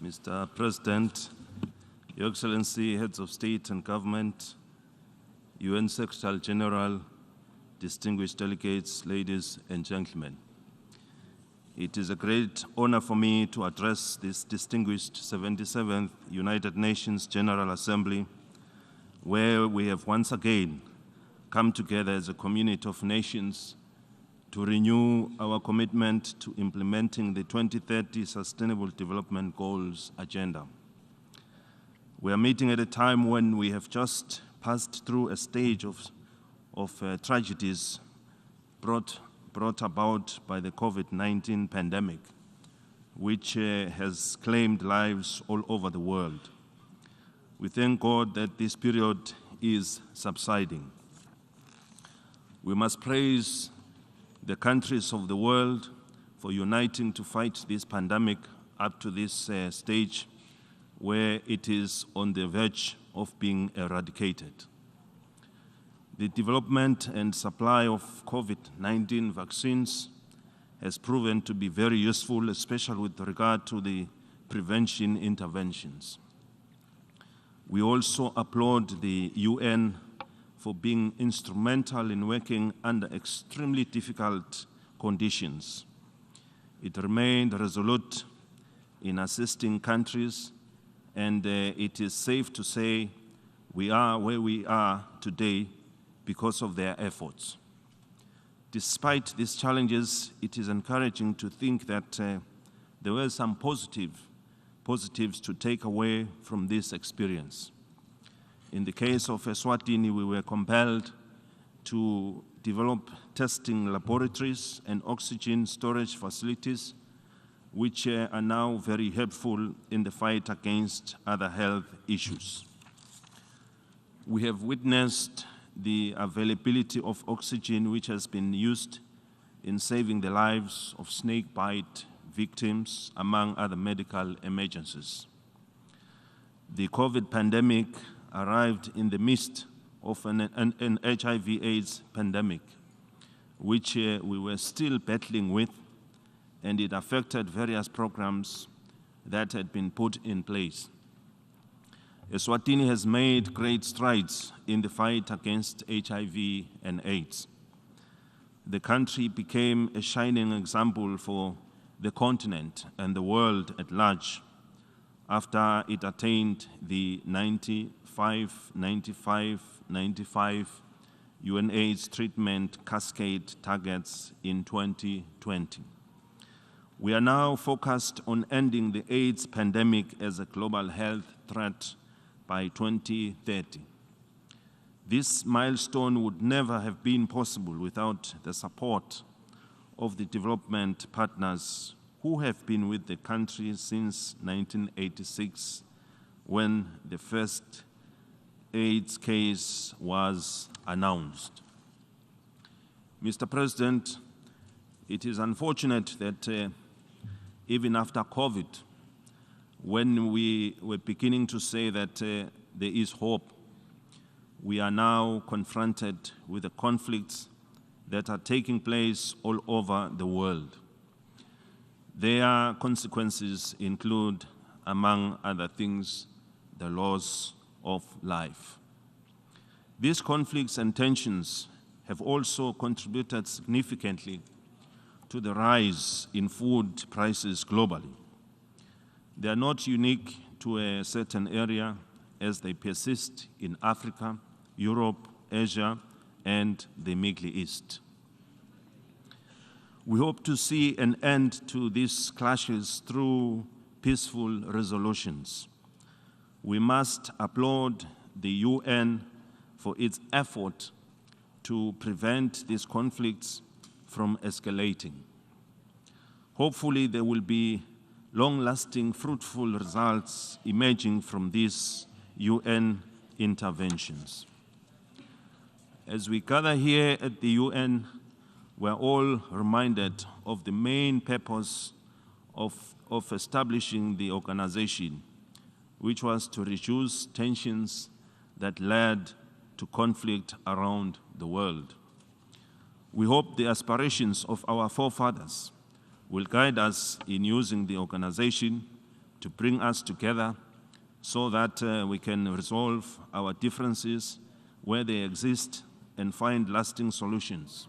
Mr. President, Your Excellency, Heads of State and Government, UN Secretary General, distinguished delegates, ladies and gentlemen. It is a great honor for me to address this distinguished 77th United Nations General Assembly, where we have once again come together as a community of nations to renew our commitment to implementing the 2030 Sustainable Development Goals agenda. We are meeting at a time when we have just passed through a stage of tragedies brought about by the COVID-19 pandemic, which has claimed lives all over the world. We thank God that this period is subsiding. We must praise the countries of the world for uniting to fight this pandemic up to this stage where it is on the verge of being eradicated. The development and supply of COVID-19 vaccines has proven to be very useful, especially with regard to the prevention interventions. We also applaud the UN for being instrumental in working under extremely difficult conditions. It remained resolute in assisting countries, and it is safe to say we are where we are today because of their efforts. Despite these challenges, it is encouraging to think that there were some positives to take away from this experience. In the case of Eswatini, we were compelled to develop testing laboratories and oxygen storage facilities, which are now very helpful in the fight against other health issues. We have witnessed the availability of oxygen, which has been used in saving the lives of snake bite victims, among other medical emergencies. The COVID pandemic arrived in the midst of an HIV/AIDS pandemic, which we were still battling with, and it affected various programs that had been put in place. Eswatini has made great strides in the fight against HIV and AIDS. The country became a shining example for the continent and the world at large after it attained the 95 UNAIDS treatment cascade targets in 2020. We are now focused on ending the AIDS pandemic as a global health threat by 2030. This milestone would never have been possible without the support of the development partners who have been with the country since 1986, when the first AIDS case was announced. Mr. President, it is unfortunate that even after COVID, when we were beginning to say that there is hope, we are now confronted with the conflicts that are taking place all over the world. Their consequences include, among other things, the loss of life. These conflicts and tensions have also contributed significantly to the rise in food prices globally. They are not unique to a certain area, as they persist in Africa, Europe, Asia, and the Middle East. We hope to see an end to these clashes through peaceful resolutions. We must applaud the UN for its effort to prevent these conflicts from escalating. Hopefully, there will be long-lasting, fruitful results emerging from these UN interventions. As we gather here at the UN, we're all reminded of the main purpose of establishing the organization, which was to reduce tensions that led to conflict around the world. We hope the aspirations of our forefathers will guide us in using the organization to bring us together so that we can resolve our differences where they exist and find lasting solutions.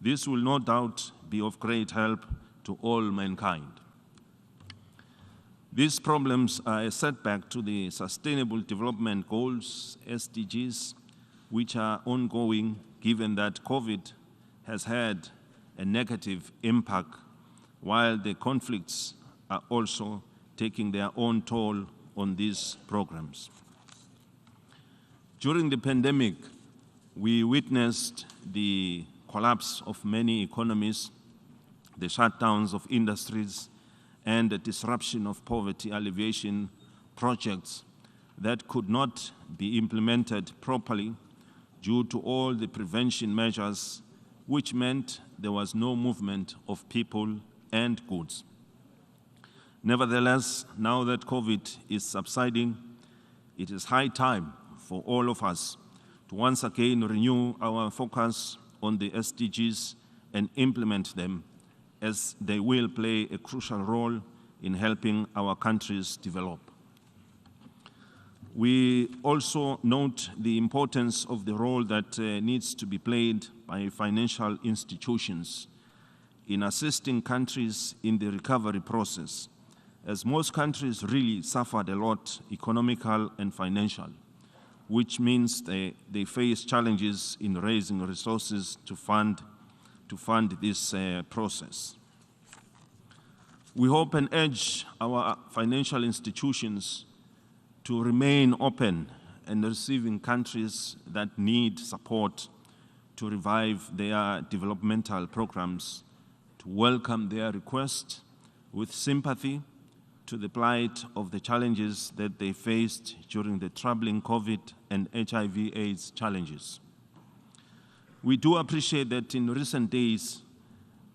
This will no doubt be of great help to all mankind. These problems are a setback to the Sustainable Development Goals, SDGs, which are ongoing given that COVID has had a negative impact, while the conflicts are also taking their own toll on these programs. During the pandemic, we witnessed the collapse of many economies, the shutdowns of industries, and the disruption of poverty alleviation projects that could not be implemented properly due to all the prevention measures, which meant there was no movement of people and goods. Nevertheless, now that COVID is subsiding, it is high time for all of us to once again renew our focus on the SDGs and implement them, as they will play a crucial role in helping our countries develop. We also note the importance of the role that needs to be played by financial institutions in assisting countries in the recovery process, as most countries really suffered a lot, economical and financial, which means they face challenges in raising resources to fund this process. We hope and urge our financial institutions to remain open and receiving countries that need support to revive their developmental programs, to welcome their request with sympathy to the plight of the challenges that they faced during the troubling COVID and HIV/AIDS challenges. We do appreciate that in recent days,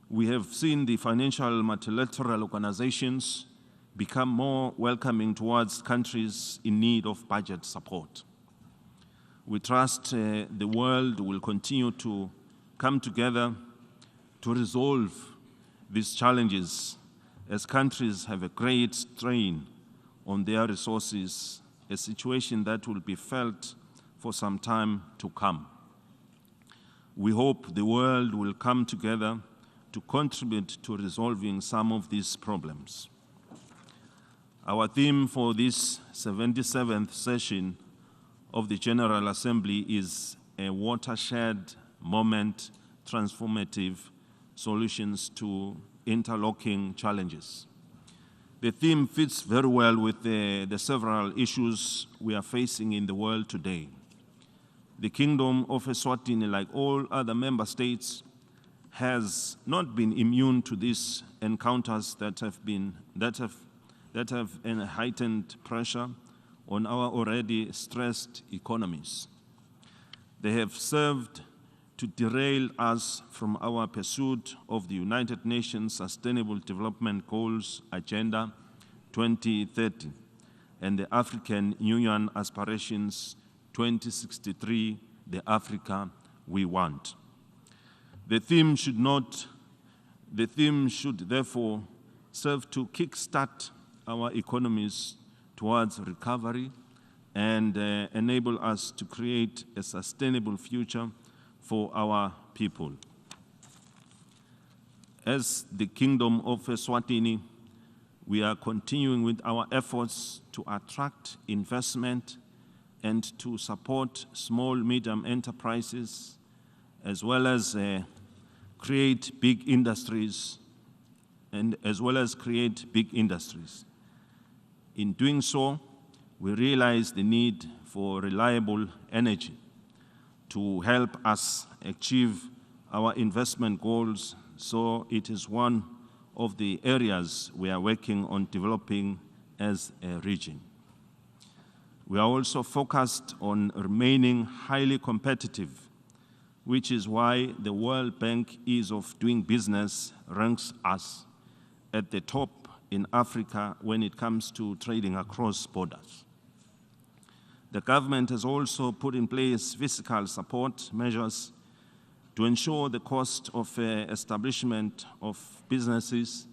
we have seen the financial multilateral organizations become more welcoming towards countries in need of budget support. We trust the world will continue to come together to resolve these challenges, as countries have a great strain on their resources, a situation that will be felt for some time to come. We hope the world will come together to contribute to resolving some of these problems. Our theme for this 77th session of the General Assembly is a watershed moment, transformative solutions to interlocking challenges. The theme fits very well with the several issues we are facing in the world today. The Kingdom of Eswatini, like all other member states, has not been immune to these encounters that have a heightened pressure on our already stressed economies. They have served to derail us from our pursuit of the United Nations Sustainable Development Goals Agenda 2030 and the African Union Aspirations 2063, the Africa we want. The theme should therefore serve to kickstart our economies towards recovery and enable us to create a sustainable future for our people. As the Kingdom of Eswatini, we are continuing with our efforts to attract investment and to support small, medium enterprises, as well as create big industries, In doing so, we realize the need for reliable energy to help us achieve our investment goals, so it is one of the areas we are working on developing as a region. We are also focused on remaining highly competitive, which is why the World Bank Ease of Doing Business ranks us at the top in Africa when it comes to trading across borders. The government has also put in place fiscal support measures to ensure the cost of establishment of businesses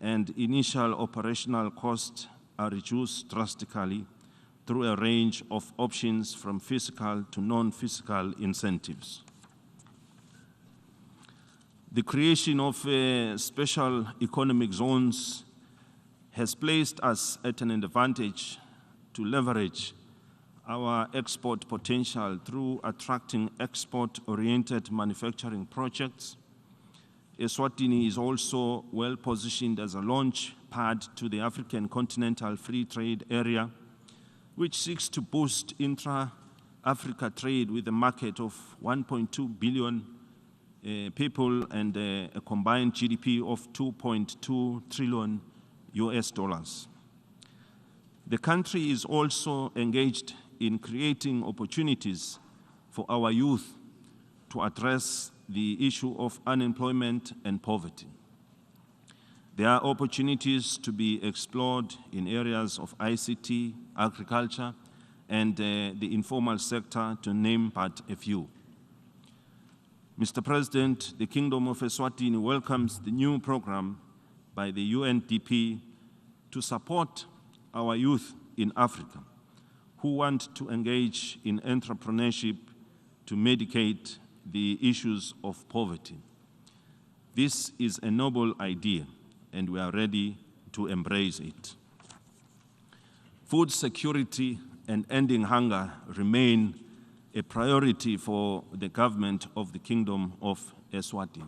and initial operational costs are reduced drastically through a range of options from fiscal to non-fiscal incentives. The creation of special economic zones has placed us at an advantage to leverage our export potential through attracting export-oriented manufacturing projects. Eswatini is also well positioned as a launch pad to the African Continental Free Trade Area, which seeks to boost intra-Africa trade with a market of 1.2 billion people and a combined GDP of 2.2 trillion US dollars. The country is also engaged in creating opportunities for our youth to address the issue of unemployment and poverty. There are opportunities to be explored in areas of ICT, agriculture, and the informal sector, to name but a few. Mr. President, the Kingdom of Eswatini welcomes the new program by the UNDP to support our youth in Africa who want to engage in entrepreneurship to mitigate the issues of poverty. This is a noble idea, and we are ready to embrace it. Food security and ending hunger remain a priority for the government of the Kingdom of Eswatini.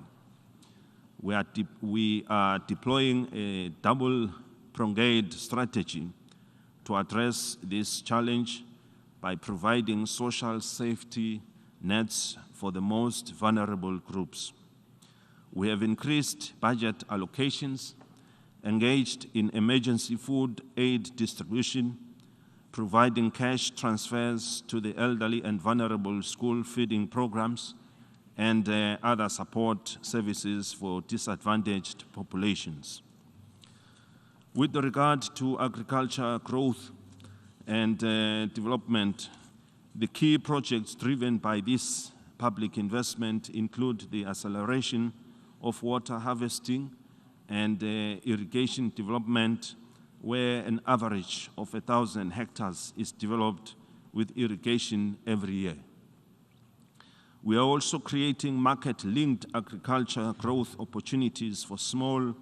We are deploying a double-pronged strategy to address this challenge by providing social safety nets for the most vulnerable groups. We have increased budget allocations, engaged in emergency food aid distribution, providing cash transfers to the elderly and vulnerable school feeding programs, and other support services for disadvantaged populations. With regard to agriculture growth and development, the key projects driven by this public investment include the acceleration of water harvesting and irrigation development, where an average of 1,000 hectares is developed with irrigation every year. We are also creating market-linked agriculture growth opportunities for small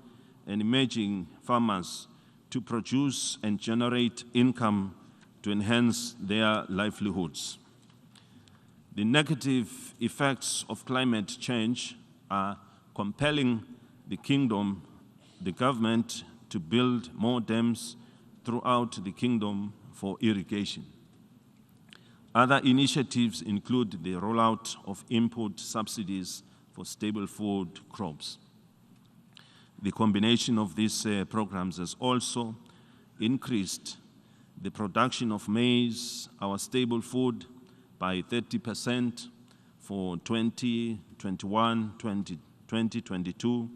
and emerging farmers to produce and generate income to enhance their livelihoods. The negative effects of climate change are compelling the Kingdom, the government, to build more dams throughout the Kingdom for irrigation. Other initiatives include the rollout of input subsidies for staple food crops. The combination of these programs has also increased the production of maize, our staple food, by 30% for 2021-2022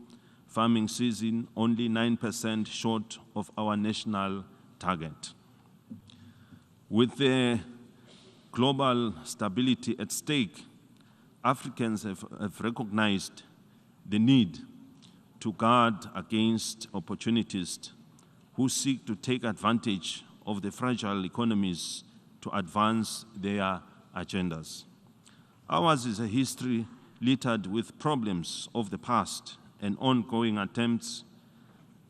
farming season, only 9% short of our national target. With the global stability at stake, Africans have recognized the need to guard against opportunists who seek to take advantage of the fragile economies to advance their agendas. Ours is a history littered with problems of the past and ongoing attempts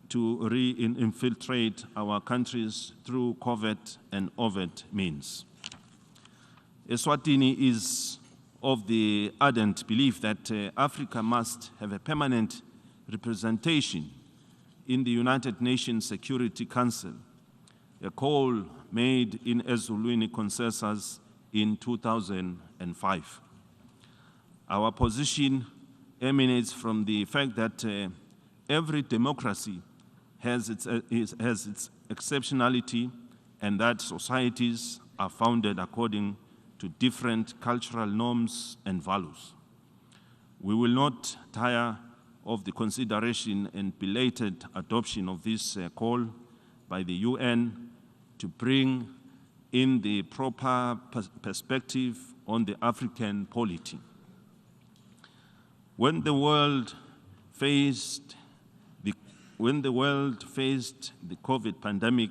to infiltrate our countries through covert and overt means. Eswatini is of the ardent belief that Africa must have a permanent representation in the United Nations Security Council, a call made in Ezulwini consensus in 2005. Our position emanates from the fact that every democracy has its exceptionality, and that societies are founded according to different cultural norms and values. We will not tire of the consideration and belated adoption of this call by the UN to bring in the proper perspective on the African polity. When the world faced the COVID pandemic,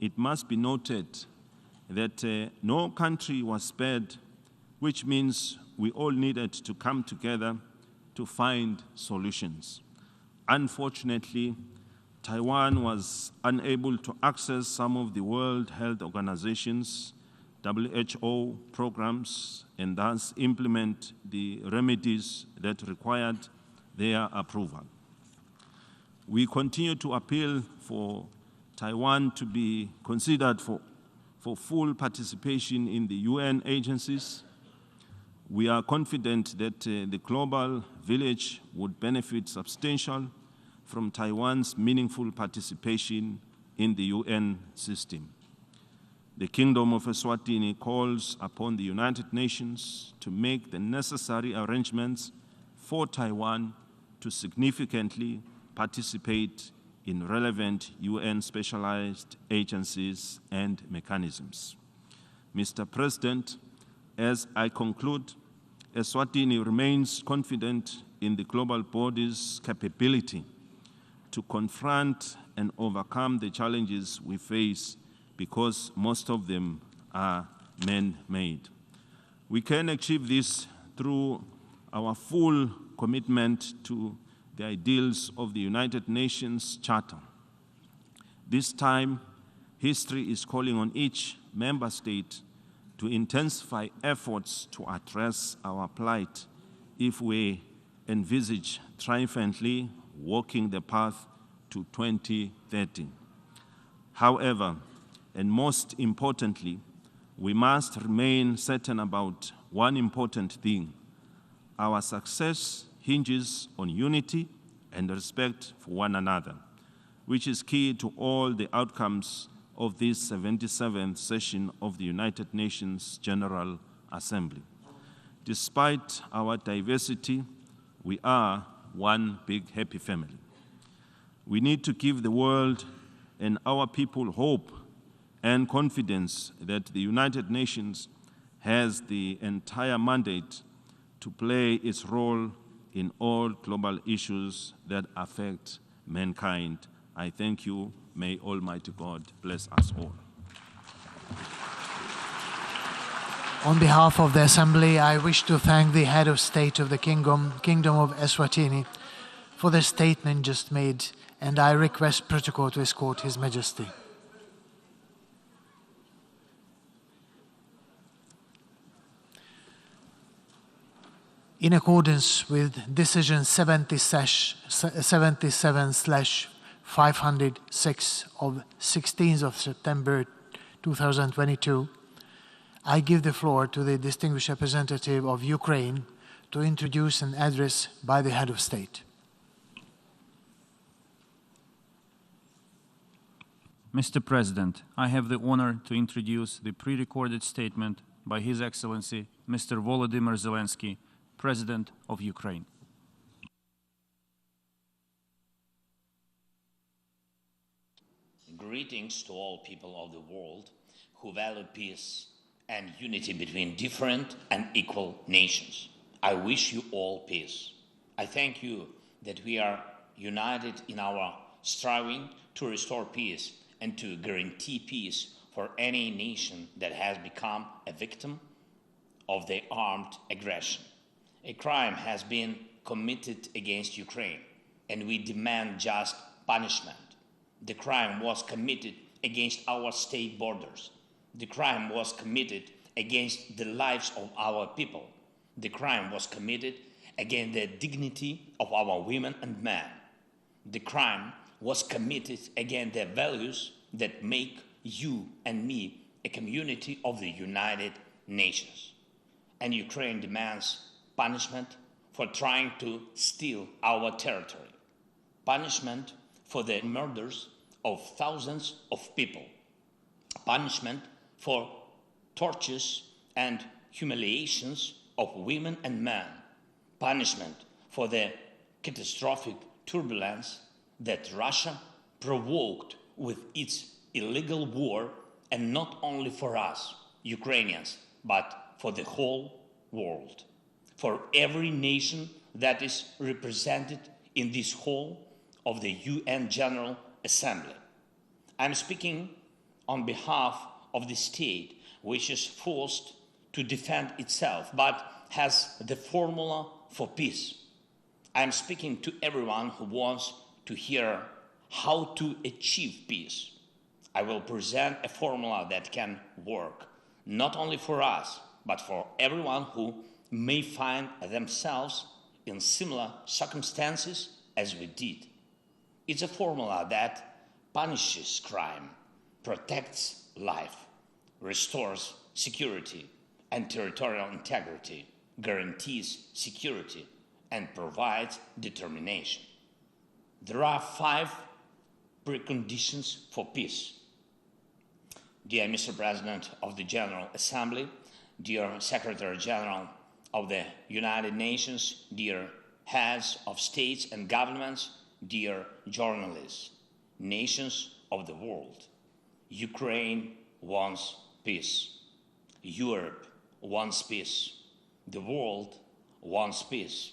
it must be noted that no country was spared, which means we all needed to come together to find solutions. Unfortunately, Taiwan was unable to access some of the World Health Organization's WHO programs and thus implement the remedies that required their approval. We continue to appeal for Taiwan to be considered for full participation in the UN agencies. We are confident that the global village would benefit substantially from Taiwan's meaningful participation in the UN system. The Kingdom of Eswatini calls upon the United Nations to make the necessary arrangements for Taiwan to significantly participate in relevant UN specialized agencies and mechanisms. Mr. President, as I conclude, Eswatini remains confident in the global body's capability to confront and overcome the challenges we face because most of them are man-made. We can achieve this through our full commitment to the ideals of the United Nations Charter. This time, history is calling on each member state to intensify efforts to address our plight if we envisage triumphantly walking the path to 2030. However, and most importantly, we must remain certain about one important thing. Our success hinges on unity and respect for one another, which is key to all the outcomes of this 77th session of the United Nations General Assembly. Despite our diversity, we are one big happy family. We need to give the world and our people hope and confidence that the United Nations has the entire mandate to play its role in all global issues that affect mankind. I thank you. May Almighty God bless us all. On behalf of the Assembly, I wish to thank the Head of State of the Kingdom of Eswatini for the statement just made, and I request Protocol to escort His Majesty. In accordance with Decision 77/506 of 16th of September 2022, I give the floor to the distinguished representative of Ukraine to introduce an address by the Head of State. Mr. President, I have the honor to introduce the pre-recorded statement by His Excellency, Mr. Volodymyr Zelensky, President of Ukraine. Greetings to all people of the world who value peace and unity between different and equal nations. I wish you all peace. I thank you that we are united in our striving to restore peace and to guarantee peace for any nation that has become a victim of the armed aggression. A crime has been committed against Ukraine, and we demand just punishment. The crime was committed against our state borders. The crime was committed against the lives of our people. The crime was committed against the dignity of our women and men. The crime was committed against the values that make you and me a community of the United Nations. And Ukraine demands punishment for trying to steal our territory, punishment for the murders of thousands of people, punishment for tortures and humiliations of women and men, punishment for the catastrophic turbulence that Russia provoked with its illegal war, and not only for us, Ukrainians, but for the whole world, for every nation that is represented in this hall of the UN General Assembly. I'm speaking on behalf of the state which is forced to defend itself, but has the formula for peace. I'm speaking to everyone who wants to hear how to achieve peace. I will present a formula that can work, not only for us, but for everyone who may find themselves in similar circumstances as we did. It's a formula that punishes crime, protects life, restores security and territorial integrity, guarantees security, and provides determination. There are 5 preconditions for peace. Dear Mr. President of the General Assembly, dear Secretary General of the United Nations, dear heads of states and governments, dear journalists, nations of the world, Ukraine wants peace. Europe wants peace. The world wants peace.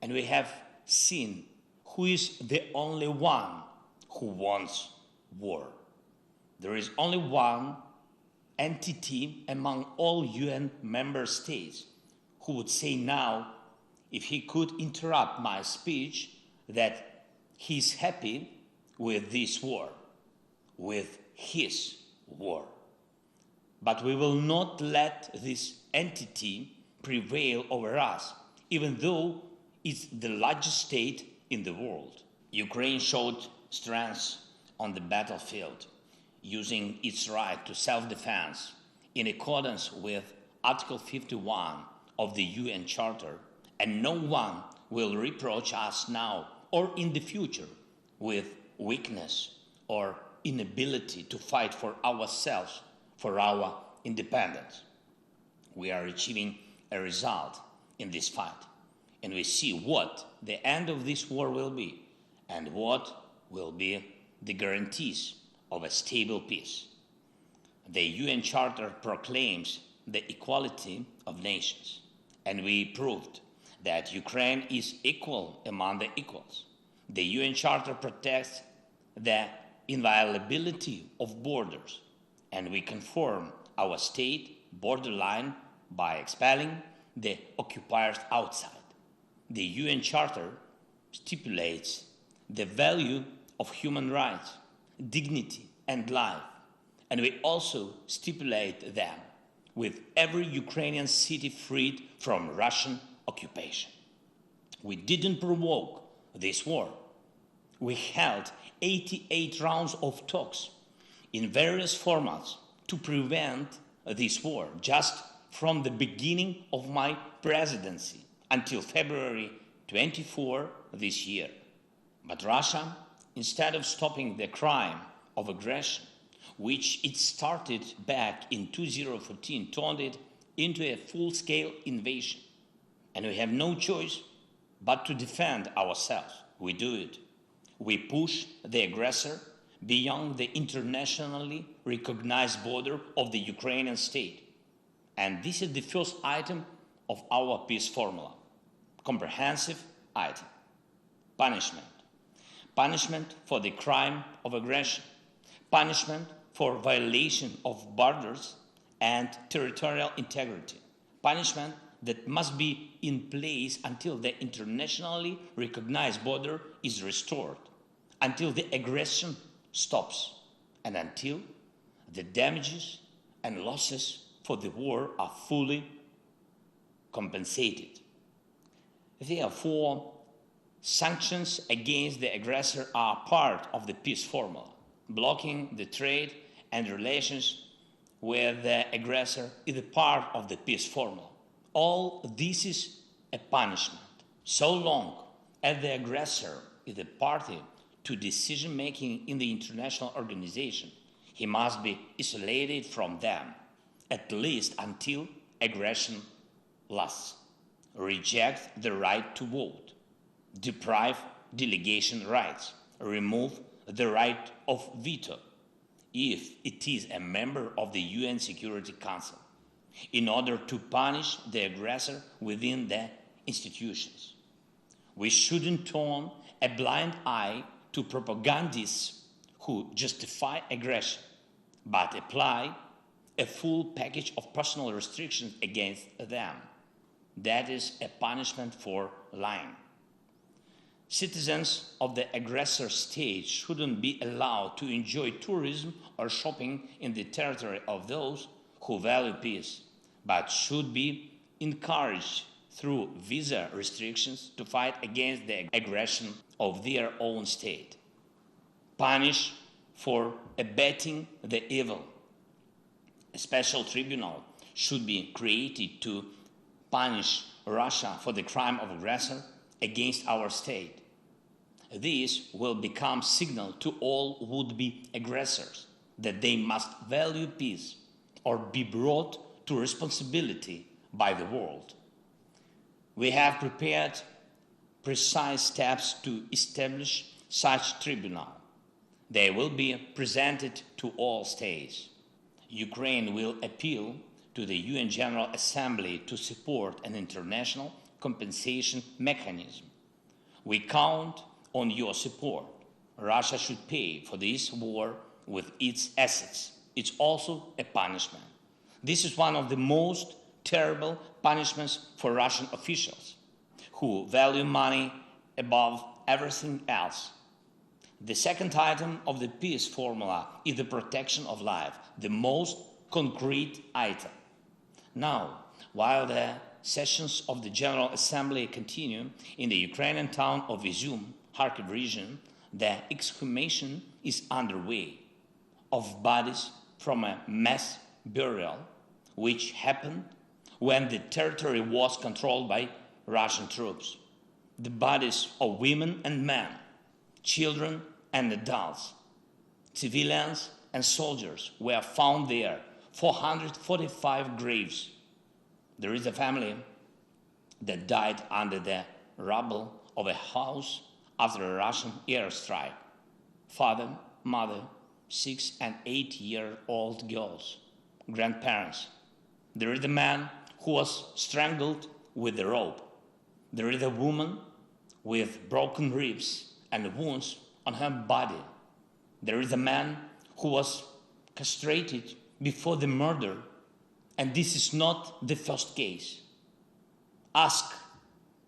And we have seen who is the only one who wants war. There is only one entity among all UN member states who would say now, if he could interrupt my speech, that he's happy with this war, with his war. But we will not let this entity prevail over us, even though it's the largest state in the world. Ukraine showed strength on the battlefield, using its right to self-defense in accordance with Article 51 of the UN Charter, and no one will reproach us now or in the future with weakness or inability to fight for ourselves, for our independence. We are achieving a result in this fight, and we see what the end of this war will be and what will be the guarantees of a stable peace. The UN Charter proclaims the equality of nations, and we proved that Ukraine is equal among the equals. The UN Charter protects the inviolability of borders, and we confirm our state borderline by expelling the occupiers outside. The UN Charter stipulates the value of human rights, dignity, and life, and we also stipulate them with every Ukrainian city freed from Russian occupation. We didn't provoke this war. We held 88 rounds of talks in various formats to prevent this war, just from the beginning of my presidency until February 24 this year. But Russia, instead of stopping the crime of aggression, which it started back in 2014, turned it into a full-scale invasion. And we have no choice but to defend ourselves. We do it. We push the aggressor beyond the internationally recognized border of the Ukrainian state. And this is the first item of our peace formula. Comprehensive item. Punishment. Punishment for the crime of aggression. Punishment for violation of borders and territorial integrity. Punishment that must be in place until the internationally recognized border is restored, until the aggression stops, and until the damages and losses for the war are fully compensated. Therefore, sanctions against the aggressor are part of the peace formula. Blocking the trade and relations with the aggressor is a part of the peace formula. All this is a punishment. So long as the aggressor is a party to decision-making in the international organization, he must be isolated from them, at least until aggression lasts. Reject the right to vote. Deprive delegation rights. Remove the right of veto if it is a member of the UN Security Council, in order to punish the aggressor within the institutions. We shouldn't turn a blind eye to propagandists who justify aggression, but apply a full package of personal restrictions against them. That is a punishment for lying. Citizens of the aggressor state shouldn't be allowed to enjoy tourism or shopping in the territory of those who value peace, but should be encouraged through visa restrictions to fight against the aggression of their own state. Punish for abetting the evil. A special tribunal should be created to punish Russia for the crime of aggressor against our state. This will become signal to all would-be aggressors that they must value peace or be brought to responsibility by the world. We have prepared precise steps to establish such tribunal. They will be presented to all states. Ukraine will appeal to the UN General Assembly to support an international compensation mechanism. We count on your support. Russia should pay for this war with its assets. It's also a punishment. This is one of the most terrible punishments for Russian officials who value money above everything else. The second item of the peace formula is the protection of life, the most concrete item. Now, while the sessions of the General Assembly continue in the Ukrainian town of Izum, Kharkiv region, the exhumation is underway of bodies from a mass burial which happened when the territory was controlled by Russian troops. The bodies of women and men, children and adults, civilians and soldiers were found there, 445 graves. There is a family that died under the rubble of a house after a Russian airstrike. Father, mother, 6 and 8-year-old girls, grandparents. There is a man who was strangled with a rope. There is a woman with broken ribs and wounds on her body. There is a man who was castrated before the murder, and this is not the first case. Ask,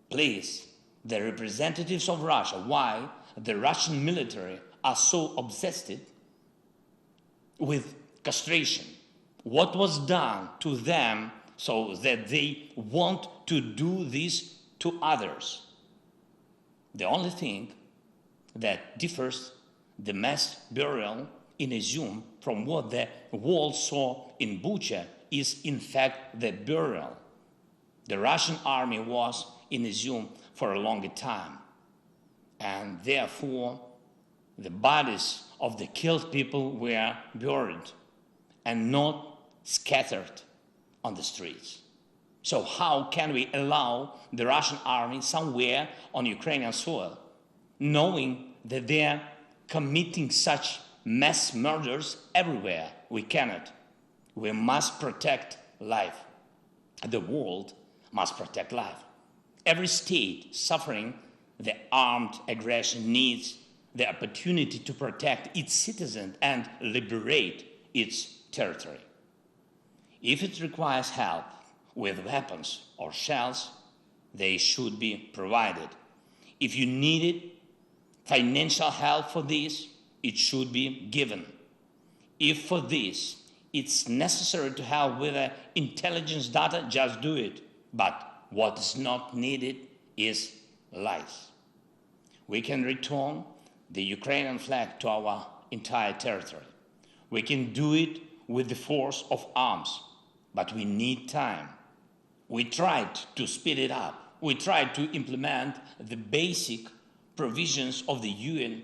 please, the representatives of Russia why the Russian military are so obsessed with castration. What was done to them so that they want to do this to others? The only thing that differs the mass burial in Izum from what the world saw in Bucha is in fact the burial. The Russian army was in Izum for a longer time, and therefore the bodies of the killed people were buried and not scattered on the streets. So how can we allow the Russian army somewhere on Ukrainian soil, knowing that they are committing such mass murders everywhere? We cannot. We must protect life. The world must protect life. Every state suffering the armed aggression needs the opportunity to protect its citizens and liberate its territory. If it requires help with weapons or shells, they should be provided. If you needed financial help for this, it should be given. If for this it's necessary to help with intelligence data, just do it. But what is not needed is lies. We can return the Ukrainian flag to our entire territory. We can do it with the force of arms, but we need time. We tried to speed it up. We tried to implement the basic provisions of the UN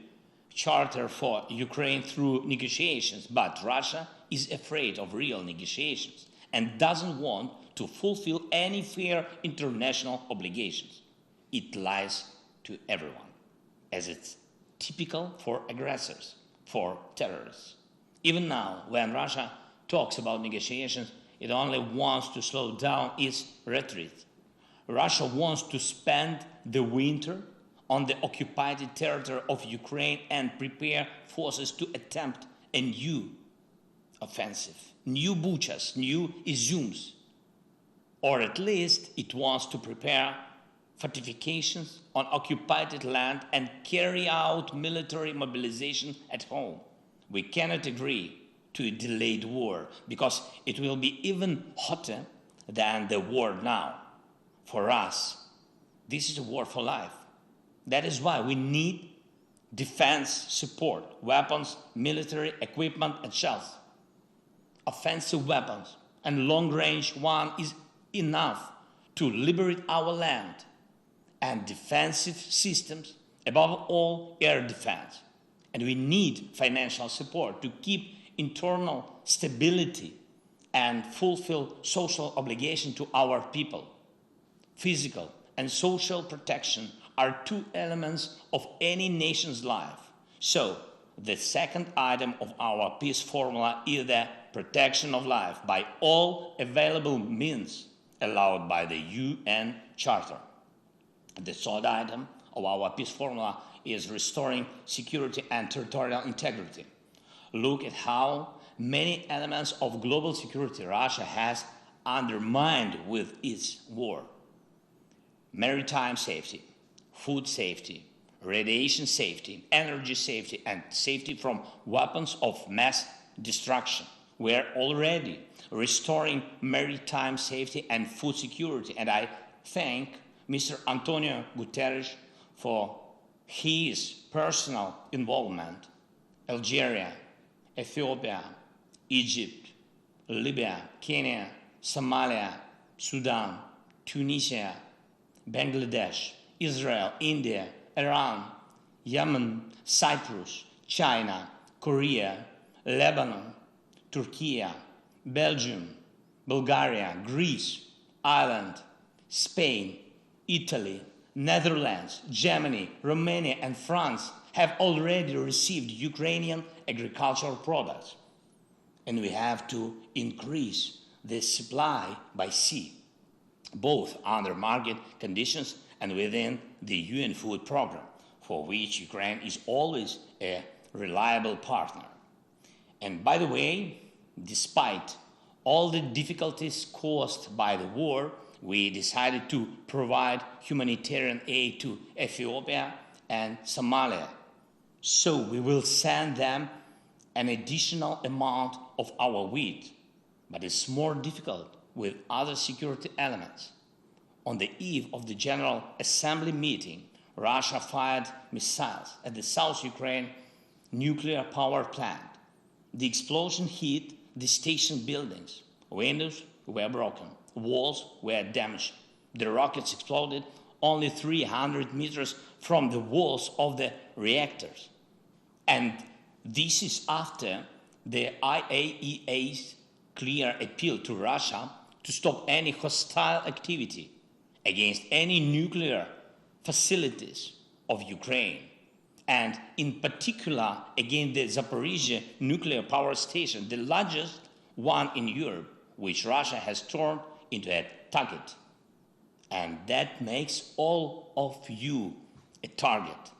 Charter for Ukraine through negotiations, but Russia is afraid of real negotiations and doesn't want to fulfill any fair international obligations. It lies to everyone, as it's typical for aggressors, for terrorists. Even now, when Russia talks about negotiations, it only wants to slow down its retreat. Russia wants to spend the winter on the occupied territory of Ukraine and prepare forces to attempt a new offensive, new Buchas, new Izums. Or at least it wants to prepare fortifications on occupied land and carry out military mobilization at home. We cannot agree to a delayed war because it will be even hotter than the war now. For us, this is a war for life. That is why we need defense support, weapons, military equipment and shells. Offensive weapons and long-range one is enough to liberate our land, and defensive systems, above all air defense. And we need financial support to keep internal stability and fulfill social obligation to our people. Physical and social protection are two elements of any nation's life. So, the second item of our peace formula is the protection of life by all available means allowed by the UN Charter. The third item of our peace formula is restoring security and territorial integrity. Look at how many elements of global security Russia has undermined with its war. Maritime safety, food safety, radiation safety, energy safety, and safety from weapons of mass destruction. We are already restoring maritime safety and food security, and I thank Mr. Antonio Guterres for his personal involvement. Algeria, Ethiopia, Egypt, Libya, Kenya, Somalia, Sudan, Tunisia, Bangladesh, Israel, India, Iran, Yemen, Cyprus, China, Korea, Lebanon, Turkey, Belgium, Bulgaria, Greece, Ireland, Spain, Italy, Netherlands, Germany, Romania, and France have already received Ukrainian agricultural products. And we have to increase the supply by sea, both under market conditions and within the UN food program, for which Ukraine is always a reliable partner. And by the way, despite all the difficulties caused by the war, we decided to provide humanitarian aid to Ethiopia and Somalia. So we will send them an additional amount of our wheat, but it's more difficult with other security elements. On the eve of the General Assembly meeting, Russia fired missiles at the South Ukraine nuclear power plant. The explosion hit the station buildings. Windows were broken. Walls were damaged. The rockets exploded only 300 meters from the walls of the reactors. And this is after the IAEA's clear appeal to Russia to stop any hostile activity against any nuclear facilities of Ukraine, and in particular against the Zaporizhzhia nuclear power station, the largest one in Europe, which Russia has turned into a target. And that makes all of you a target.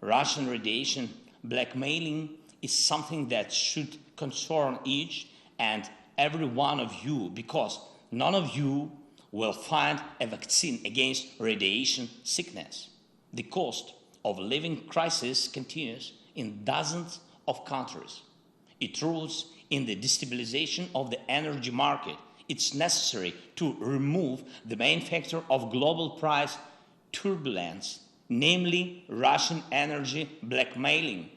Russian radiation blackmailing is something that should concern each and every one of you, because none of you will find a vaccine against radiation sickness. The cost of living crisis continues in dozens of countries. It roots in the destabilization of the energy market. It's necessary to remove the main factor of global price turbulence, namely Russian energy blackmailing.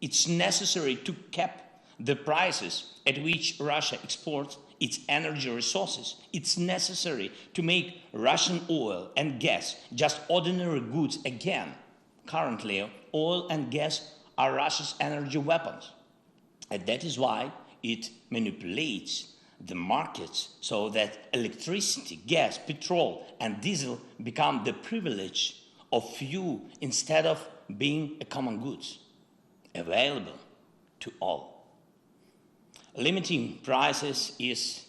It's necessary to cap the prices at which Russia exports its energy resources. It's necessary to make Russian oil and gas just ordinary goods again. Currently, oil and gas are Russia's energy weapons. And that is why it manipulates the markets so that electricity, gas, petrol, and diesel become the privilege of few instead of being a common goods available to all. Limiting prices is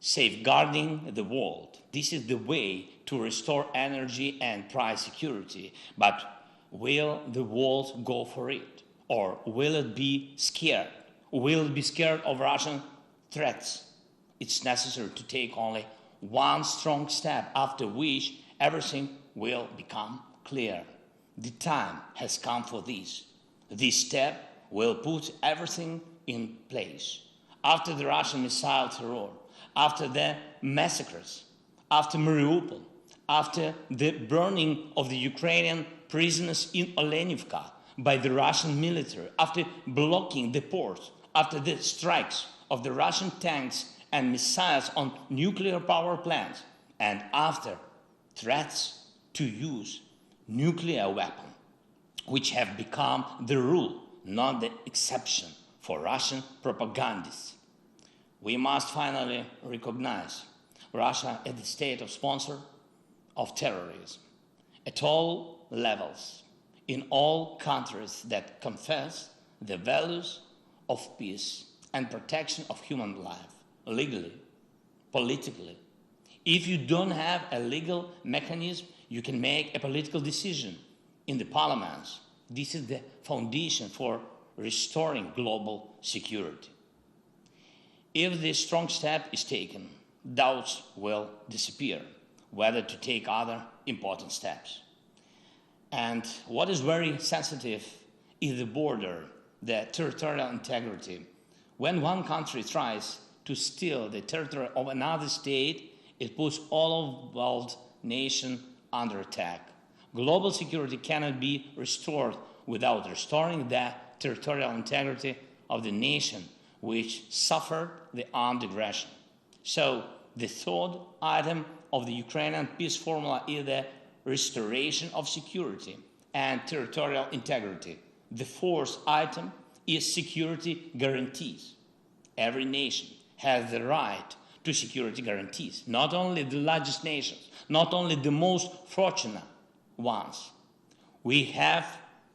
safeguarding the world. This is the way to restore energy and price security. But will the world go for it? Or will it be scared? Will it be scared of Russian threats? It's necessary to take only one strong step, after which everything will become clear. The time has come for this. This step will put everything in place. After the Russian missile terror, after the massacres, after Mariupol, after the burning of the Ukrainian prisoners in Olenivka by the Russian military, after blocking the ports, after the strikes of the Russian tanks and missiles on nuclear power plants, and after threats to use nuclear weapons, which have become the rule, not the exception for Russian propagandists. We must finally recognize Russia as the state of sponsor of terrorism at all levels, in all countries that confess the values of peace and protection of human life, legally, politically. If you don't have a legal mechanism, you can make a political decision in the parliaments. This is the foundation for restoring global security. If this strong step is taken, doubts will disappear whether to take other important steps. And what is very sensitive is the border, the territorial integrity. When one country tries to steal the territory of another state, it puts all of the world nation under attack. Global security cannot be restored without restoring the territorial integrity of the nation which suffered the armed aggression. So the third item of the Ukrainian peace formula is the restoration of security and territorial integrity. The fourth item is security guarantees. Every nation has the right to security guarantees, not only the largest nations, not only the most fortunate ones. We have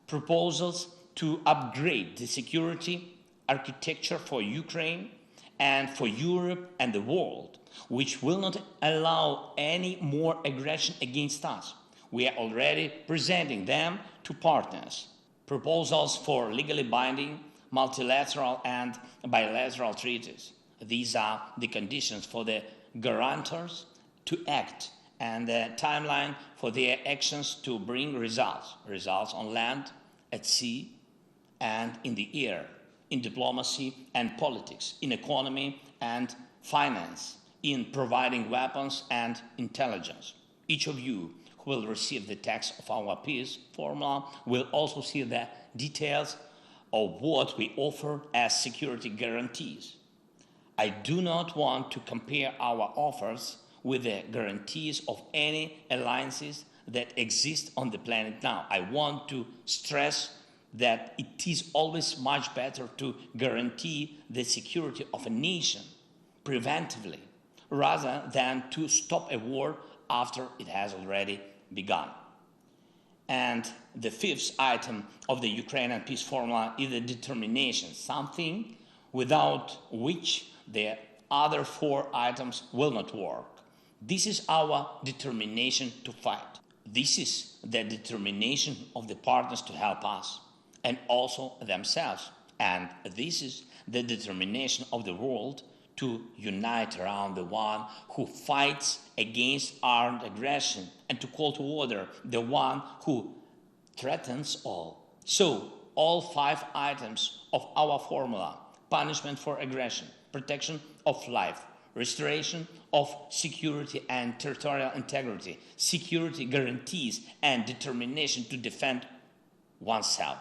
proposals to upgrade the security architecture for Ukraine and for Europe and the world, which will not allow any more aggression against us. We are already presenting them to partners. Proposals for legally binding multilateral and bilateral treaties. These are the conditions for the guarantors to act and the timeline for their actions to bring results. Results on land, at sea, and in the air, in diplomacy and politics, in economy and finance, in providing weapons and intelligence. Each of you who will receive the text of our peace formula will also see the details of what we offer as security guarantees. I do not want to compare our offers with the guarantees of any alliances that exist on the planet now. I want to stress that it is always much better to guarantee the security of a nation preventively rather than to stop a war after it has already begun. And the fifth item of the Ukrainian peace formula is the determination, something without which the other four items will not work. This is our determination to fight. This is the determination of the partners to help us and also themselves. And this is the determination of the world to unite around the one who fights against armed aggression and to call to order the one who threatens all. So, all five items of our formula: punishment for aggression, protection of life, restoration of security and territorial integrity, security guarantees, and determination to defend oneself.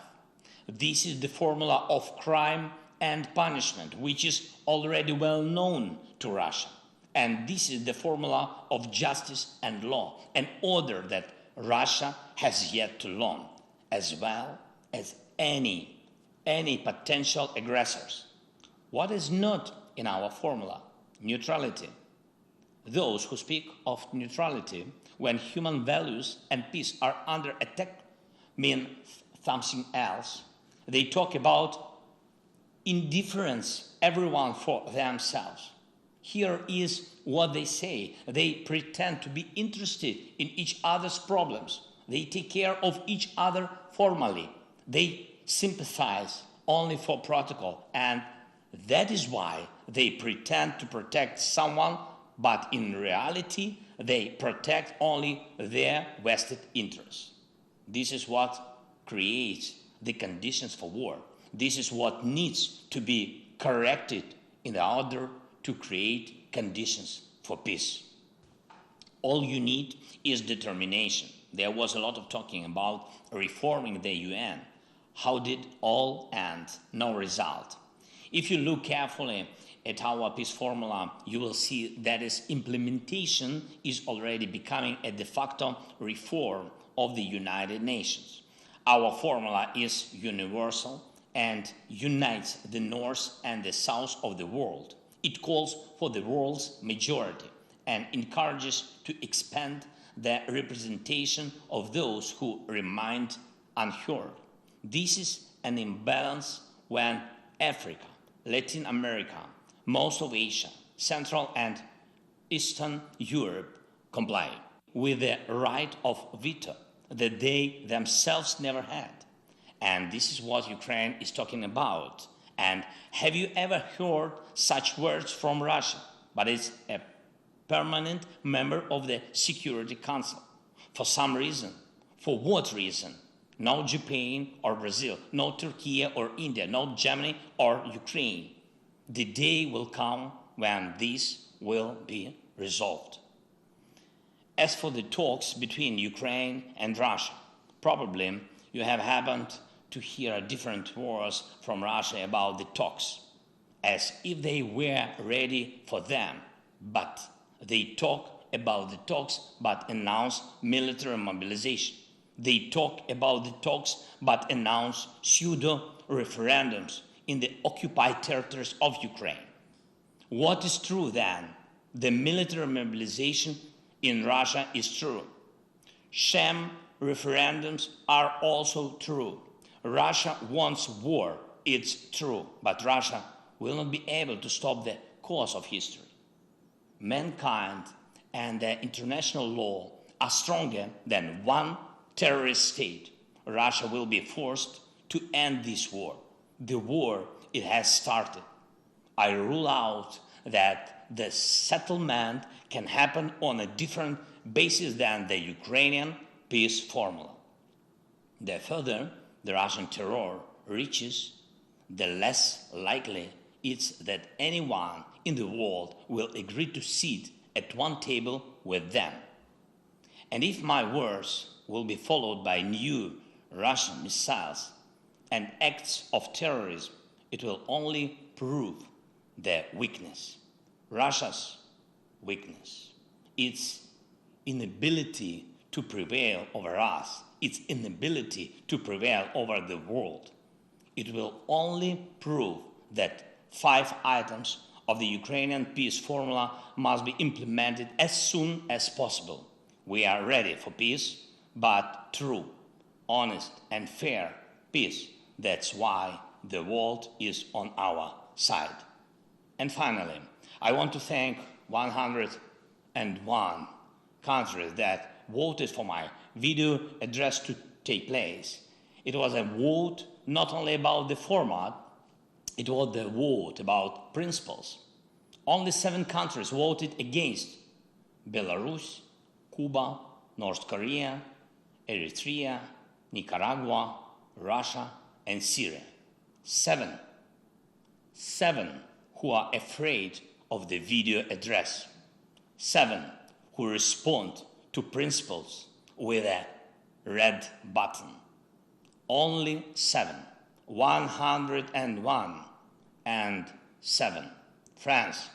This is the formula of crime and punishment, which is already well known to Russia. And this is the formula of justice and law, an order that Russia has yet to learn, as well as any potential aggressors. What is not in our formula? Neutrality. Those who speak of neutrality when human values and peace are under attack mean something else. They talk about indifference, everyone for themselves. Here is what they say. They pretend to be interested in each other's problems. They take care of each other formally. They sympathize only for protocol, and that is why they pretend to protect someone, but in reality, They protect only their vested interests. This is what creates the conditions for war. This is what needs to be corrected in order to create conditions for peace. All you need is determination. There was a lot of talking about reforming the UN. How did all end? No result. If you look carefully at our peace formula, you will see that its implementation is already becoming a de facto reform of the United Nations. Our formula is universal and unites the North and the South of the world. It calls for the world's majority and encourages to expand the representation of those who remain unheard. This is an imbalance when Africa, Latin America, most of Asia, Central and Eastern Europe comply with the right of veto that they themselves never had. And this is what Ukraine is talking about. And have you ever heard such words from Russia? But it's a permanent member of the Security Council. For some reason. For what reason? No Japan or Brazil, no Turkey or India, no Germany or Ukraine. The day will come when this will be resolved. As for the talks between Ukraine and Russia, probably you have happened to hear different words from Russia about the talks, as if they were ready for them, but they talk about the talks but announce military mobilization. They talk about the talks but announce pseudo-referendums in the occupied territories of Ukraine. What is true then? The military mobilization in Russia is true. Sham referendums are also true. Russia wants war, it's true, but Russia will not be able to stop the course of history. Mankind and the international law are stronger than one terrorist state. Russia will be forced to end this war. The war, it has started. I rule out that the settlement can happen on a different basis than the Ukrainian peace formula. The further the Russian terror reaches, the less likely it's that anyone in the world will agree to sit at one table with them. And if my words will be followed by new Russian missiles and acts of terrorism, it will only prove their weakness. Russia's weakness, its inability to prevail over us, its inability to prevail over the world. It will only prove that 5 items of the Ukrainian peace formula must be implemented as soon as possible. We are ready for peace, but true, honest, and fair peace. That's why the world is on our side. And finally, I want to thank 101 countries that voted for my video address to take place. It was a vote not only about the format, it was the vote about principles. Only 7 countries voted against: Belarus, Cuba, North Korea, Eritrea, Nicaragua, Russia, and Syria. 7 who are afraid of the video address. 7 who respond to principles with a red button. Only 7. 101 and 7. Friends,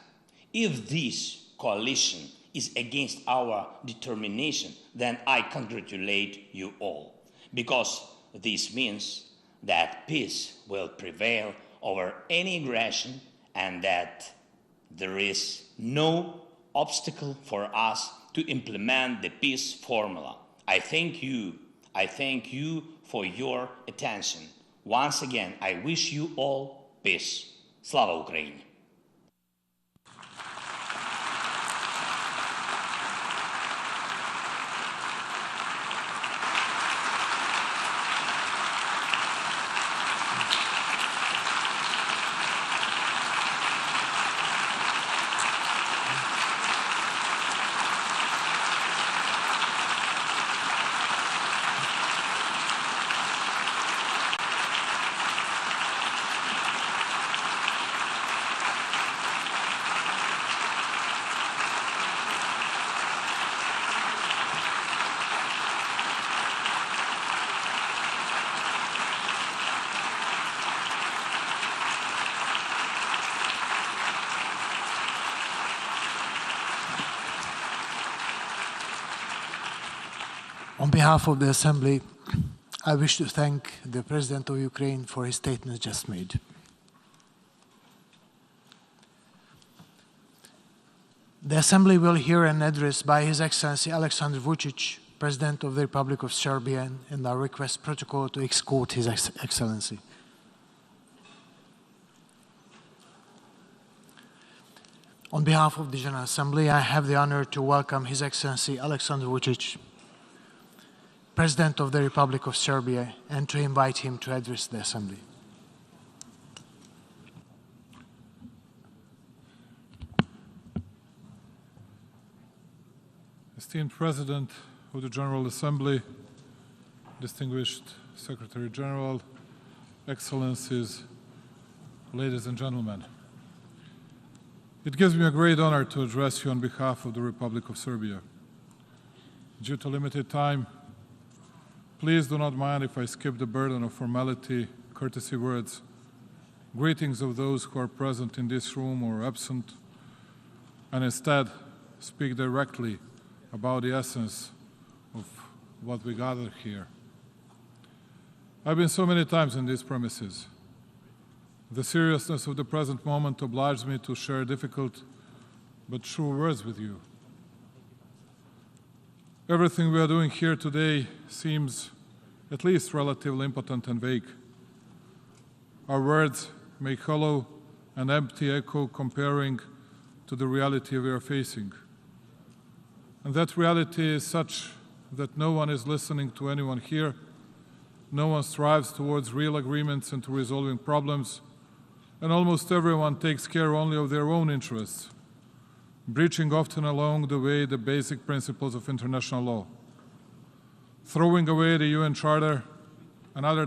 if this coalition is against our determination, then I congratulate you all, because this means that peace will prevail over any aggression and that there is no obstacle for us to implement the peace formula. I thank you for your attention. Once again, I wish you all peace. Slava Ukraini! On behalf of the Assembly, I wish to thank the President of Ukraine for his statement just made. The Assembly will hear an address by His Excellency Alexander Vučić, President of the Republic of Serbia, and I request protocol to escort His Excellency. On behalf of the General Assembly, I have the honor to welcome His Excellency Alexander Vučić, President of the Republic of Serbia, and to invite him to address the Assembly. Esteemed President of the General Assembly, distinguished Secretary General, Excellencies, ladies and gentlemen. It gives me a great honor to address you on behalf of the Republic of Serbia. Due to limited time, please do not mind if I skip the burden of formality, courtesy words, greetings of those who are present in this room or absent, and instead speak directly about the essence of what we gather here. I've been so many times in these premises. The seriousness of the present moment obliges me to share difficult but true words with you. Everything we are doing here today seems at least relatively impotent and vague. Our words make hollow and empty echo comparing to the reality we are facing. And that reality is such that no one is listening to anyone here, no one strives towards real agreements and to resolving problems, and almost everyone takes care only of their own interests, breaching often along the way the basic principles of international law, throwing away the UN Charter and other